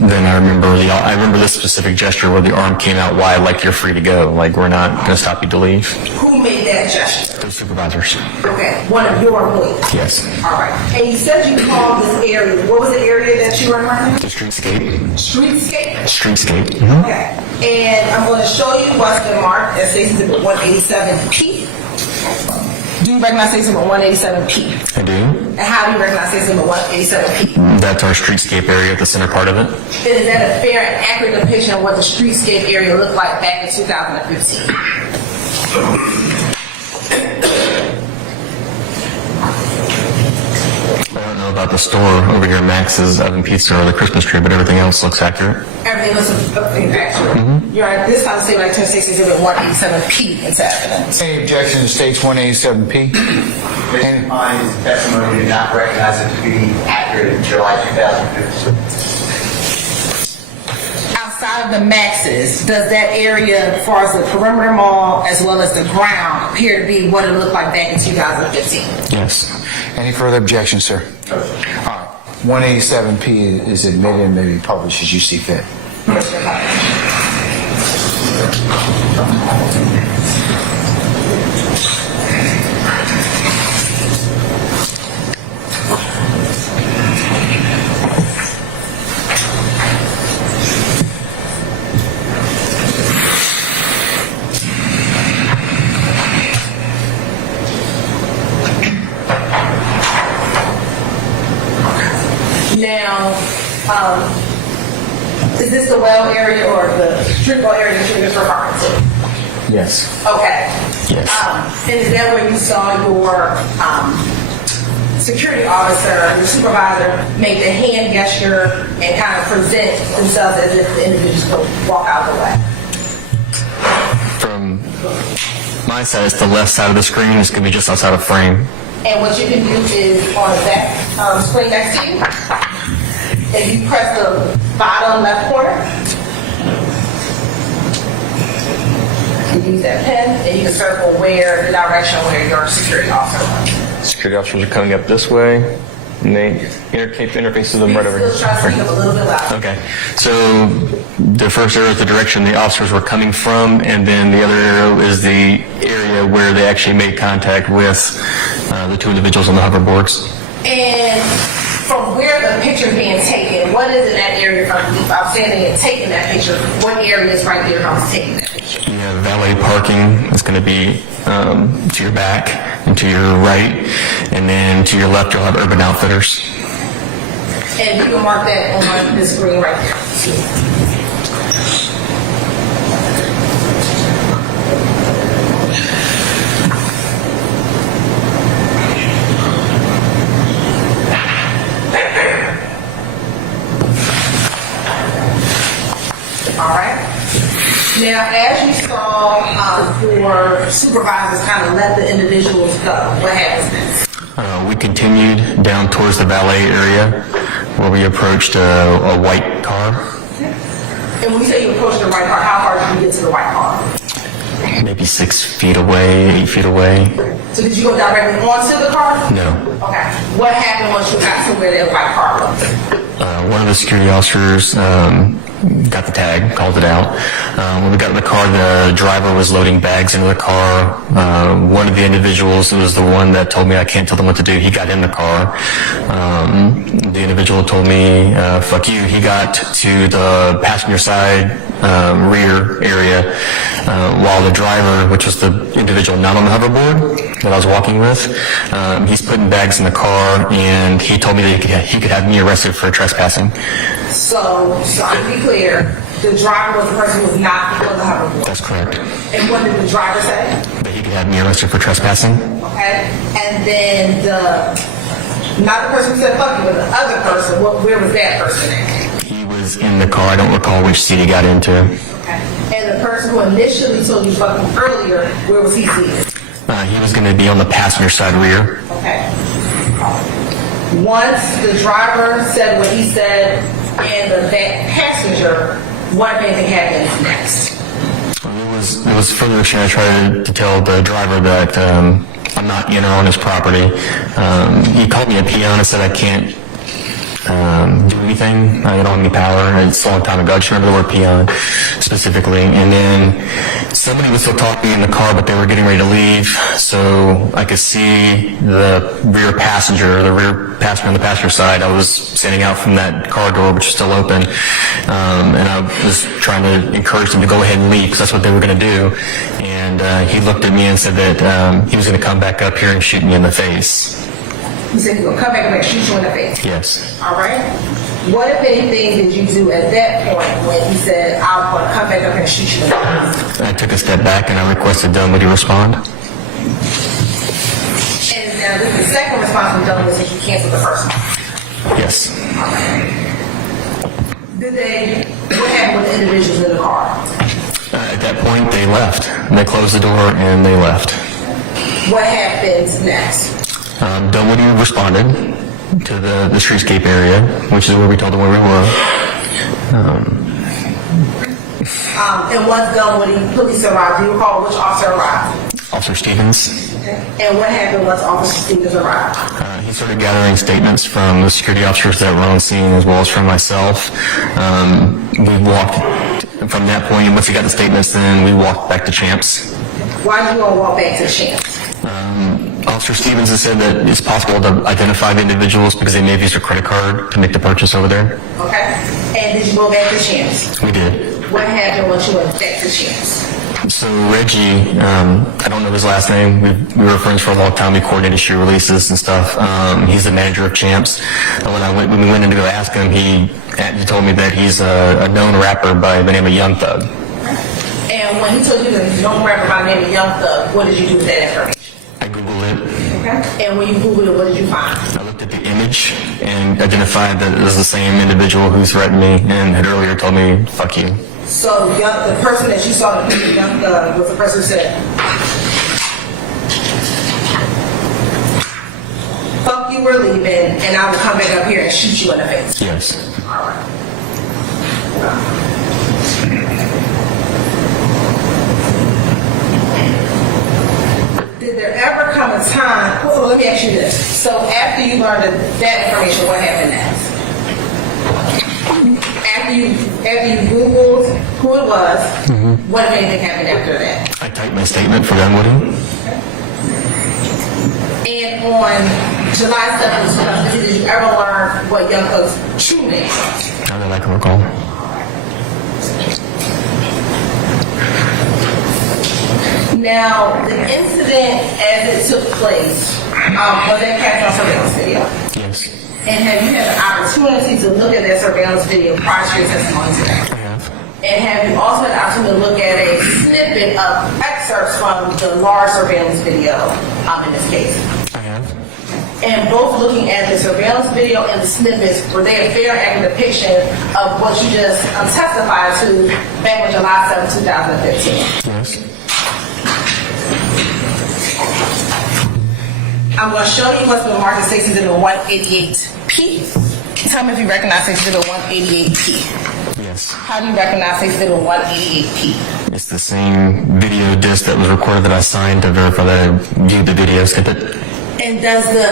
then I remember this specific gesture where the arm came out wide, like you're free to go, like we're not going to stop you to leave. Who made that gesture? The supervisors. Okay. One of your employees? Yes. All right. And you said you called this area. What was the area that you were in? The streetscape. Streetscape? Streetscape. Okay. And I'm going to show you what's been marked as State's Exhibit 187P. Do you recognize State's Exhibit 187P? I do. And how do you recognize State's Exhibit 187P? That's our streetscape area at the center part of it. Is that a fair and accurate depiction of what the streetscape area looked like back in 2015? I don't know about the store over here, Max's Oven Pizza or the Christmas tree, but everything else looks accurate. Everything looks accurate. You're right. This time, State like State's Exhibit 187P into evidence. Any objection to State's 187P? Based upon his testimony, did not recognize it to be accurate in July 2015. Outside of the Maxes, does that area, as far as the perimeter mall as well as the ground, appear to be what it looked like back in 2015? Yes. Any further objections, sir? All right. 187P is admitted and may be published as you see fit. Now, is this the well area or the strip mall area that you're referring to? Yes. Okay. Yes. And is that where you saw your security officer, your supervisor, make the hand gesture and kind of present themselves as if the individuals could walk out the way? From my side, it's the left side of the screen. It's going to be just outside of frame. And what you can do is on that screen next to you, if you press the bottom left corner, you use that pen and you can circle where the direction where your security officer was. Security officers are coming up this way. and they interface to them right over here. Still try to speak up a little bit louder. Okay, so the first arrow is the direction the officers were coming from, and then the other arrow is the area where they actually made contact with the two individuals on the hoverboards. And from where the picture is being taken, what is in that area from, if I'm standing and taking that picture, what area is right there if I was taking that picture? You have valet parking. It's going to be to your back and to your right, and then to your left you'll have Urban Outfitters. And you can mark that on the screen right there. All right. Now, as you saw, your supervisors kind of let the individuals go. What happens next? We continued down towards the valet area where we approached a white car. And when you say you approached the white car, how far did you get to the white car? Maybe 6 feet away, 8 feet away. So did you go directly onto the car? No. Okay. What happened once you got to where that white car was? One of the security officers got the tag, called it out. When we got in the car, the driver was loading bags into the car. One of the individuals was the one that told me I can't tell them what to do. He got in the car. The individual told me, fuck you. He got to the passenger side rear area while the driver, which was the individual not on the hoverboard that I was walking with, he's putting bags in the car, and he told me that he could have me arrested for trespassing. So to be clear, the driver was the person who was not on the hoverboard. That's correct. And what did the driver say? That he could have me arrested for trespassing. Okay. And then not the person who said fuck you, but the other person, where was that person at? He was in the car. I don't recall which seat he got into. Okay. And the person who initially told you fuck you earlier, where was he seated? He was going to be on the passenger side rear. Okay. Once the driver said what he said and the passenger, what if anything happens next? It was further exchange. I tried to tell the driver that I'm not in or on his property. He called me a peon and said I can't do anything. I don't have any power. It's a long time ago. I just remember the word peon specifically. And then somebody was still talking in the car, but they were getting ready to leave. So I could see the rear passenger on the passenger side. I was standing out from that car door, which was still open. And I was trying to encourage them to go ahead and leave because that's what they were going to do. And he looked at me and said that he was going to come back up here and shoot me in the face. He said he's going to come back and shoot you in the face. Yes. All right. What, if anything, did you do at that point when he said, I'm going to come back up and shoot you in the face? I took a step back and I requested Dunwoody respond. And now this is the second response from Dunwoody since you canceled the first one. Yes. What happened with the individuals in the car? At that point, they left. They closed the door and they left. What happens next? Dunwoody responded to the streetscape area, which is where we told them where we were. And once Dunwoody police arrived, do you recall which officer arrived? Officer Stevens. And what happened once Officer Stevens arrived? He started gathering statements from the security officers that were on scene as well as from myself. We walked from that point, and once he got the statements, then we walked back to Champs. Why did you all walk back to Champs? Officer Stevens has said that it's possible to identify the individuals because they may have used a credit card to make the purchase over there. Okay. And did you go back to Champs? We did. What happened once you went back to Champs? So Reggie, I don't know his last name. We were friends for a long time. We coordinated shoe releases and stuff. He's the manager of Champs. And when we went in to go ask him, he told me that he's a known rapper by the name of Young Thug. And when he told you that he's a known rapper by the name of Young Thug, what did you do with that information? I Googled it. Okay. And when you Googled it, what did you find? I looked at the image and identified that it was the same individual who threatened me and had earlier told me, fuck you. So the person that you saw in the picture, Young Thug, was the person who said, fuck you, we're leaving, and I will come back up here and shoot you in the face. Yes. All right. Did there ever come a time, well, let me ask you this. So after you learned that information, what happened next? After you Googled who it was, what if anything happened after that? I typed my statement for Dunwoody. And on July 7th, did you ever learn what Young Thug's true name was? Not that I can recall. Now, the incident as it took place, was that captured on surveillance video? Yes. And have you had the opportunity to look at that surveillance video prior to your testimony today? I have. And have you also had the opportunity to look at a snippet of excerpts from the large surveillance video in this case? I have. And both looking at the surveillance video and the snippets, were they a fair and accurate depiction of what you just testified to back on July 7, 2015? Yes. I'm going to show you what's been marked as 60188P. Tell me if you recognize 60188P. Yes. How do you recognize 60188P? It's the same video disc that was recorded that I signed to verify that I viewed the video snippet. And does the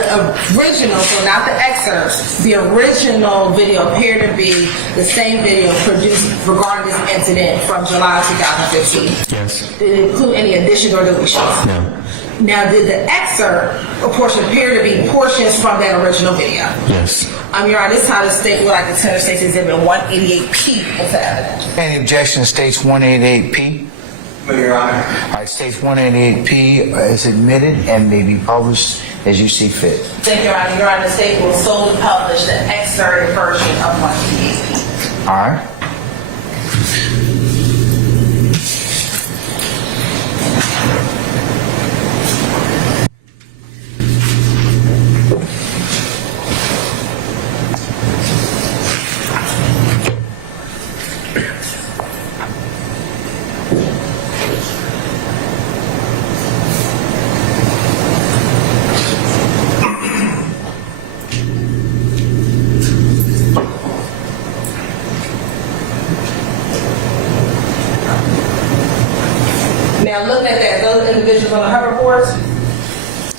original, so not the excerpts, the original video appear to be the same video produced regarding this incident from July 2015? Yes. Did it include any additions or deletions? No. Now, did the excerpt portion appear to be portions from that original video? Yes. Your Honor, this time the state would like to tender states exhibit 188P into evidence. Any objection to states 188P? Your Honor. All right, states 188P is admitted and may be published as you see fit. Thank you, Your Honor. Your Honor, the state will solely publish the excerpted version of 188P. All right. Now, looking at that, those individuals on the hoverboards,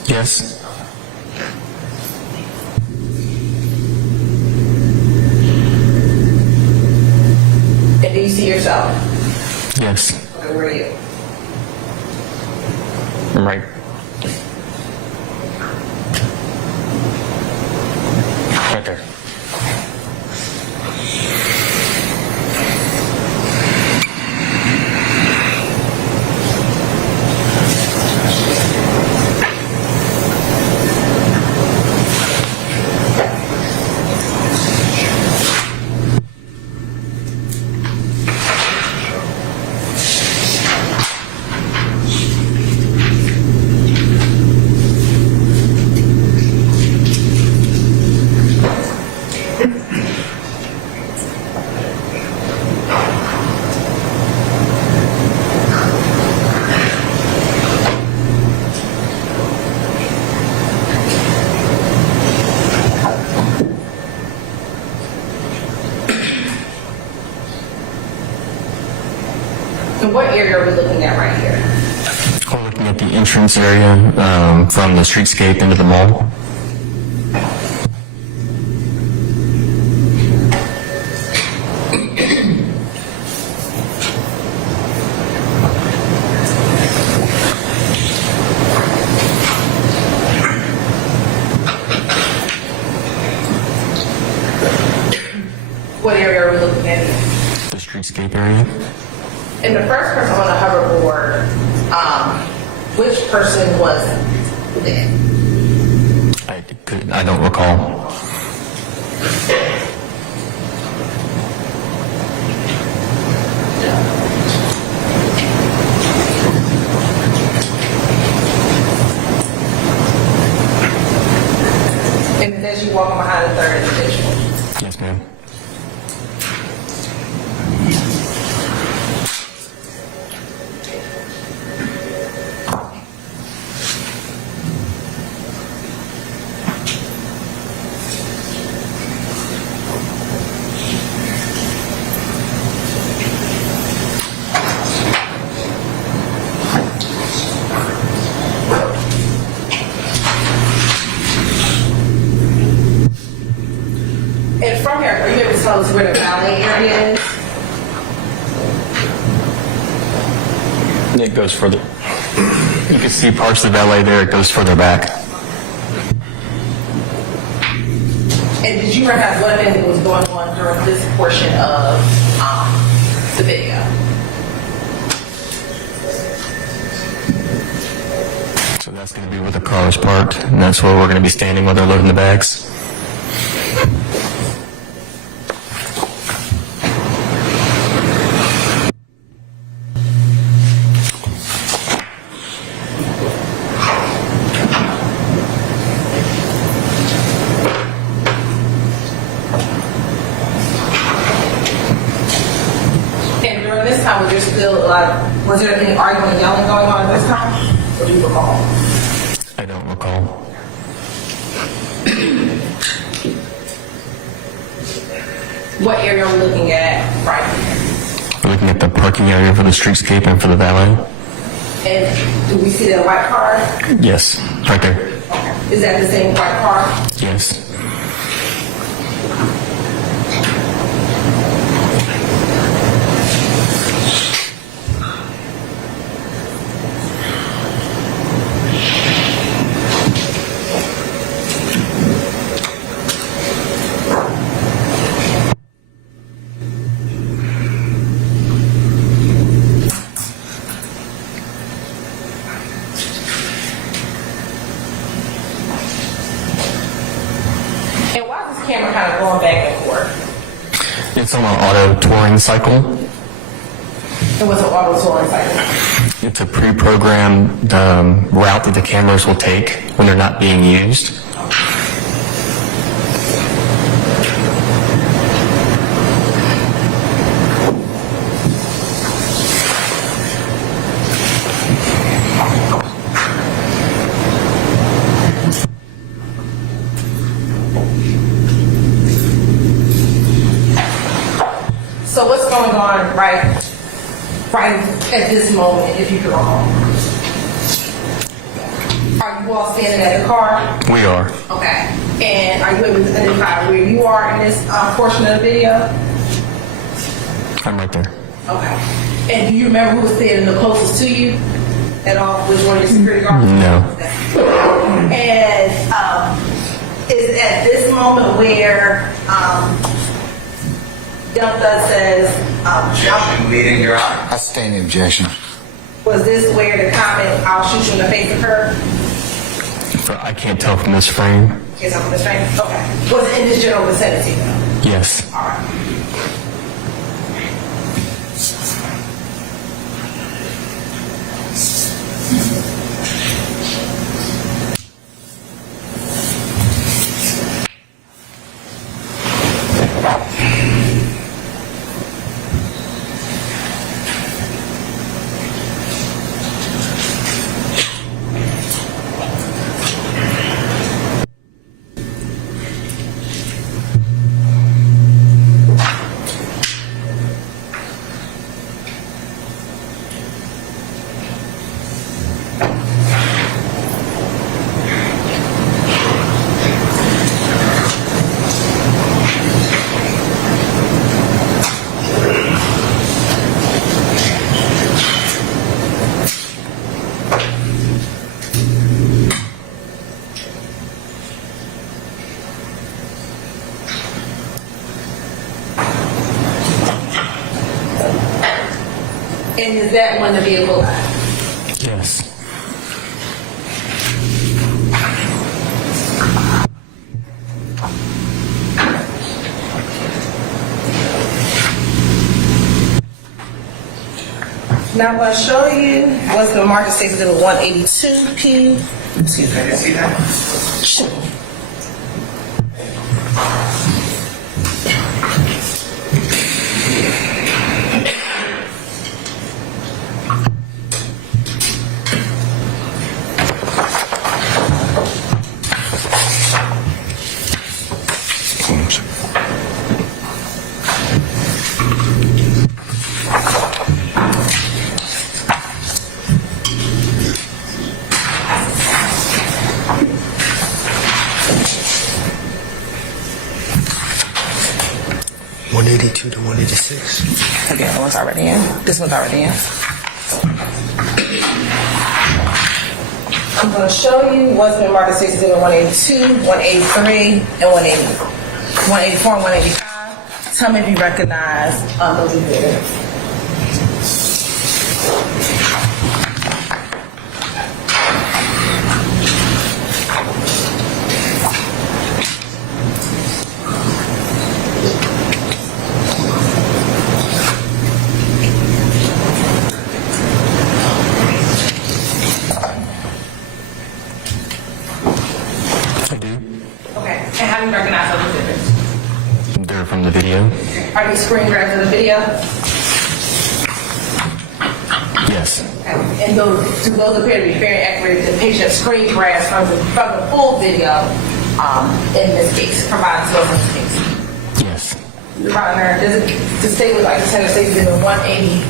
Yes. and do you see yourself? Yes. Okay, where are you? I'm right. Right there. And what area are we looking at right here? We're looking at the entrance area from the streetscape into the mall. What area are we looking at? The streetscape area. And the first person on the hoverboard, which person was that? I don't recall. And as you walking behind the third individual. Yes, ma'am. And from here, are you able to tell us where the valet area is? It goes further. You can see parts of the valet there. It goes further back. And did you recognize what it is that was going on during this portion of the video? So that's going to be where the car is parked, and that's where we're going to be standing while they're loading the bags. And during this time, was there any arguing and yelling going on at this time? Or do you recall? I don't recall. What area are we looking at right here? We're looking at the parking area for the streetscape and for the valet. And do we see that white car? Yes, right there. Is that the same white car? Yes. And why is this camera kind of going back and forth? It's on an auto touring cycle. It was an auto touring cycle. It's a pre-programmed route that the cameras will take when they're not being used. So what's going on right at this moment, if you can recall? Are you all standing at the car? We are. Okay. And are you able to identify where you are in this portion of the video? I'm right there. Okay. And do you remember who was standing the closest to you at all? Was one of your security guards? No. And is it at this moment where Young Thug says, Objection, leading your honor. I stand in objection. was this where the comment, "I'll shoot you in the face" occurred? I can't tell from this frame. Is that what this frame? Okay. Was it in this general vicinity though? Yes. All right. And is that when the vehicle left? Yes. Now I'm going to show you what's the market stakes in the 182P. Excuse me. Can you see that? Sure. 182 to 186. Okay, that one's already in. This one's already in. I'm going to show you what's been marked as 67, 182, 183, and 184, and 185. Tell me if you recognize those exhibits. Okay, and how do you recognize those exhibits? They're from the video. Are these screen grabs of the video? Yes. Okay. And those appear to be very accurate depiction of screen grabs from the full video in this case, provided to us in this case. Yes. Your Honor, does the state would like to send a statement in 182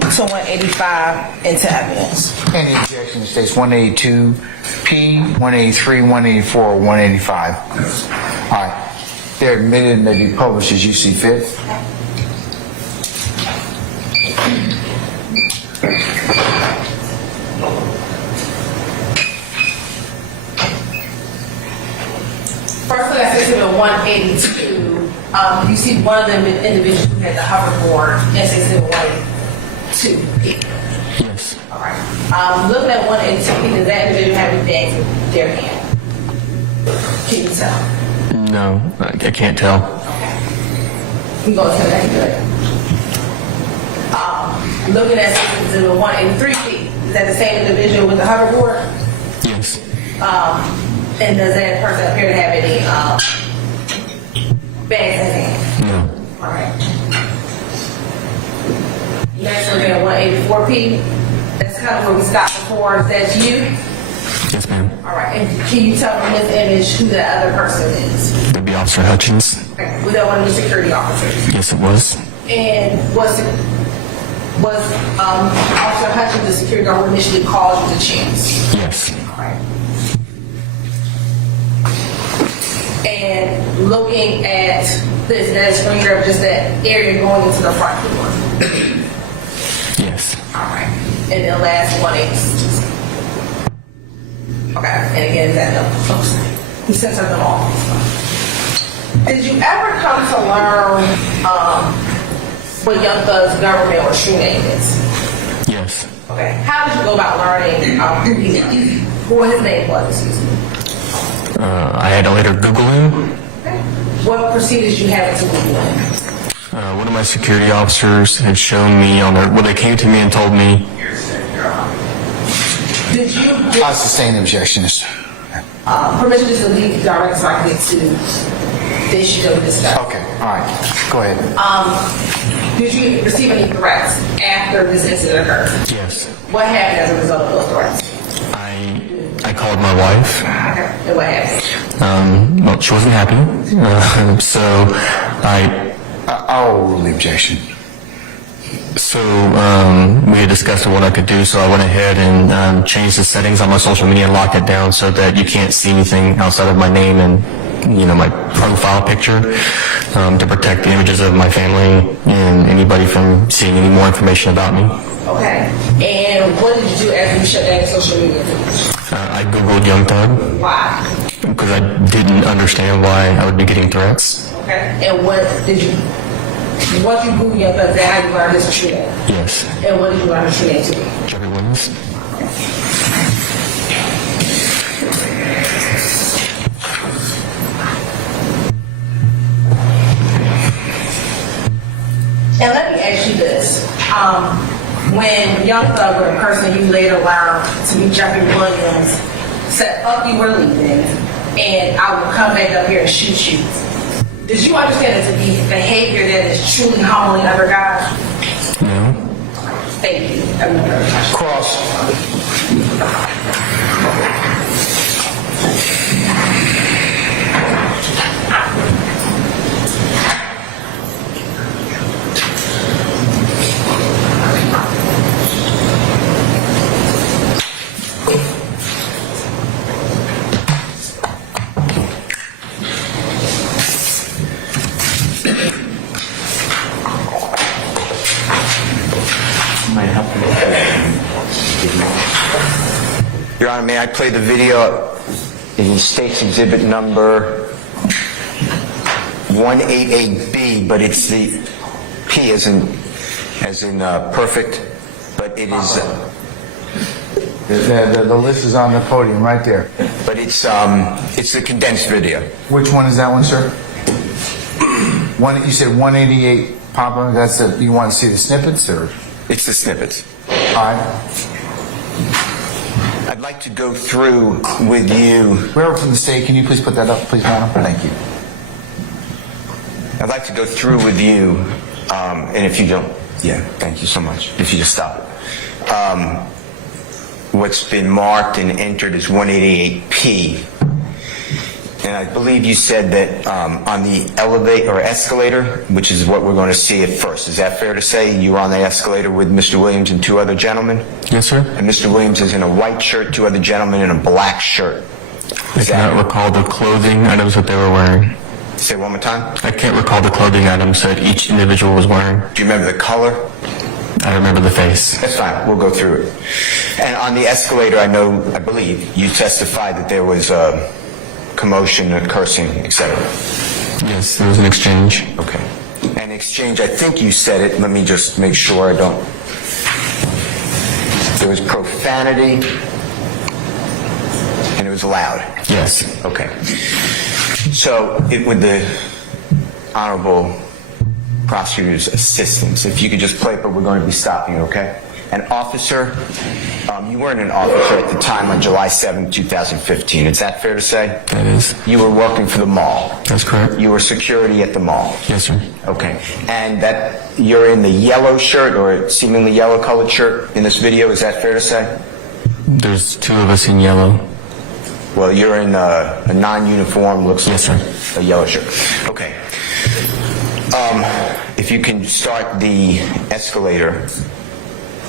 to 185 into evidence? Any objection to states 182P, 183, 184, or 185? All right. They're admitted and may be published as you see fit. First thing I said to 182, you see one of them individuals who had the hoverboard and says 182. Yes. All right. Looking at 182, does that individual have any bags in their hand? Can you tell? No, I can't tell. We go to the next good. Looking at 183 feet, is that the same individual with the hoverboard? Yes. And does that person appear to have any bags in hand? No. All right. Next, we're at 184P. That's kind of where we stopped before. Is that you? Yes, ma'am. All right. And can you tell from this image who the other person is? That'd be Officer Hutchins. Okay. Was that one of the security officers? Yes, it was. And was Officer Hutchins the security guard who initially called you to chance? Yes. All right. And looking at this, that screen grab, just that area going into the front door. Yes. All right. And then last 186. Okay. And again, is that no? Oops. He censored them all. Did you ever come to learn what Young Thug's government or true name is? Yes. Okay. How did you go about learning what his name was? Excuse me. I had to later Google him. Okay. What procedures you had to Google him? One of my security officers had shown me on their, well, they came to me and told me. Did you I sustain objections. permission just to leave direct so I can get to the issue of this stuff? Okay, all right. Go ahead. Did you receive any threats after this incident occurred? Yes. What happened as a result of those threats? I called my wife. Okay. And what happened? Well, she wasn't happy. So I'll rule the objection. So we had discussed what I could do, so I went ahead and changed the settings on my social media and locked it down so that you can't see anything outside of my name and, you know, my profile picture to protect the images of my family and anybody from seeing any more information about me. Okay. And what did you do after you shut down your social media? I Googled Young Thug. Why? Because I didn't understand why I would be getting threats. Okay. And what did you, once you Googled Young Thug, then how you learned his true name? Yes. And what did you learn his true name to be? Jeffrey Williams. And let me ask you this. When Young Thug, or the person you later learned to be Jeffrey Williams, said, "Up, you were leaving, and I will come back up here and shoot you," did you understand it to be behavior that is truly humbling under God? No. Thank you. Cross. Your Honor, may I play the video? It is State's Exhibit number 188B, but it's the P as in perfect, but it is... The list is on the podium right there. But it's the condensed video. Which one is that one, sir? You said 188, Papa. That's the. You want to see the snippets, or? It's the snippets. All right. I'd like to go through with you. Whoever from the state, can you please put that up, please, madam? Thank you. I'd like to go through with you, and if you don't, thank you so much. If you just stop it. What's been marked and entered as 188P. And I believe you said that on the elevator or escalator, which is what we're going to see at first. Is that fair to say? You were on the escalator with Mr. Williams and two other gentlemen? Yes, sir. And Mr. Williams is in a white shirt, two other gentlemen in a black shirt. I cannot recall the clothing items that they were wearing. Say it one more time. I can't recall the clothing items that each individual was wearing. Do you remember the color? I remember the face. That's fine. We'll go through it. And on the escalator, I believe, you testified that there was commotion, cursing, etc. Yes, there was an exchange. Okay. And exchange, I think you said it. Let me just make sure I don't. There was profanity, and it was loud. Yes. Okay. So, with the Honorable Prosecutor's assistance, if you could just play it, but we're going to be stopping, okay? An officer, you weren't an officer at the time on July 7, 2015. Is that fair to say? That is. You were working for the mall. That's correct. You were security at the mall. Yes, sir. Okay. And that you're in the yellow shirt or seemingly yellow colored shirt in this video. Is that fair to say? There's two of us in yellow. Well, you're in a non-uniform, looks yes, like sir. A yellow shirt. Okay. If you can start the escalator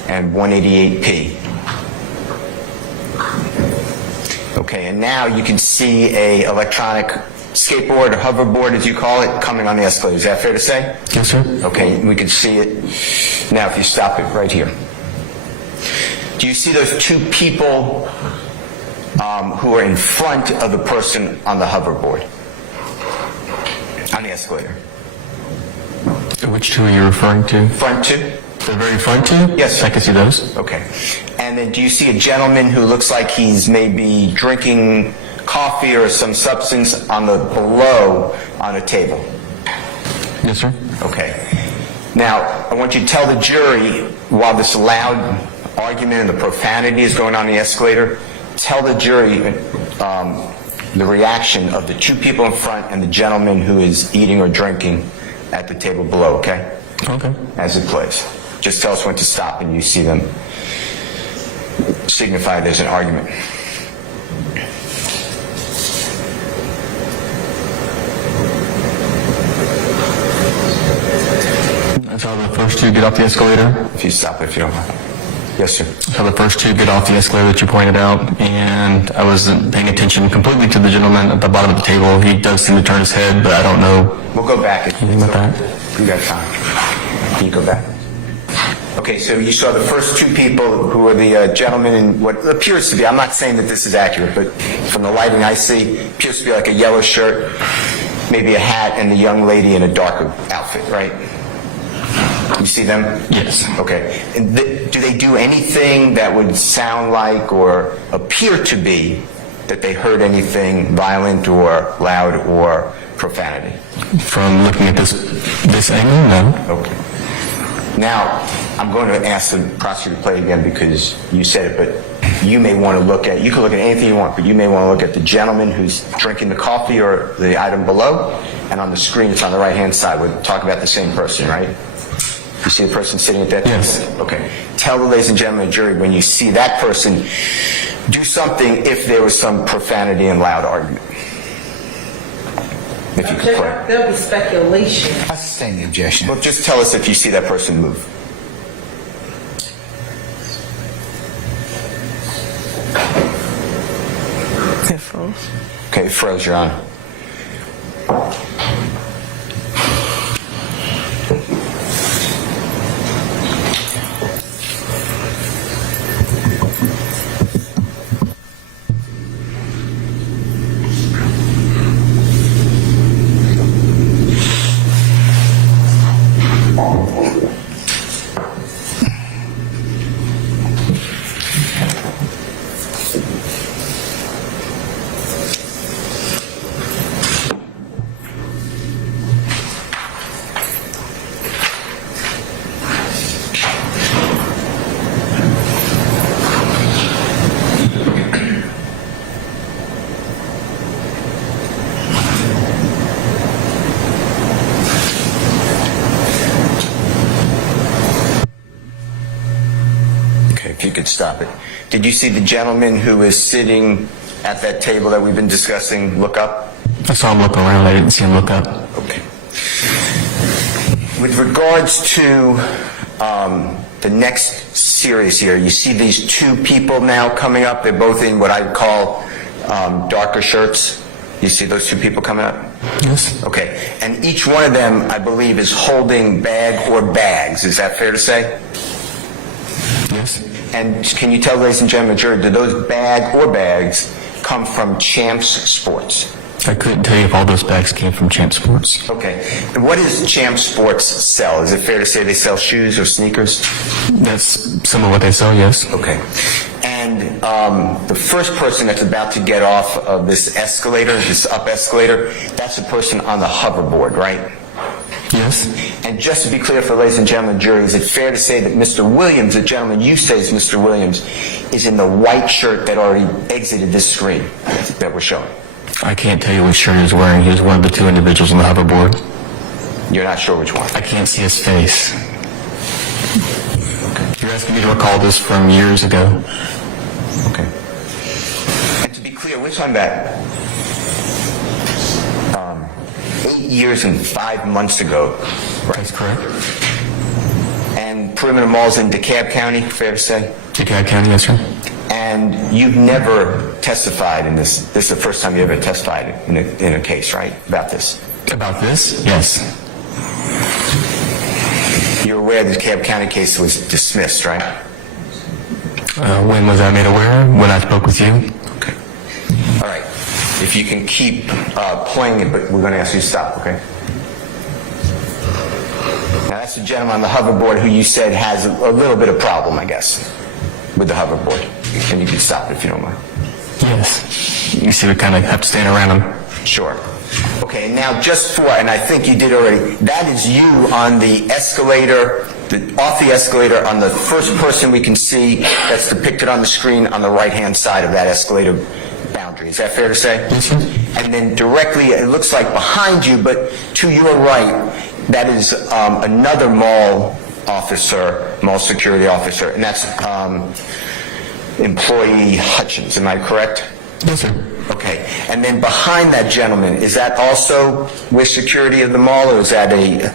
and 188P. Okay, and now you can see a electronic skateboard or hoverboard, as you call it, coming on the escalator. Is that fair to say? Yes, sir. Okay, we can see it. Now, if you stop it right here. Do you see those two people who are in front of the person on the hoverboard? On the escalator. Which two are you referring to? Front two? The very front two? Yes. I can see those. Okay. And then do you see a gentleman who looks like he's maybe drinking coffee or some substance on the below on a table? Yes, sir. Okay. Now, I want you to tell the jury, while this loud argument and the profanity is going on the escalator, tell the jury the reaction of the two people in front and the gentleman who is eating or drinking at the table below, okay? Okay. As it plays. Just tell us when to stop and you see them signify there's an argument. That's how the first two get off the escalator. If you stop it, if you don't mind. Yes, sir. So the first two get off the escalator that you pointed out, and I wasn't paying attention completely to the gentleman at the bottom of the table. He does seem to turn his head, but I don't know. We'll go back. Anything about that? You got time. Can you go back? Okay, so you saw the first two people who are the gentleman in what appears to be, I'm not saying that this is accurate, but from the lighting I see, appears to be like a yellow shirt, maybe a hat, and the young lady in a darker outfit, right? You see them? Yes. Okay. And do they do anything that would sound like or appear to be that they heard anything violent or loud or profanity? From looking at this angle, no. Okay. Now, I'm going to ask the prosecutor to play it again because you said it, but you may want to look at, you can look at anything you want, but you may want to look at the gentleman who's drinking the coffee or the item below, and on the screen it's on the right-hand side. We're talking about the same person, right? You see the person sitting at that table? Yes. Okay. Tell the ladies and gentlemen of the jury when you see that person, do something if there was some profanity and loud argument. If you could play. There'll be speculation. I sustain the objection. Well, just tell us if you see that person move. It froze. Okay, it froze, Your Honor. could stop it. Did you see the gentleman who is sitting at that table that we've been discussing look up? I saw him look around. I didn't see him look up. Okay. With regards to the next series here, you see these two people now coming up. They're both in what I would call darker shirts. You see those two people coming up? Yes. Okay. And each one of them, I believe, is holding bag or bags. Is that fair to say? Yes. And can you tell, ladies and gentlemen, jury, do those bag or bags come from Champs Sports? I couldn't tell you if all those bags came from Champ Sports. Okay. And what does Champ Sports sell? Is it fair to say they sell shoes or sneakers? That's some of what they sell, yes. Okay. And the first person that's about to get off of this escalator, this up escalator, that's a person on the hoverboard, right? Yes. And just to be clear for ladies and gentlemen jury, is it fair to say that Mr. Williams, the gentleman you say is Mr. Williams, is in the white shirt that already exited this screen that we're showing? I can't tell you which shirt he was wearing. He was one of the two individuals on the hoverboard. You're not sure which one? I can't see his face. You're asking me to recall this from years ago. Okay. And to be clear, we're talking about 8 years and 5 months ago. Right. That's correct. And Perimeter Mall's in DeKalb County, fair to say? DeKalb County, yes, sir. And you've never testified in this. This is the first time you ever testified in a case, right? About this. About this? Yes. You're aware the DeKalb County case was dismissed, right? When was I made aware? When I spoke with you? Okay. All right. If you can keep playing it, but we're going to ask you to stop, okay? Now, that's the gentleman on the hoverboard who you said has a little bit of problem, I guess, with the hoverboard. And you can stop it if you don't mind. Yes. You see, we kind of have to stand around him. Sure. Okay, now just for, and I think you did already, that is you on the escalator, off the escalator on the first person we can see that's depicted on the screen on the right-hand side of that escalator boundary. Is that fair to say? Yes, sir. And then directly, it looks like behind you, but to your right, that is another mall officer, mall security officer, and that's employee Hutchins. Am I correct? Yes, sir. Okay. And then behind that gentleman, is that also with security of the mall, or is that a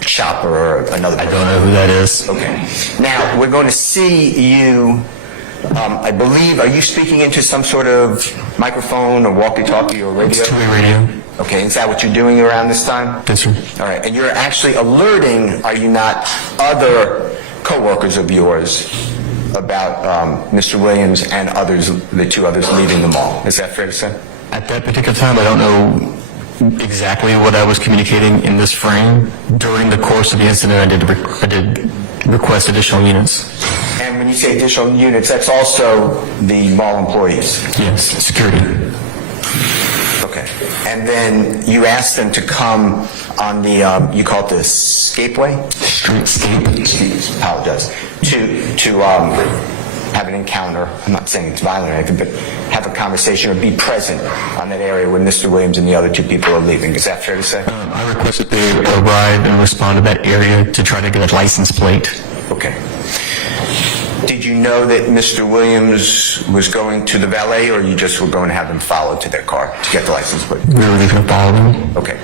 shopper or another person? I don't know who that is. Okay. Now, we're going to see you, I believe, are you speaking into some sort of microphone or walkie-talkie or radio? It's two-way radio. Okay. Is that what you're doing around this time? Yes, sir. All right. And you're actually alerting, are you not, other coworkers of yours about Mr. Williams and others, the two others leaving the mall. Is that fair to say? At that particular time, I don't know exactly what I was communicating in this frame. During the course of the incident, I did request additional units. And when you say additional units, that's also the mall employees? Yes, security. Okay. And then you asked them to come on the, you call it the escapeway? Streetscape. Apologize. To have an encounter. I'm not saying it's violent or anything, but have a conversation or be present on that area when Mr. Williams and the other two people are leaving. Is that fair to say? I requested they arrive and respond to that area to try to get a license plate. Okay. Did you know that Mr. Williams was going to the valet, or you just were going to have them follow to their car to get the license plate? We were going to follow them. Okay.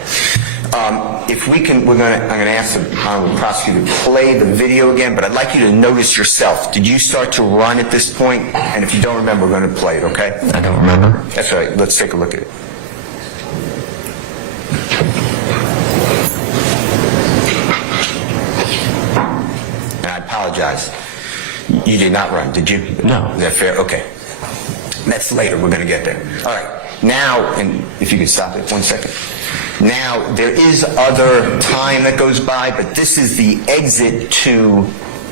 If we can, I'm going to ask the prosecutor to play the video again, but I'd like you to notice yourself. Did you start to run at this point? And if you don't remember, we're going to play it, okay? I don't remember. That's all right. Let's take a look at it. And I apologize. You did not run, did you? No. Is that fair? Okay. That's later. We're going to get there. All right. Now, and if you could stop it 1 second. Now, there is other time that goes by, but this is the exit to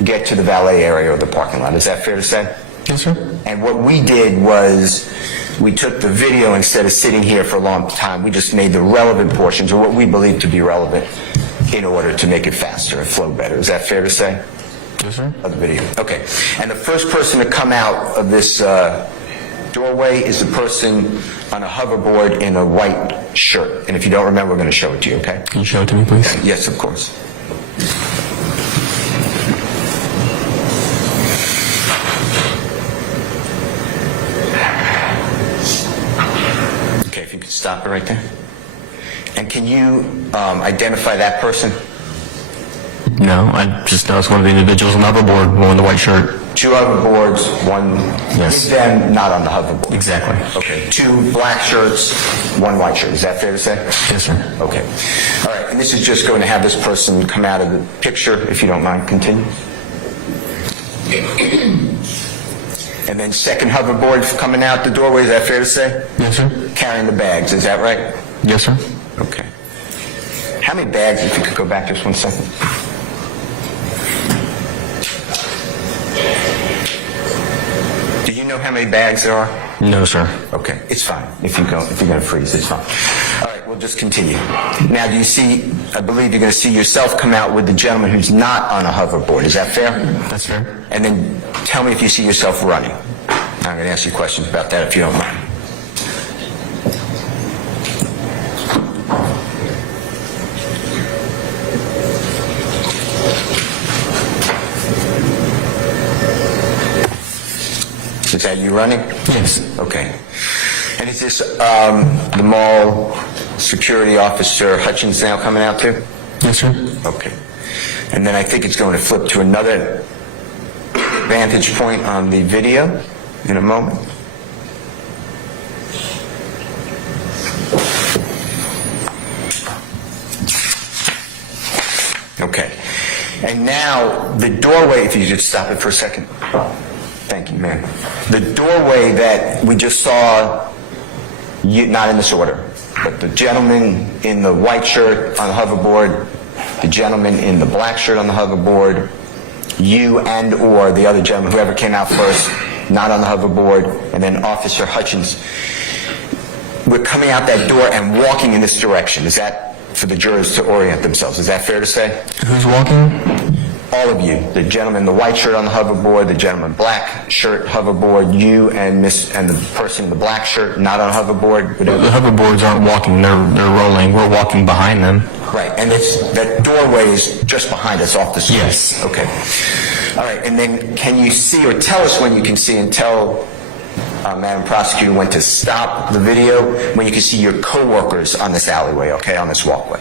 get to the valet area or the parking lot. Is that fair to say? Yes, sir. And what we did was we took the video instead of sitting here for a long time. We just made the relevant portions, or what we believe to be relevant, in order to make it faster and flow better. Is that fair to say? Yes, sir. Of the video. Okay. And the first person to come out of this doorway is the person on a hoverboard in a white shirt. And if you don't remember, we're going to show it to you, okay? Can you show it to me, please? Yes, of course. stop it right there. And can you identify that person? No, I just noticed one of the individuals on the hoverboard, one in the white shirt. 2 hoverboards, one Yes. with them not on the hoverboard. Exactly. Okay, 2 black shirts, 1 white shirt. Is that fair to say? Yes, sir. Okay. All right, and this is just going to have this person come out of the picture, if you don't mind. Continue. And then second hoverboard coming out the doorway, is that fair to say? Yes, sir. Carrying the bags, is that right? Yes, sir. Okay. How many bags, if you could go back just 1 second? Do you know how many bags there are? No, sir. Okay, it's fine. If you're going to freeze, it's fine. All right, we'll just continue. Now, do you see, I believe you're going to see yourself come out with the gentleman who's not on a hoverboard. Is that fair? That's fair. And then tell me if you see yourself running. I'm going to ask you questions about that if you don't mind. Is that you running? Yes. Okay. And is this the mall security officer Hutchins now coming out too? Yes, sir. Okay. And then I think it's going to flip to another vantage point on the video in a moment. Okay. And now the doorway, if you just stop it for a second. Thank you, ma'am. The doorway that we just saw, not in this order, but the gentleman in the white shirt on the hoverboard, the gentleman in the black shirt on the hoverboard, you and or the other gentleman, whoever came out first, not on the hoverboard, and then Officer Hutchins. We're coming out that door and walking in this direction. Is that for the jurors to orient themselves? Is that fair to say? Who's walking? All of you, the gentleman in the white shirt on the hoverboard, the gentleman black shirt hoverboard, you and the person in the black shirt not on a hoverboard. The hoverboards aren't walking, they're rolling. We're walking behind them. Right, and that doorway is just behind us off the street. Yes. Okay. All right, and then can you see or tell us when you can see and tell Madam Prosecutor when to stop the video, when you can see your co-workers on this alleyway, okay, on this walkway?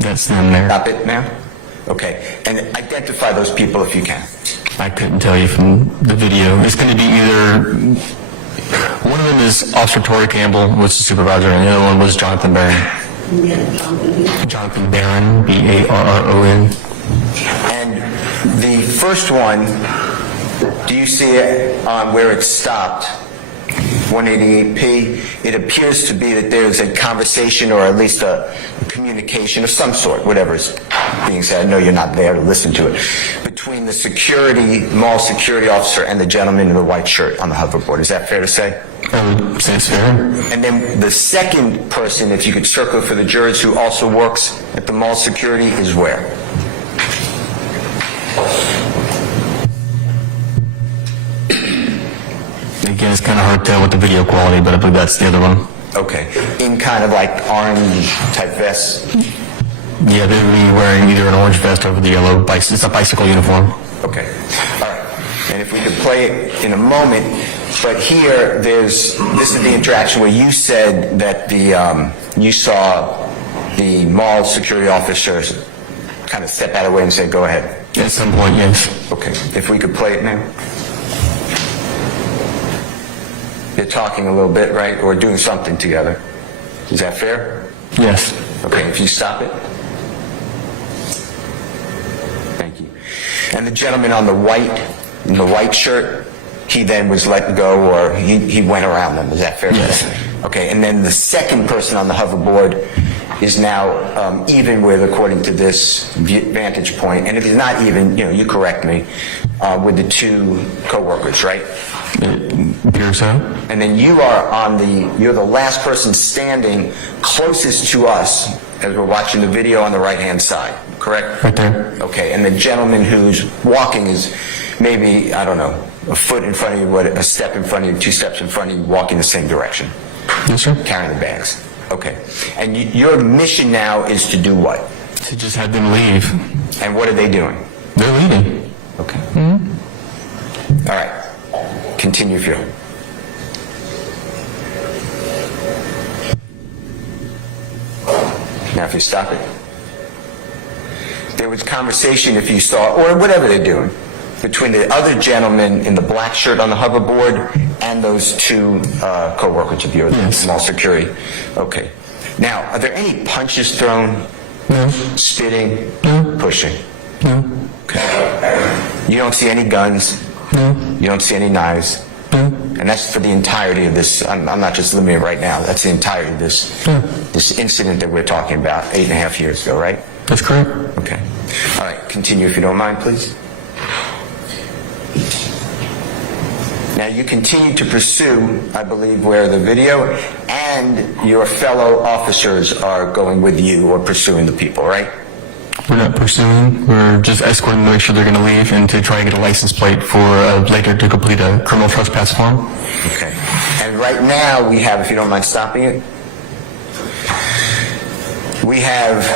That's them there. Stop it now? Okay, and identify those people if you can. I couldn't tell you from the video. It's going to be either, one of them is Officer Torrey Campbell, was the supervisor, and the other one was Jonathan Barron. Jonathan Barron, B-A-R-R-O-N. And the first one, do you see it on where it stopped? 188P, it appears to be that there's a conversation or at least a communication of some sort, whatever is being said. I know you're not there to listen to it, between the mall security officer and the gentleman in the white shirt on the hoverboard. Is that fair to say? I would say it's fair. And then the second person, if you could circle for the jurors, who also works at the mall security, is where? Again, it's kind of hard to tell with the video quality, but I believe that's the other one. Okay. In kind of like orange type vest? Yeah, they would be wearing either an orange vest over the yellow, it's a bicycle uniform. Okay. All right. And if we could play it in a moment, but here, this is the interaction where you said that you saw the mall security officers kind of step out of the way and say, go ahead. At some point, yes. Okay. If we could play it now. You're talking a little bit, right? Or doing something together. Is that fair? Yes. Okay, if you stop it. Thank you. And the gentleman on the white shirt, he then was let go, or he went around them. Is that fair? Yes. Okay, and then the second person on the hoverboard is now even with, according to this vantage point, and if he's not even, you correct me, with the 2 co-workers, right? It appears so. And then you're the last person standing closest to us as we're watching the video on the right-hand side, correct? Right there. Okay, and the gentleman who's walking is maybe, I don't know, a foot in front of you, a step in front of you, 2 steps in front of you, walking the same direction. Yes, sir. Carrying the bags. Okay. And your mission now is to do what? To just have them leave. And what are they doing? They're leaving. Okay. All right. Continue if you. Now, if you stop it. There was conversation, if you saw, or whatever they're doing, between the other gentleman in the black shirt on the hoverboard and those two co-workers of yours, small security. Okay. Now, are there any punches thrown? No. Spitting? No. Pushing? No. Okay. You don't see any guns? No. You don't see any knives? No. And that's for the entirety of this. I'm not just limiting it right now. That's the entirety of this this incident that we're talking about 8.5 years ago, right? That's correct. Okay. All right. Continue if you don't mind, please. Now, you continue to pursue, I believe, where the video and your fellow officers are going with you or pursuing the people, right? We're not pursuing. We're just escorting to make sure they're going to leave and to try and get a license plate for later to complete a criminal trespass form. Okay. And right now we have, if you don't mind stopping it, we have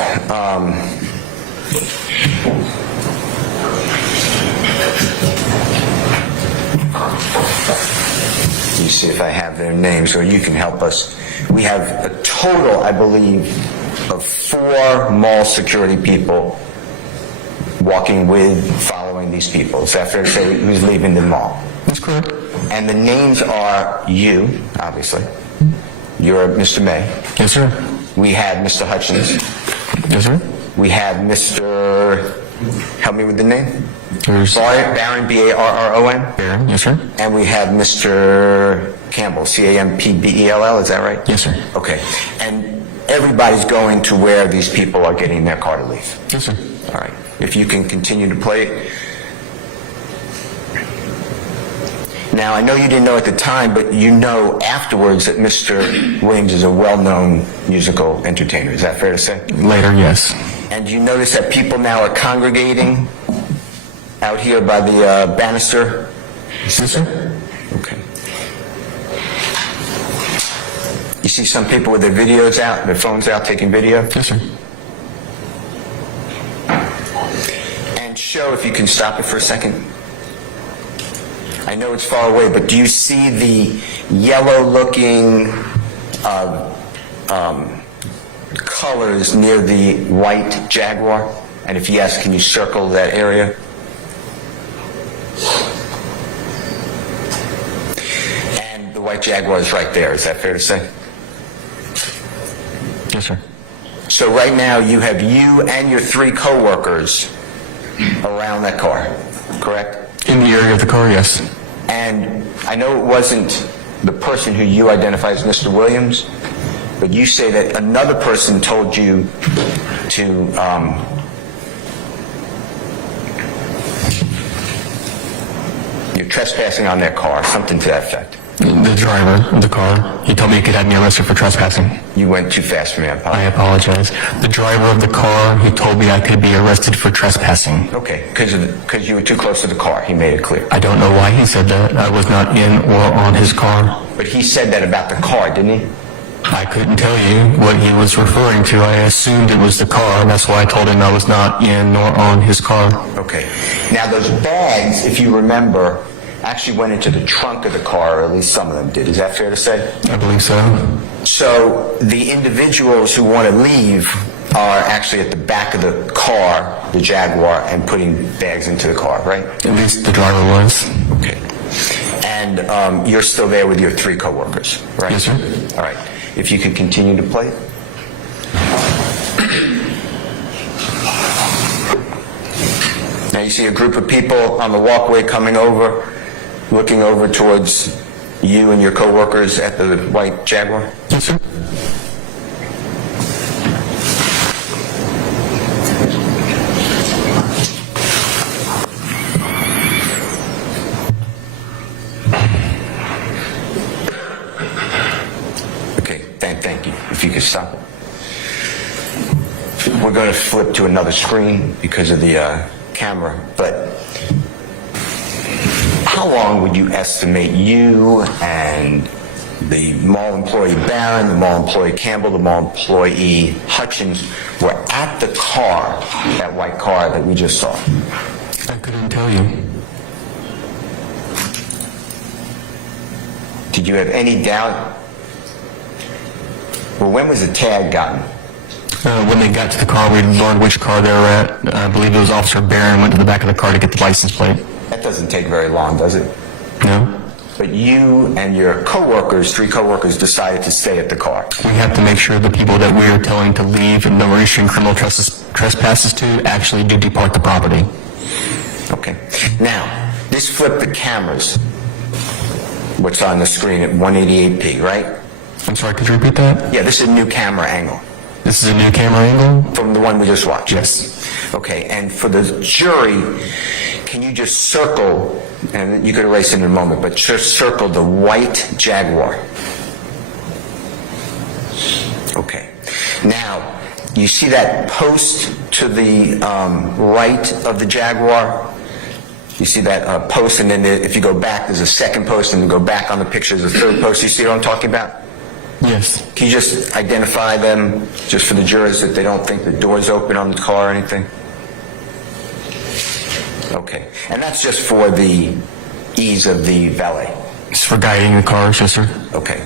let me see if I have their names or you can help us. We have a total, I believe, of 4 mall security people walking with, following these people. Is that fair to say who's leaving the mall? That's correct. And the names are you, obviously. You're Mr. May. Yes, sir. We had Mr. Hutchins. Yes, sir. We had Mr. Help me with the name. There's Barron, B-A-R-R-O-N. Barron. Yes, sir. And we have Mr. Campbell, C-A-M-P-B-E-L-L. Is that right? Yes, sir. Okay. And everybody's going to where these people are getting their car to leave. Yes, sir. All right. If you can continue to play it. Now, I know you didn't know at the time, but you know afterwards that Mr. Williams is a well-known musical entertainer. Is that fair to say? Later, yes. And you notice that people now are congregating out here by the banister? Yes, sir. Okay. You see some people with their videos out, their phones out taking video? Yes, sir. And show if you can stop it for a second. I know it's far away, but do you see the yellow-looking colors near the white Jaguar? And if yes, can you circle that area? And the white Jaguar is right there. Is that fair to say? Yes, sir. So right now you have you and your 3 co-workers around that car, correct? In the area of the car, yes. And I know it wasn't the person who you identify as Mr. Williams, but you say that another person told you to you're trespassing on their car, something to that effect. The driver of the car, he told me he could have me arrested for trespassing. You went too fast for me, I apologize. The driver of the car, he told me I could be arrested for trespassing. Okay, because you were too close to the car, he made it clear. I don't know why he said that. I was not in or on his car. But he said that about the car, didn't he? I couldn't tell you what he was referring to. I assumed it was the car, and that's why I told him I was not in nor on his car. Okay. Now those bags, if you remember, actually went into the trunk of the car, or at least some of them did. Is that fair to say? I believe so. So the individuals who want to leave are actually at the back of the car, the Jaguar, and putting bags into the car, right? At least the driver was. Okay. And you're still there with your 3 co-workers, right? Yes, sir. All right. If you can continue to play. Now you see a group of people on the walkway coming over, looking over towards you and your co-workers at the white Jaguar? Yes, sir. Okay, thank you. If you could stop it. We're going to flip to another screen because of the camera, but how long would you estimate you and the mall employee Barron, the mall employee Campbell, the mall employee Hutchins were at the car, that white car that we just saw? I couldn't tell you. Did you have any doubt? Well, when was the tag gotten? When they got to the car, we learned which car they were at. I believe it was Officer Barron went to the back of the car to get the license plate. That doesn't take very long, does it? No. But you and your coworkers, 3 coworkers, decided to stay at the car. We have to make sure the people that we are telling to leave and that we're issuing criminal trespasses to actually do depart the property. Okay. Now, this flipped the cameras. What's on the screen at 188p, right? I'm sorry, could you repeat that? Yeah, this is a new camera angle. This is a new camera angle? From the one we just watched? Yes. Okay, and for the jury, can you just circle, and you could erase it in a moment, but just circle the white Jaguar. Okay. Now, you see that post to the right of the Jaguar? You see that post, and then if you go back, there's a second post, and then go back on the picture, there's a third post. You see what I'm talking about? Yes. Can you just identify them, just for the jurors, that they don't think the door's open on the car or anything? Okay. And that's just for the ease of the valet? It's for guiding the cars, yes, sir. Okay.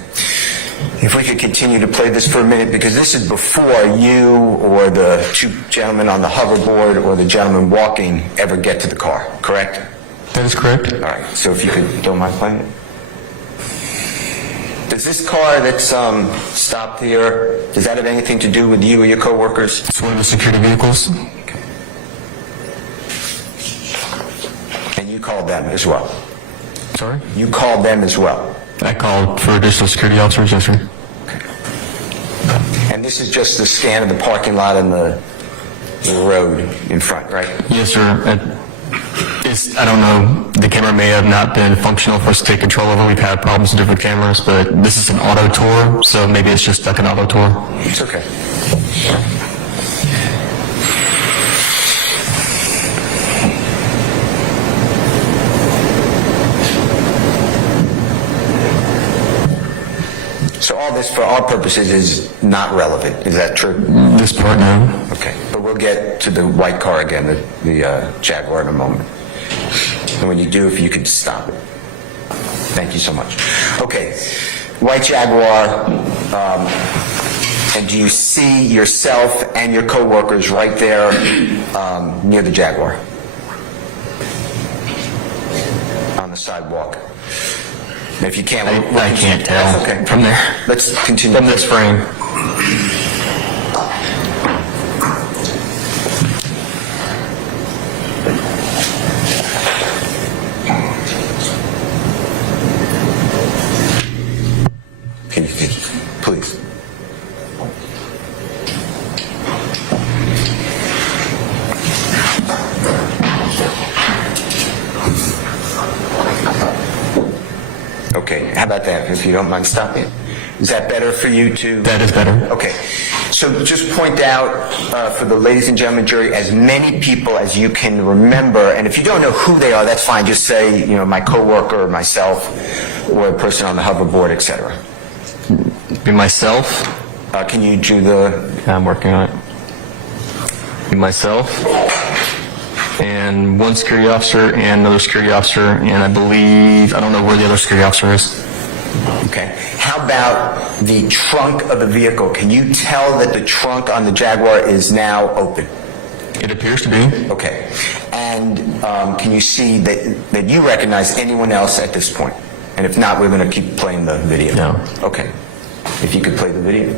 If we could continue to play this for a minute, because this is before you or the 2 gentlemen on the hoverboard or the gentleman walking ever get to the car, correct? That is correct. All right, so if you don't mind playing it. Does this car that's stopped here, does that have anything to do with you or your coworkers? It's one of the security vehicles. Okay. And you called them as well? Sorry? You called them as well? I called for additional security officers, yes, sir. And this is just the scan of the parking lot and the road in front, right? Yes, sir. I don't know, the camera may have not been functional for us to take control over. We've had problems with different cameras, but this is an auto tour, so maybe it's just like an auto tour. It's okay. So all this, for our purposes, is not relevant. Is that true? This part, no. Okay, but we'll get to the white car again, the Jaguar, in a moment. And when you do, if you could stop it. Thank you so much. Okay, white Jaguar, and do you see yourself and your coworkers right there near the Jaguar? On the sidewalk? If you can't, I can't tell. That's okay. From there. Let's continue. From this frame. Can you, please? Okay, how about that, if you don't mind stopping? Is that better for you to? That is better. Okay, so just point out for the ladies and gentlemen jury, as many people as you can remember, and if you don't know who they are, that's fine, just say, you know, my coworker, or myself, or a person on the hoverboard, etc. Be myself. Can you do the... I'm working on it. Be myself. And one security officer and another security officer, and I believe, I don't know where the other security officer is. Okay. How about the trunk of the vehicle? Can you tell that the trunk on the Jaguar is now open? It appears to be. Okay. And can you see that you recognize anyone else at this point? And if not, we're going to keep playing the video. No. Okay. If you could play the video.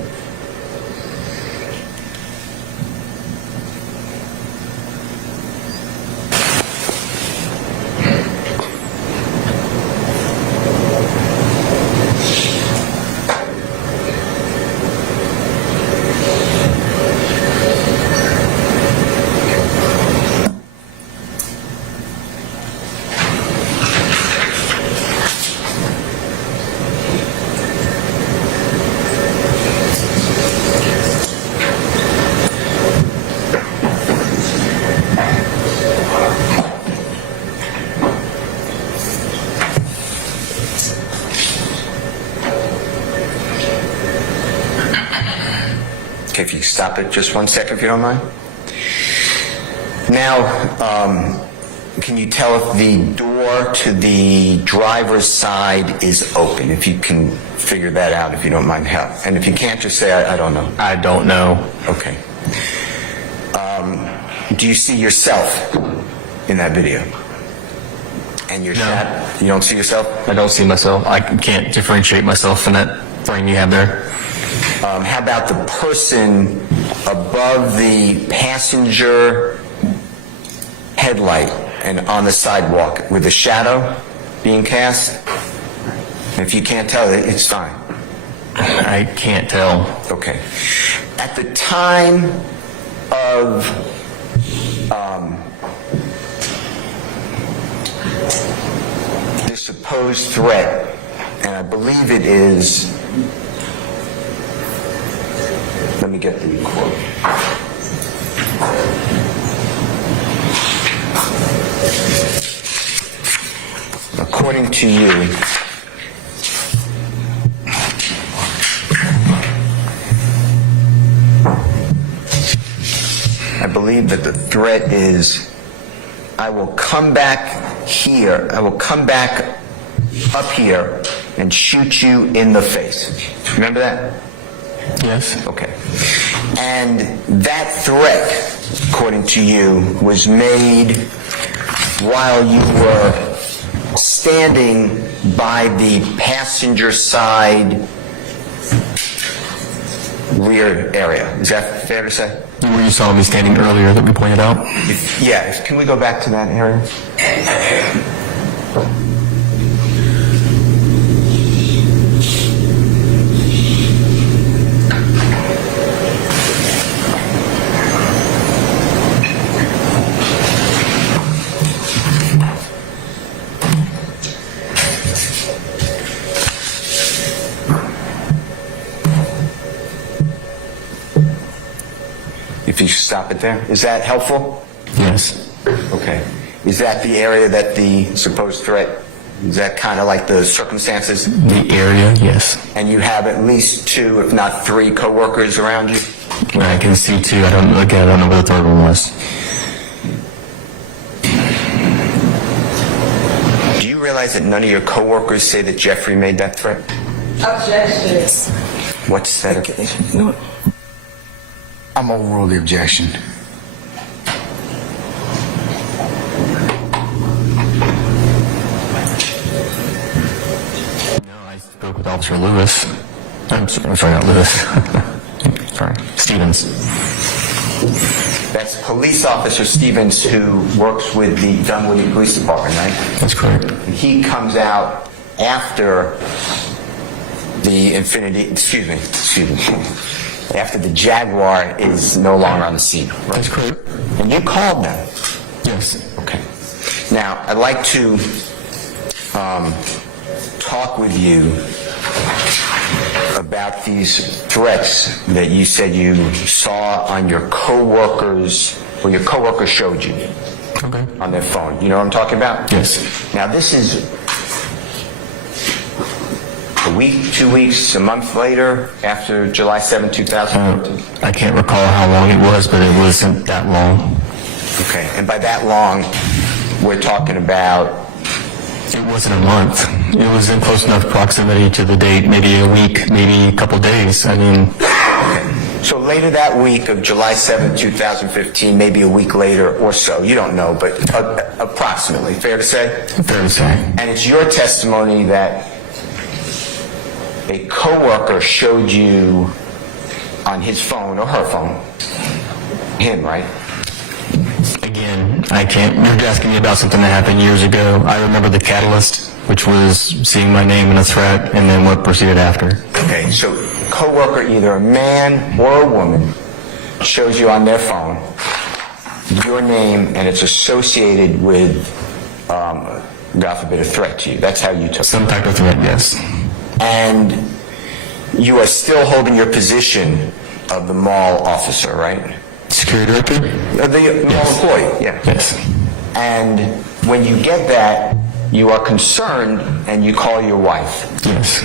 Okay, if you stop it just 1 second, if you don't mind. Now, can you tell if the door to the driver's side is open? If you can figure that out, if you don't mind help. And if you can't, just say, I don't know. I don't know. Okay. Do you see yourself in that video? And your shadow? You don't see yourself? I don't see myself. I can't differentiate myself in that frame you have there. How about the person above the passenger headlight and on the sidewalk with the shadow being cast? If you can't tell, it's fine. I can't tell. Okay. At the time of the supposed threat, and I believe it is, let me get the quote. According to you, I believe that the threat is, I will come back here, I will come back up here and shoot you in the face. Remember that? Yes. Okay. And that threat, according to you, was made while you were standing by the passenger side rear area. Is that fair to say? Where you saw me standing earlier that we pointed out? Yeah. Can we go back to that area? If you stop it there. Is that helpful? Yes. Okay. Is that the area that the supposed threat, is that kind of like the circumstances? The area, yes. And you have at least 2, if not 3, coworkers around you? I can see 2. I don't know what the third one was. Do you realize that none of your coworkers say that Jeffrey made that threat? Objection. What's that? Okay. I'm overrule the objection. No, I spoke with Officer Lewis. I'm sorry, not Lewis. Sorry, Stevens. That's Police Officer Stevens, who works with the Dunwoody Police Department, right? That's correct. He comes out after the after the Jaguar is no longer on the scene. Right? That's correct. And you called them. Yes. Okay. Now, I'd like to talk with you about these threats that you said you saw on your coworkers, or your coworker showed you on their phone. You know what I'm talking about? Yes. Now, this is a week, 2 weeks, a month later, after July 7, 2014? I can't recall how long it was, but it wasn't that long. Okay, and by that long, we're talking about... It wasn't a month. It was in close enough proximity to the date, maybe a week, maybe a couple days. I mean... Okay. So later that week of July 7, 2015, maybe a week later or so, you don't know, but approximately, fair to say? Fair to say. And it's your testimony that a coworker showed you on his phone or her phone, him, right? Again, I can't. You're asking me about something that happened years ago. I remember the catalyst, which was seeing my name in a threat, and then what proceeded after. Okay, so coworker, either a man or a woman, shows you on their phone your name, and it's associated with, God forbid, a threat to you. That's how you took some type of threat, yes. And you are still holding your position of the mall officer, right? Security director? The mall employee, yeah. Yes. And when you get that, you are concerned and you call your wife. Yes.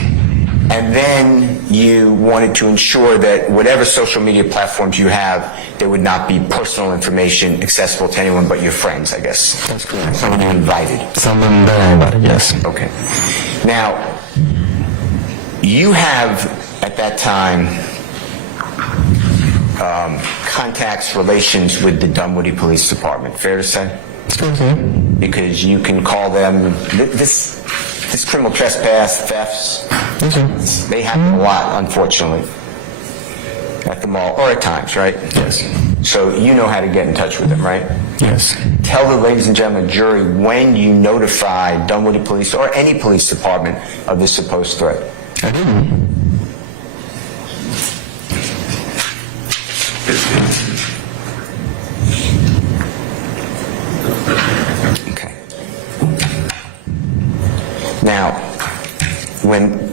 And then you wanted to ensure that whatever social media platforms you have, there would not be personal information accessible to anyone but your friends, I guess. That's correct. Someone you invited. Someone that I invited, yes. Okay. Now, you have, at that time, contacts, relations with the Dunwoody Police Department, fair to say? It's fair to say. Because you can call them, this criminal trespass, thefts, they happen a lot, unfortunately, at the mall, or at times, right? Yes. So you know how to get in touch with them, right? Yes. Tell the ladies and gentlemen jury when you notified Dunwoody Police or any police department of this supposed threat. I didn't. Okay. Now, when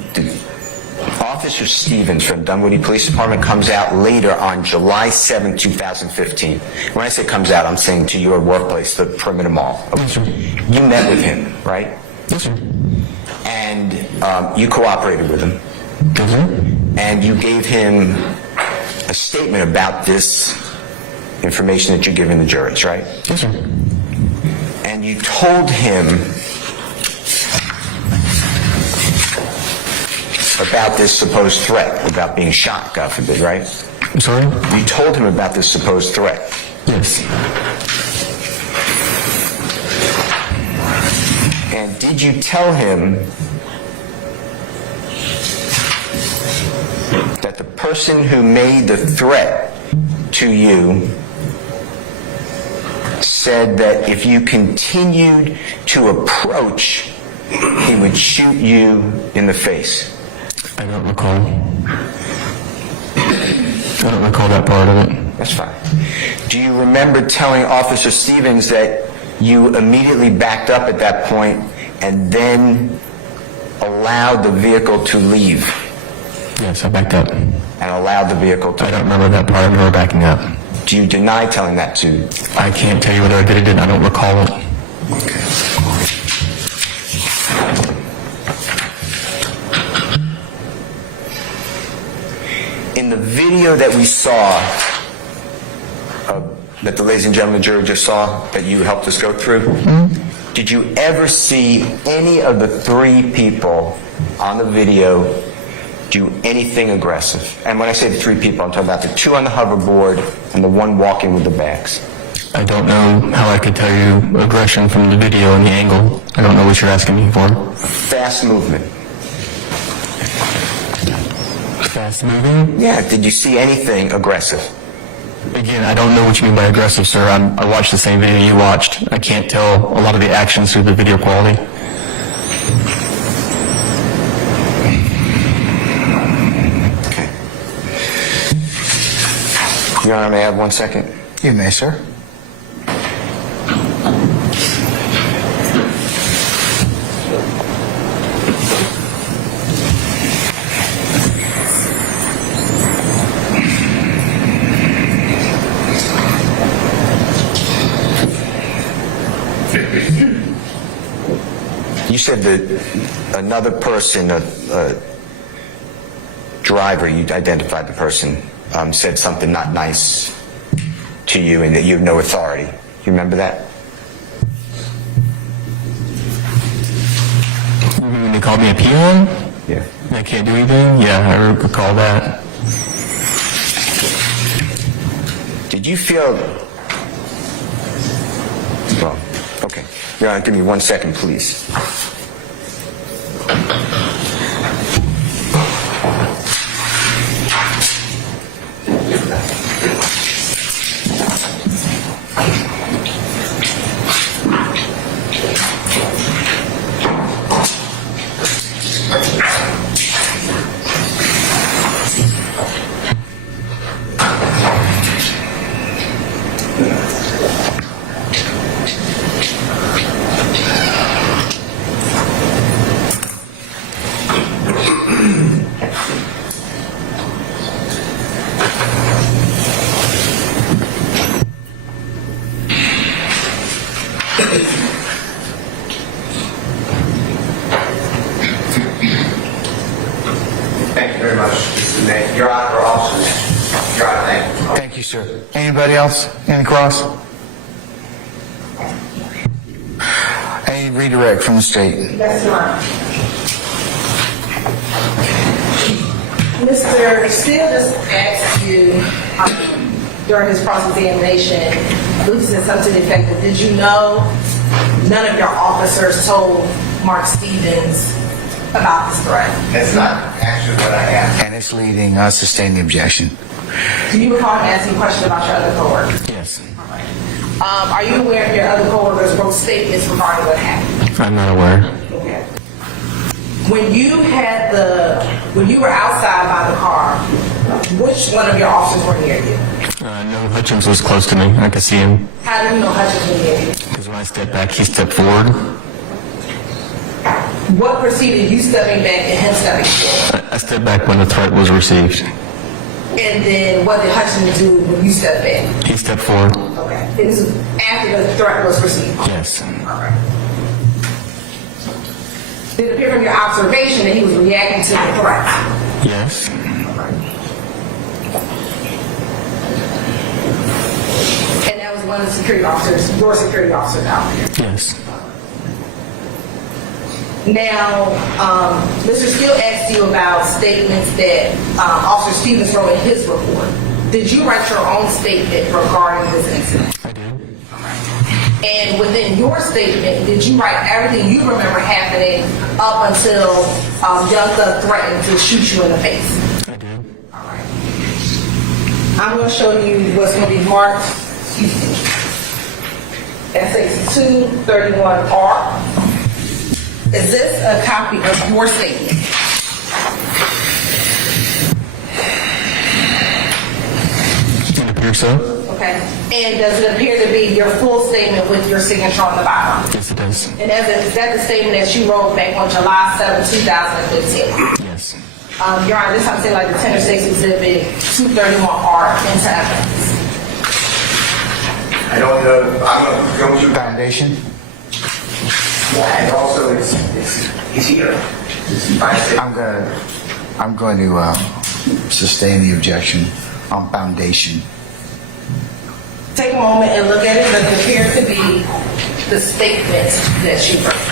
Officer Stevens from Dunwoody Police Department comes out later on July 7, 2015, when I say comes out, I'm saying to your workplace, the Perimeter Mall. Yes, sir. You met with him, right? Yes, sir. And you cooperated with him. Yes, sir. And you gave him a statement about this information that you're giving the juries, right? Yes, sir. And you told him about this supposed threat, about being shot, God forbid, right? I'm sorry? You told him about this supposed threat. Yes. And did you tell him that the person who made the threat to you said that if you continued to approach, he would shoot you in the face? I don't recall. I don't recall that part of it. That's fine. Do you remember telling Officer Stevens that you immediately backed up at that point and then allowed the vehicle to leave? Yes, I backed up. And allowed the vehicle to I don't remember that part. I remember backing up. Do you deny telling that to? I can't tell you whether I did or didn't. I don't recall it. Okay. In the video that we saw, that the ladies and gentlemen jury just saw, that you helped us go through, did you ever see any of the three people on the video do anything aggressive? And when I say the three people, I'm talking about the two on the hoverboard and the one walking with the bags. I don't know how I could tell you aggression from the video and the angle. I don't know what you're asking me for. Fast movement. Fast moving? Yeah, did you see anything aggressive? Again, I don't know what you mean by aggressive, sir. I watched the same video you watched. I can't tell a lot of the actions through the video quality. Okay. Your Honor, may I have 1 second? You may, sir. You said that another person, a driver, you identified the person, said something not nice to you and that you have no authority. You remember that? You mean when they called me a peon? Yeah. I can't do anything? Yeah, I recall that. Did you feel... Well, okay. Your Honor, give me 1 second, please. much, Mr. Mayor. Your Honor, officer. Your Honor, thank you. Thank you, sir. Anybody else? Any cross? Any redirect from the state? Yes, Your Honor. Mr. Steele just asked you during his cross-examination, Luke said something to the effect that, did you know none of your officers told Mark Stevens about this threat? That's not actually what I asked. And it's leading us to sustain the objection. Do you recall him asking a question about your other coworkers? Yes. Are you aware if your other coworkers wrote statements regarding what happened? I'm not aware. Okay. When you were outside by the car, which one of your officers were near you? No, Hutchins was close to me. I could see him. How do you know Hutchins was near you? Because when I stepped back, he stepped forward. What preceded you stepping back and him stepping forward? I stepped back when the threat was received. And then what did Hutchins do when you stepped back? He stepped forward. Okay. It was after the threat was received? Yes. All right. Did it appear from your observation that he was reacting to the threat? Yes. And that was one of the security officers, your security officers out there? Yes. Now, Mr. Steele asked you about statements that Officer Stevens wrote in his report. Did you write your own statement regarding this incident? I did. And within your statement, did you write everything you remember happening up until Young Thug threatened to shoot you in the face? I did. All right. I'm going to show you what's going to be marked SA231R. Is this a copy of your statement? It appears so. Okay. And does it appear to be your full statement with your signature on the bottom? Yes, it does. And is that the statement that you wrote back on July 7, 2015? Yes. Your Honor, this is something like the Tender States Exhibit 231R into evidence. I don't know. I'm going to go through Foundation? Yeah, and also it's here. I'm going to sustain the objection on foundation. Take a moment and look at it. Does it appear to be the statement that you wrote?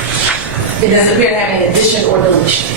It doesn't appear to have any addition or deletion.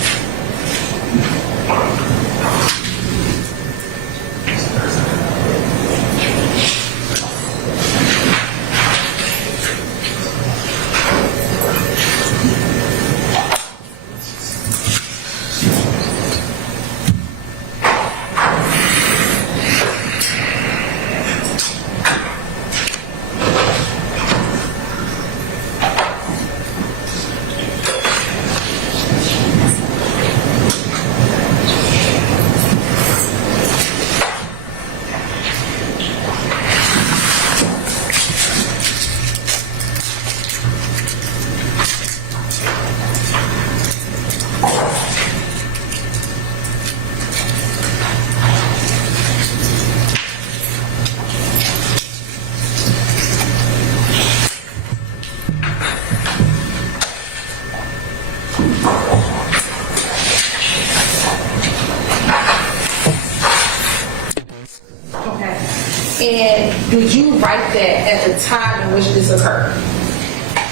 And did you write that at the time in which this occurred?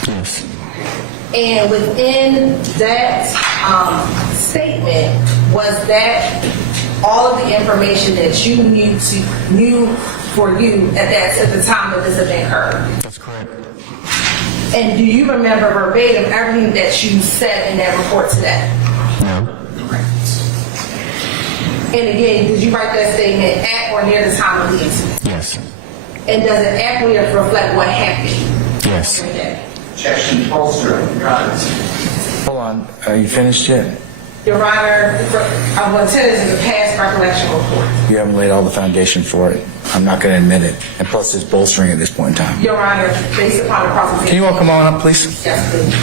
Yes. And within that statement, was that all of the information that you knew for you at the time that this event occurred? That's correct. And do you remember verbatim everything that you said in that report today? No. And again, did you write that statement at or near the time of the incident? Yes. And does it accurately reflect what happened? Yes. Objection bolstering. Your Honor. Hold on. Are you finished yet? Your Honor, I'm going to tell this is a past recollection report. You haven't laid all the foundation for it. I'm not going to admit it. And plus, it's bolstering at this point in time. Your Honor, based upon the process. Can you all come on up, please? Yes, please.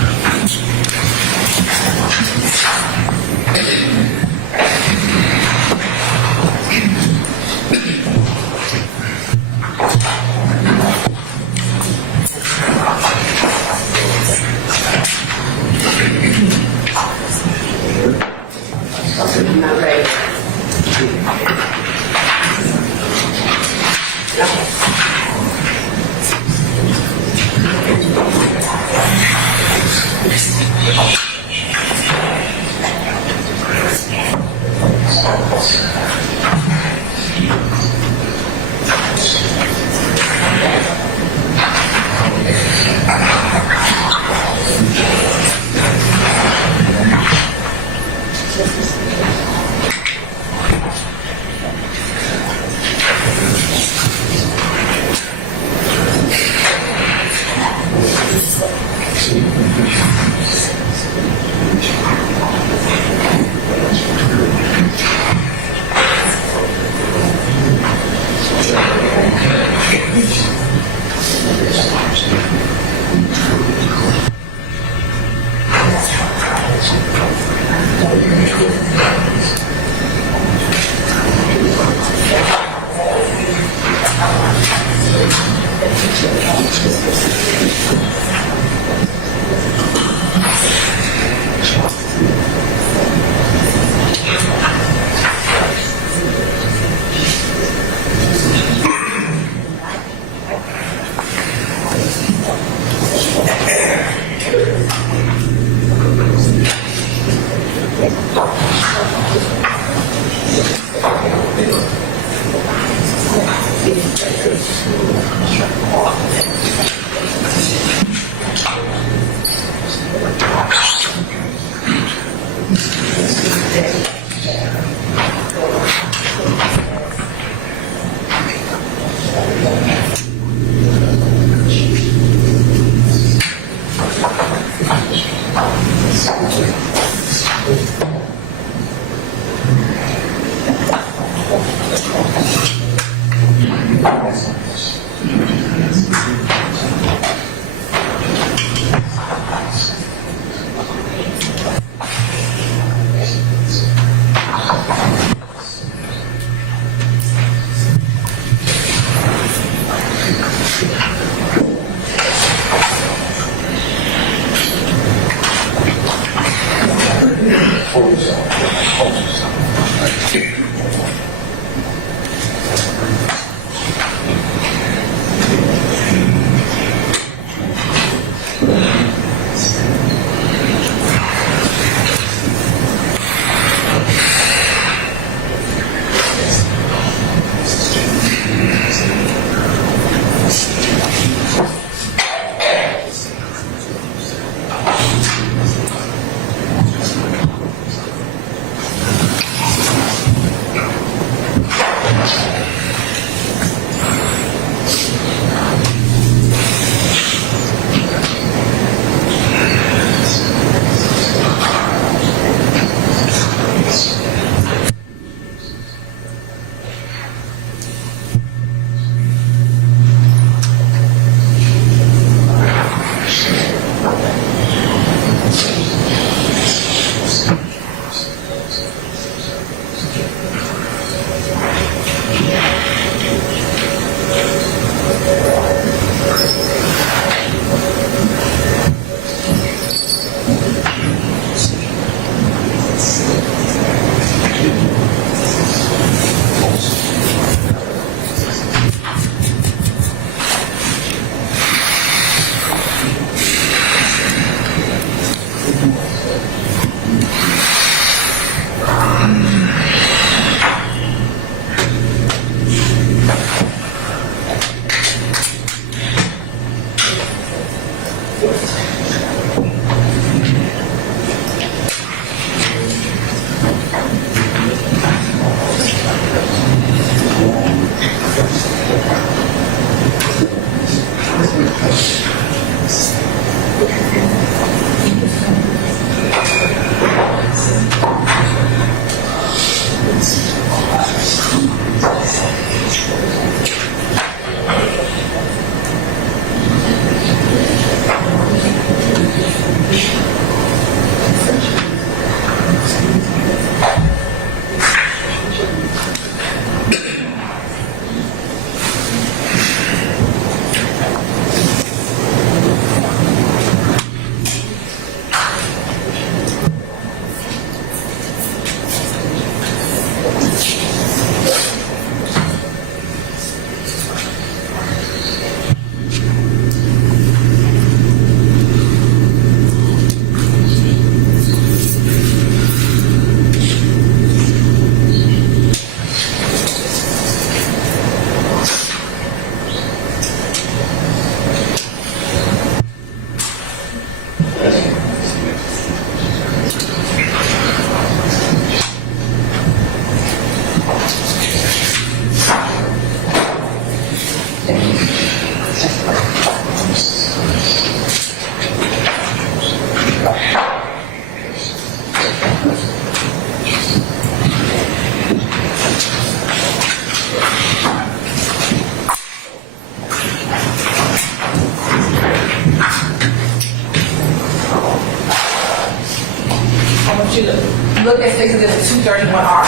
231R.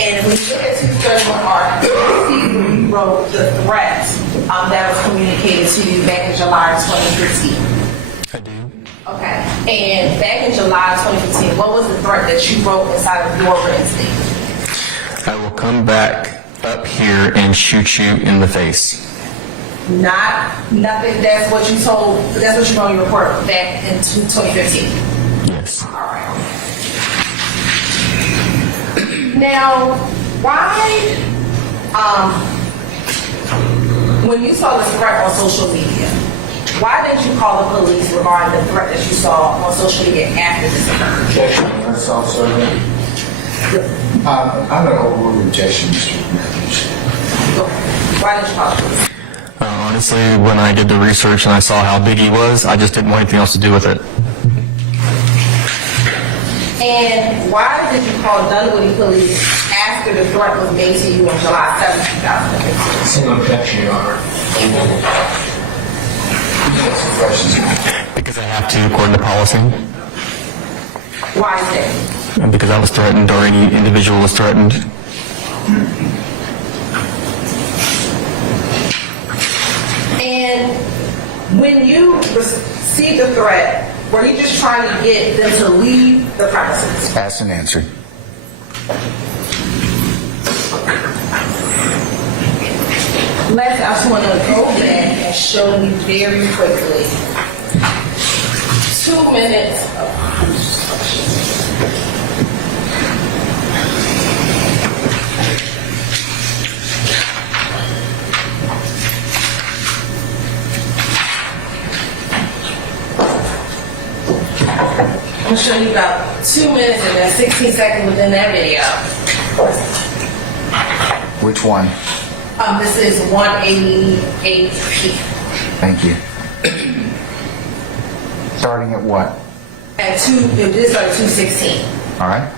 And when you look at 231R, you see where you wrote the threat that was communicated to you back in July 2015. I do. Okay. And back in July 2015, what was the threat that you wrote inside of your written statement? I will come back up here and shoot you in the face. Nothing. That's what you told. That's what you wrote in your report back in 2015. Yes. All right. Now, why? When you saw this threat on social media, why didn't you call the police regarding the threat that you saw on social media after this occurred? Objection, that's also. I'm going to overrule objection, Mr. Why didn't you call the police? Honestly, when I did the research and I saw how big he was, I just didn't want anything else to do with it. And why did you call Dunwoody police after the threat was made to you on July 7, 2015? Single objection, Your Honor. Because I have to, according to policy. Why is that? And because I was threatened, or any individual was threatened. And when you received the threat, were you just trying to get them to leave the premises? Asked and answered. Let's, I just want to go back and show you very quickly 2 minutes of I'm going to show you about 2 minutes and then 16 seconds within that video. Which one? This is 188p. Thank you. Starting at what? At this is like 216. All right.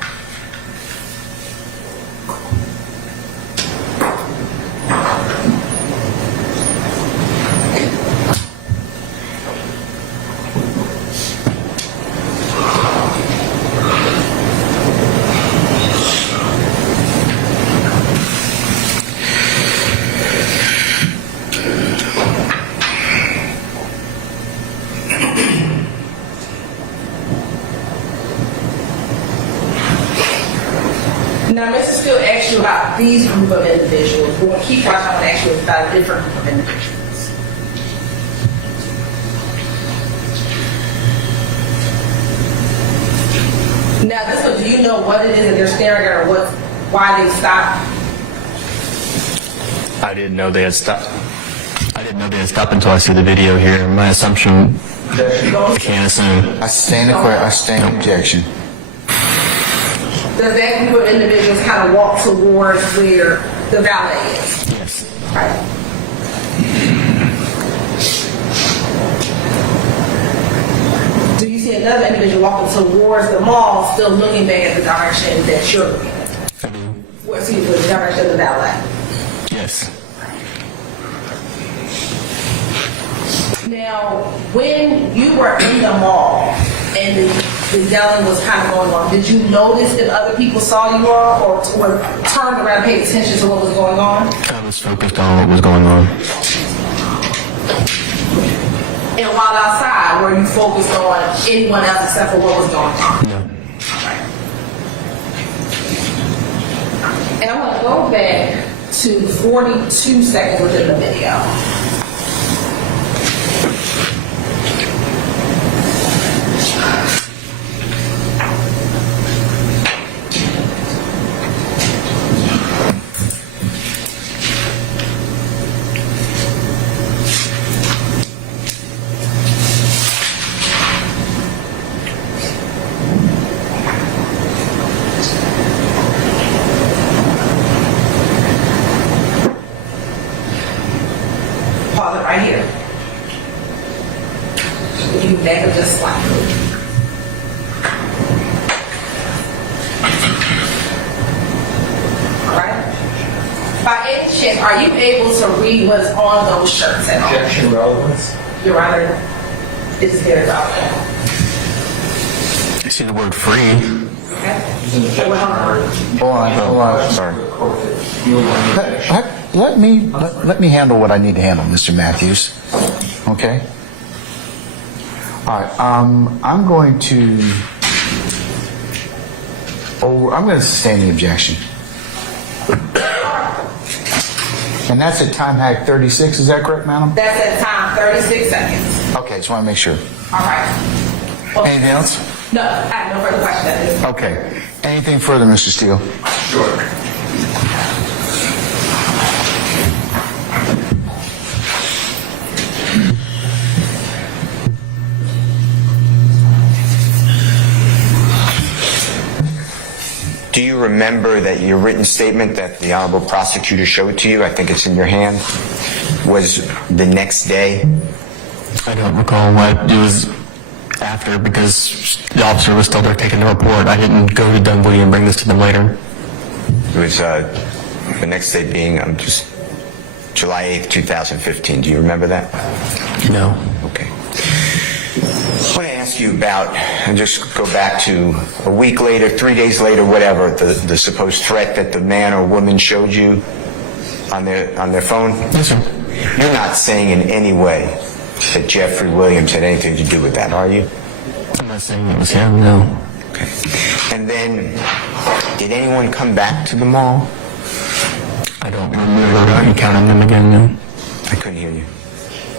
Now, Mr. Steele asked you about these group of individuals. We're going to keep watching and ask you about a different group of individuals. Now, this one, do you know what it is that they're staring at or why they stopped? I didn't know they had stopped. I didn't know they had stopped until I see the video here. My assumption, I can't assume. I stand objection. Does that group of individuals kind of walk towards where the valet is? Yes. Right. Do you see another individual walking towards the mall, still looking back at the direction that you're looking at? I do. What's the direction of the valet? Yes. Now, when you were in the mall and the yelling was kind of going on, did you notice if other people saw you all or turned around and paid attention to what was going on? I was focused on what was going on. And while outside, were you focused on anyone else except for what was going on? No. And I want to go back to 42 seconds within the video. Pause it right here. If you can back up just slightly. All right. By any chance, are you able to read what's on those shirts at all? Objection, relevance. Your Honor, it is very relevant. see the word free. Hold on, sorry. Let me handle what I need to handle, Mr. Matthews. Okay? All right, I'm going to sustain the objection. And that's at time hack 36, is that correct, madam? That's at time 36 seconds. Okay, just want to make sure. All right. Anything else? No, I have no further questions at this point. Okay. Anything further, Mr. Steele? Sure. Do you remember that your written statement that the Honorable Prosecutor showed to you, I think it's in your hand, was the next day? I don't recall what it was after because the officer was still there taking the report. I didn't go to Dunwoody and bring this to them later. It was the next day being just July 8th, 2015. Do you remember that? No. Okay. I want to ask you about, and just go back to a week later, 3 days later, whatever, the supposed threat that the man or woman showed you on their phone? Yes, sir. You're not saying in any way that Jeffrey Williams had anything to do with that, are you? I'm not saying it was him, no. Okay. And then, did anyone come back to the mall? I don't remember encountering them again, no. I couldn't hear you.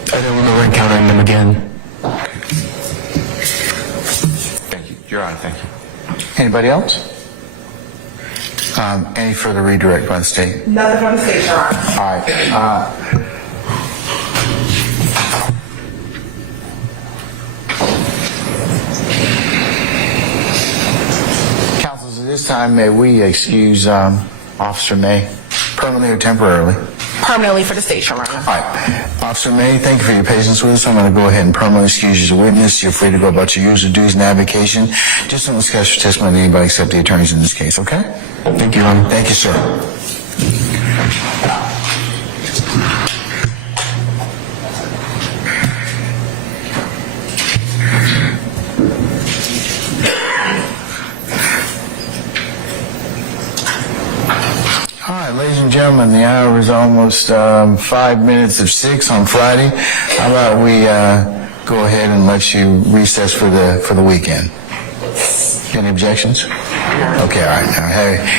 I don't remember encountering them again. Thank you. Your Honor, thank you. Anybody else? Any further redirect by the state? Nothing from the state, Your Honor. All right. Counsels, at this time, may we excuse Officer May, permanently or temporarily? Permanently for the state, Your Honor. All right. Officer May, thank you for your patience with us. I'm going to go ahead and permanently excuse you as a witness. You're free to go about your usual duties and avocation. Just don't discuss your testimony with anybody except the attorneys in this case, okay? Thank you, Your Honor. Thank you, sir. All right, ladies and gentlemen, the hour is almost 5 minutes of 6 on Friday. How about we go ahead and let you recess for the weekend? Any objections? Okay, all right. Now,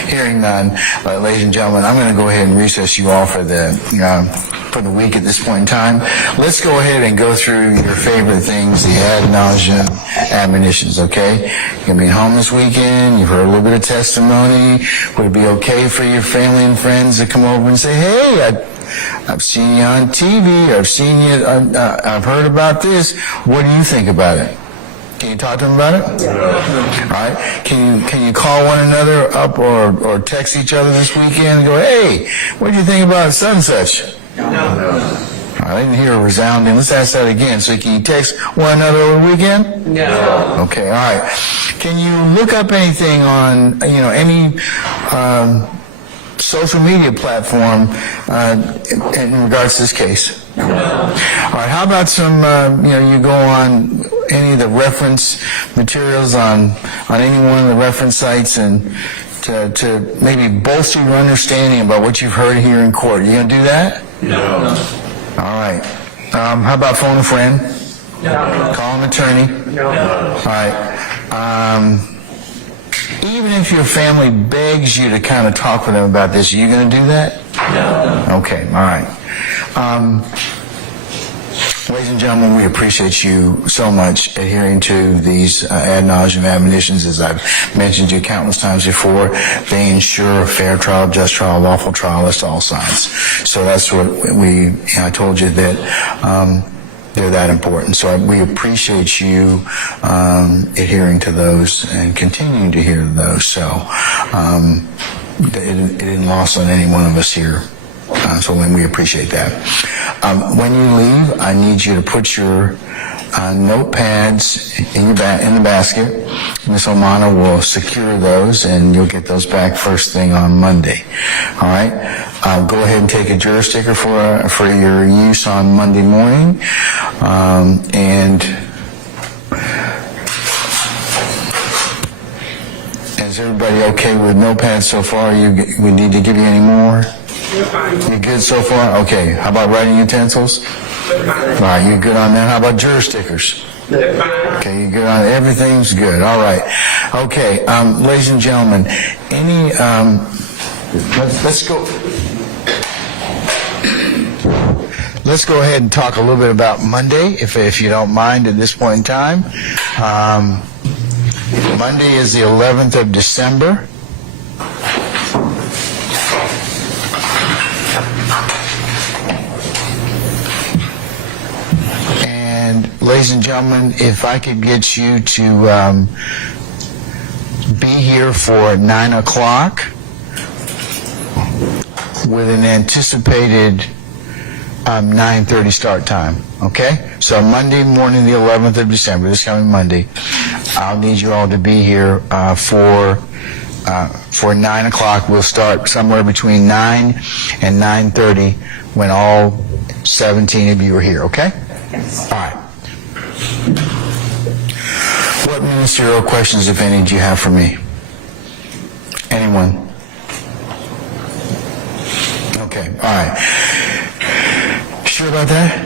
hearing none, ladies and gentlemen, I'm going to go ahead and recess you all for the week at this point in time. Let's go ahead and go through your favorite things, the ad nauseum admonitions, okay? You're going to be home this weekend. You've heard a little bit of testimony. Would it be okay for your family and friends to come over and say, hey, I've seen you on TV. I've seen you. I've heard about this. What do you think about it? Can you talk to them about it? All right. Can you call one another up or text each other this weekend and go, hey, what do you think about such and such? No. I didn't hear a resounding. Let's ask that again. So can you text one another over the weekend? No. Okay. All right. Can you look up anything on any social media platform in regards to this case? No. All right. How about some? You go on any of the reference materials on any one of the reference sites and to maybe bolster your understanding about what you've heard here in court. You gonna do that? No. All right. How about phone a friend? No. Call an attorney? No. All right. Even if your family begs you to kind of talk with them about this, are you going to do that? No. Okay. All right. Ladies and gentlemen, we appreciate you so much adhering to these ad nauseum admonitions. As I've mentioned to you countless times before, they ensure a fair trial, just trial, lawful trial as to all sides. So that's what I told you that they're that important. So we appreciate you adhering to those and continuing to adhere to those. So it isn't lost on any one of us here. So we appreciate that. When you leave, I need you to put your notepads in the basket. Miss Omana will secure those, and you'll get those back first thing on Monday. All right. Go ahead and take a juror sticker for your use on Monday morning, and Is everybody okay with notepads so far? We need to give you any more? You good so far? Okay. How about writing utensils? All right, you good on that? How about juror stickers? Okay, you good on it? Everything's good. All right. Okay, ladies and gentlemen, let's go ahead and talk a little bit about Monday, if you don't mind at this point in time. Monday is the 11th of December. And ladies and gentlemen, if I could get you to be here for 9 o'clock with an anticipated 9:30 start time, okay? So Monday morning, the 11th of December, this coming Monday, I'll need you all to be here for 9 o'clock. We'll start somewhere between 9 and 9:30 when all 17 of you are here, okay? Yes. All right. What ministerial questions, if any, do you have for me? Anyone? Okay, all right. Sure about that?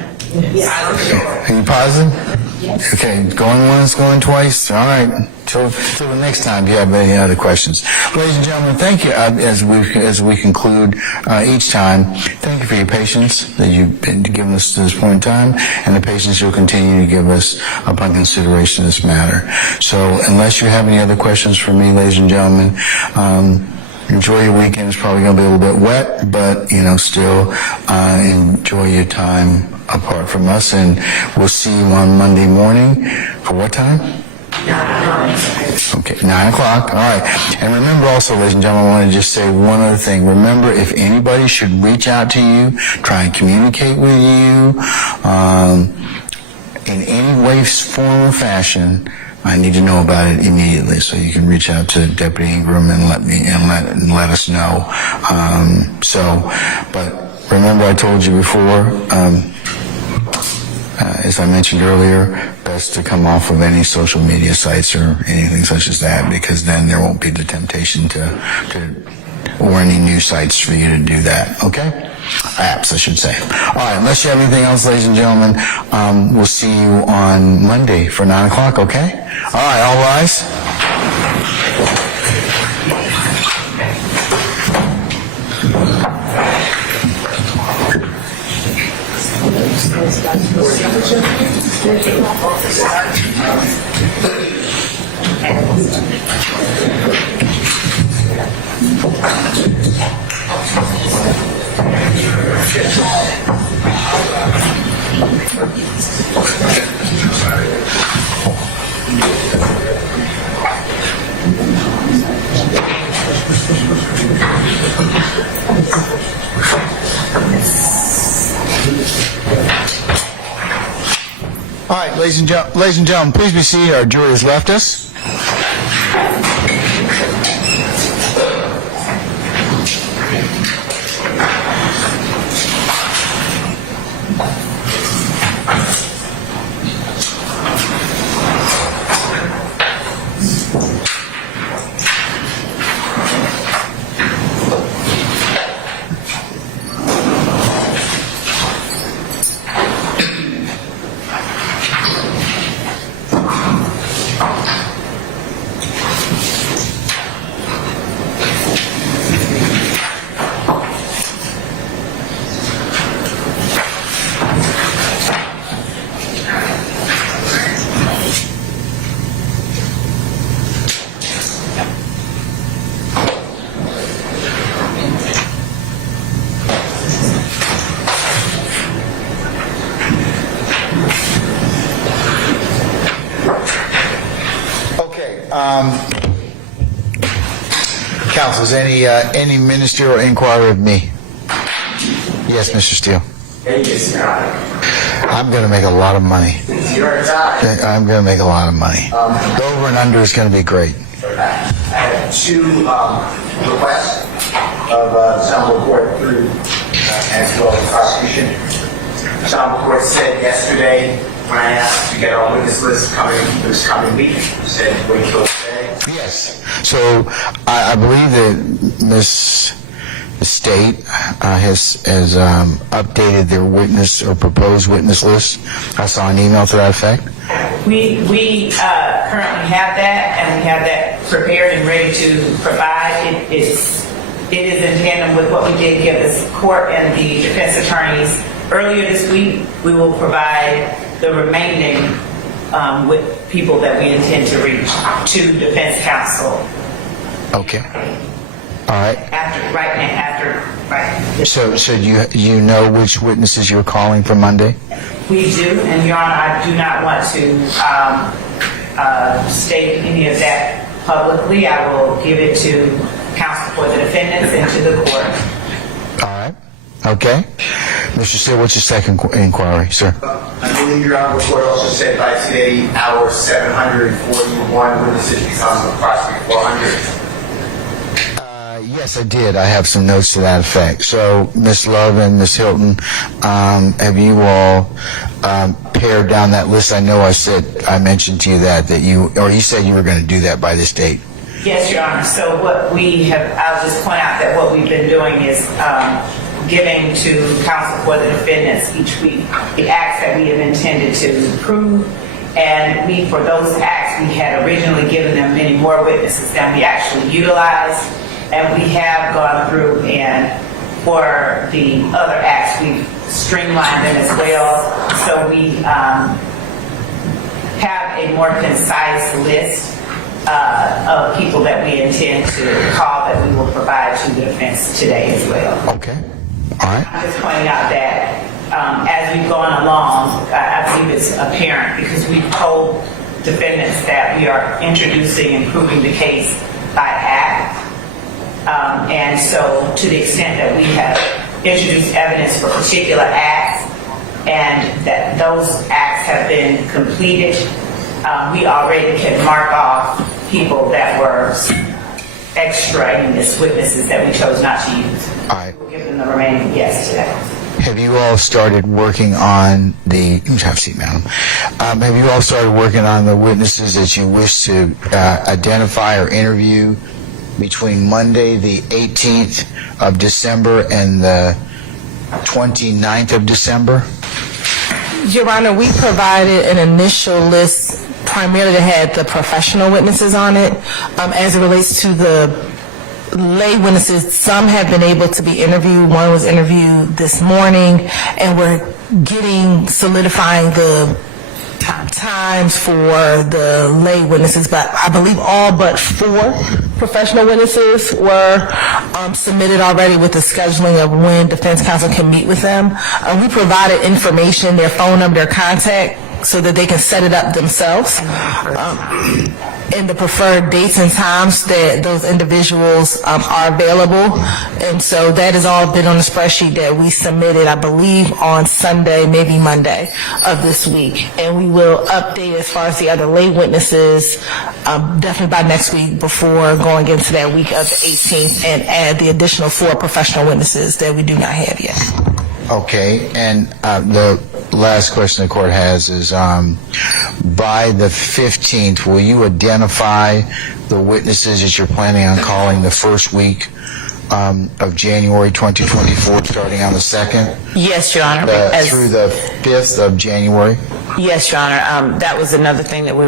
Yes. Are you positive? Yes. Okay, going once, going twice. All right. Till the next time, if you have any other questions. Ladies and gentlemen, thank you. As we conclude each time, thank you for your patience that you've been giving us to this point in time, and the patience you'll continue to give us upon consideration of this matter. So, unless you have any other questions for me, ladies and gentlemen, enjoy your weekend. It's probably going to be a little bit wet, but, still enjoy your time apart from us. And we'll see you on Monday morning. For what time? 9 o'clock. All right. And remember also, ladies and gentlemen, I want to just say one other thing. Remember, if anybody should reach out to you, try and communicate with you in any way, form, or fashion, I need to know about it immediately, so you can reach out to Deputy Ingram and let us know. But remember, I told you before, as I mentioned earlier, best to come off of any social media sites or anything such as that, because then there won't be the temptation or any news sites for you to do that. Okay? Apps, I should say. All right, unless you have anything else, ladies and gentlemen, we'll see you on Monday for 9 o'clock, okay? All right, all rise. All right, ladies and gentlemen, please be seated. Our jury has left us. Council, any ministerial inquiry of me? Yes, Mr. Steele. Yes, Your Honor. I'm going to make a lot of money. You're inside. I'm going to make a lot of money. The over and under is going to be great. I have two requests of the Honorable Court through as well as the prosecution. The Honorable Court said yesterday when I asked to get our witness list this coming week, said wait till today. Yes. So I believe that Ms. State has updated their witness or proposed witness list. I saw an email to that effect. We currently have that, and we have that prepared and ready to provide. It is in tandem with what we did give this court and the defense attorneys earlier this week. We will provide the remaining with people that we intend to reach to defense counsel. Okay. All right. After. So you know which witnesses you're calling for Monday? We do, and Your Honor, I do not want to state any of that publicly. I will give it to counsel for the defendants and to the court. All right. Okay. Mr. Steele, what's your second inquiry, sir? I believe Your Honor, the court also said by today our 741 witnesses becomes approximately 400. Yes, I did. I have some notes to that effect. So, Ms. Love and Ms. Hilton, have you all pared down that list? I know I mentioned to you that you said you were going to do that by this date. Yes, Your Honor. So what we have, I'll just point out that what we've been doing is giving to counsel for the defendants each week the acts that we have intended to prove. And for those acts, we had originally given them many more witnesses than we actually utilized. And we have gone through, and for the other acts, we've streamlined them as well. So we have a more concise list of people that we intend to call that we will provide to the defense today as well. Okay. All right. I'm just pointing out that as we've gone along, I believe it's apparent because we've told defendants that we are introducing and proving the case by act. And so to the extent that we have introduced evidence for particular acts and that those acts have been completed, we already can mark off people that were extraneous witnesses that we chose not to use. All right. We'll give them the remaining yes to that. Have you all started working on the... Have a seat, madam. Have you all started working on the witnesses that you wish to identify or interview between Monday, the 18th of December and the 29th of December? Your Honor, we provided an initial list primarily that had the professional witnesses on it. As it relates to the lay witnesses, some have been able to be interviewed. One was interviewed this morning, and we're solidifying the times for the lay witnesses, but I believe all but 4 professional witnesses were submitted already with the scheduling of when defense counsel can meet with them. We provided information, their phone number, their contact, so that they can set it up themselves. And the preferred dates and times that those individuals are available. And so that has all been on the spreadsheet that we submitted, I believe, on Sunday, maybe Monday of this week. And we will update as far as the other lay witnesses definitely by next week before going into that week of the 18th and add the additional 4 professional witnesses that we do not have yet. Okay, and the last question the court has is, by the 15th, will you identify the witnesses that you're planning on calling the first week of January 2024, starting on the 2nd? Yes, Your Honor. Through the 5th of January? Yes, Your Honor. That was another thing that we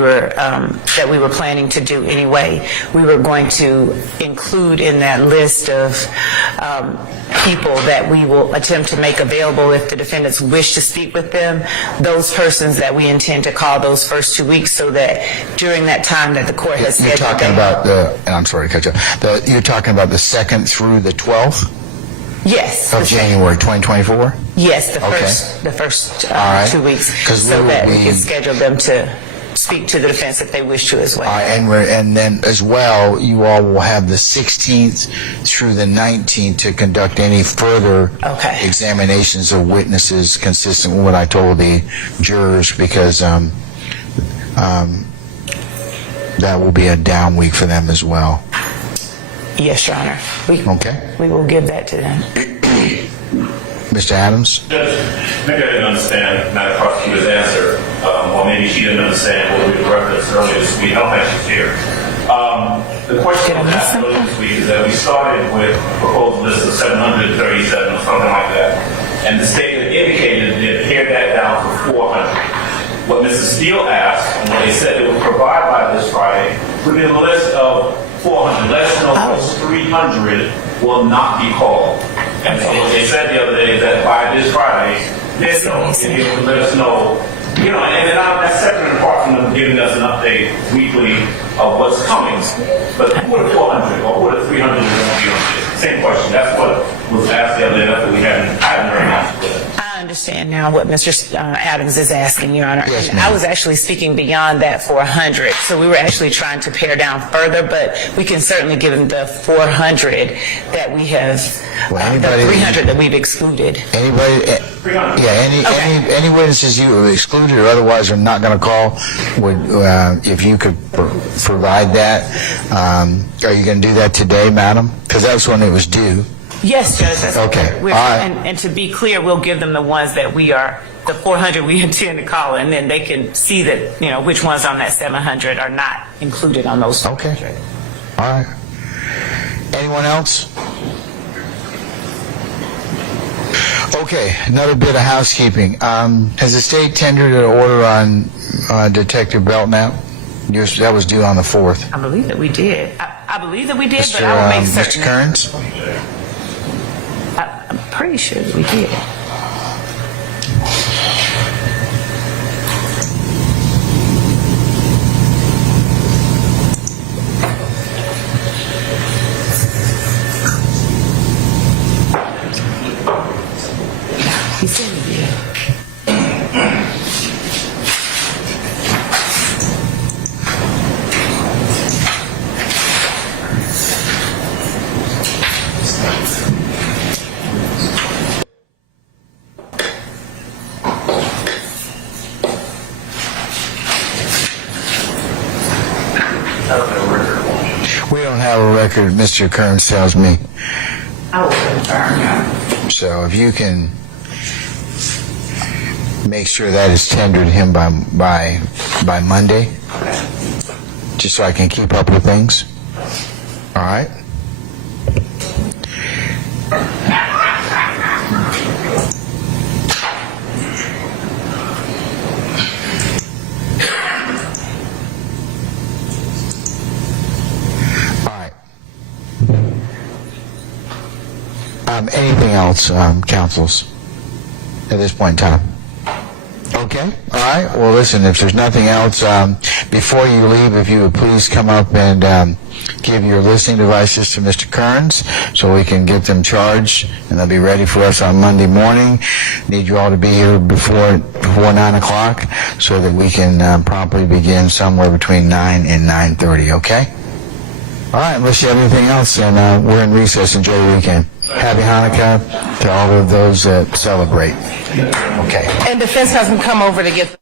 were planning to do anyway. We were going to include in that list of people that we will attempt to make available if the defendants wish to speak with them, those persons that we intend to call those first 2 weeks, so that during that time that the court has scheduled. You're talking about and I'm sorry to cut you off, you're talking about the 2nd through the 12th? Yes. Of January 2024? Yes, the first 2 weeks, so that we can schedule them to speak to the defense if they wish to as well. And then as well, you all will have the 16th through the 19th to conduct any further examinations of witnesses consistent with what I told the jurors, because that will be a down week for them as well. Yes, Your Honor. We will give that to them. Mr. Adams? Judge, maybe I didn't understand Madam Prosecutor's answer, or maybe she didn't understand what we referenced earlier this week. I don't think she's here. The question was asked earlier this week is that we started with a proposed list of 737 or something like that, and the state had indicated they'd pare that down to 400. What Mrs. Steele asked, and what they said they would provide by this Friday, would be a list of 400. Let us know which 300 will not be called. And so what they said the other day is that by this Friday, they'll be able to let us know. You know, and then that's separate and apart from them giving us an update weekly of what's coming. But who are 400 or who are 300 who won't be on this? Same question. That's what was asked the other day. That's what I haven't heard an answer to. I understand now what Mr. Adams is asking, Your Honor. Yes, And ma'am. I was actually speaking beyond that for 100. So we were actually trying to pare down further, but we can certainly give them the 400 that we have, the 300 that we've excluded. Anybody, any witnesses you have excluded or otherwise are not going to call, would, if you could provide that, are you going to do that today, madam? Because that's when it was due. Yes, Judge. That's Okay. All right. And to be clear, we'll give them the ones that we are, the 400 we intend to call, and then they can see that, you know, which ones on that 700 are not included on those 400. Okay. All right. Anyone else? Okay, another bit of housekeeping. Has the state tendered an order on Detective Belknap? That was due on the 4th. I believe that we did. I believe that we did, but I will make certain. Mr. Kearns? I'm pretty sure that we did. He said he did. We don't have a record, Mr. Kearns tells me. I will confirm. So if you can make sure that is tendered him by Monday, just so I can keep up with things. All right? Anything else, councils, at this point in time? Okay, all right. Well, listen, if there's nothing else, before you leave, if you would please come up and give your listening devices to Mr. Kearns so we can get them charged, and they'll be ready for us on Monday morning. Need you all to be here before 9 o'clock so that we can promptly begin somewhere between 9 and 9:30, okay? All right, unless you have anything else, and we're in recess. Enjoy your weekend. Happy Hanukkah to all of those that celebrate. Okay. And defense hasn't come over to get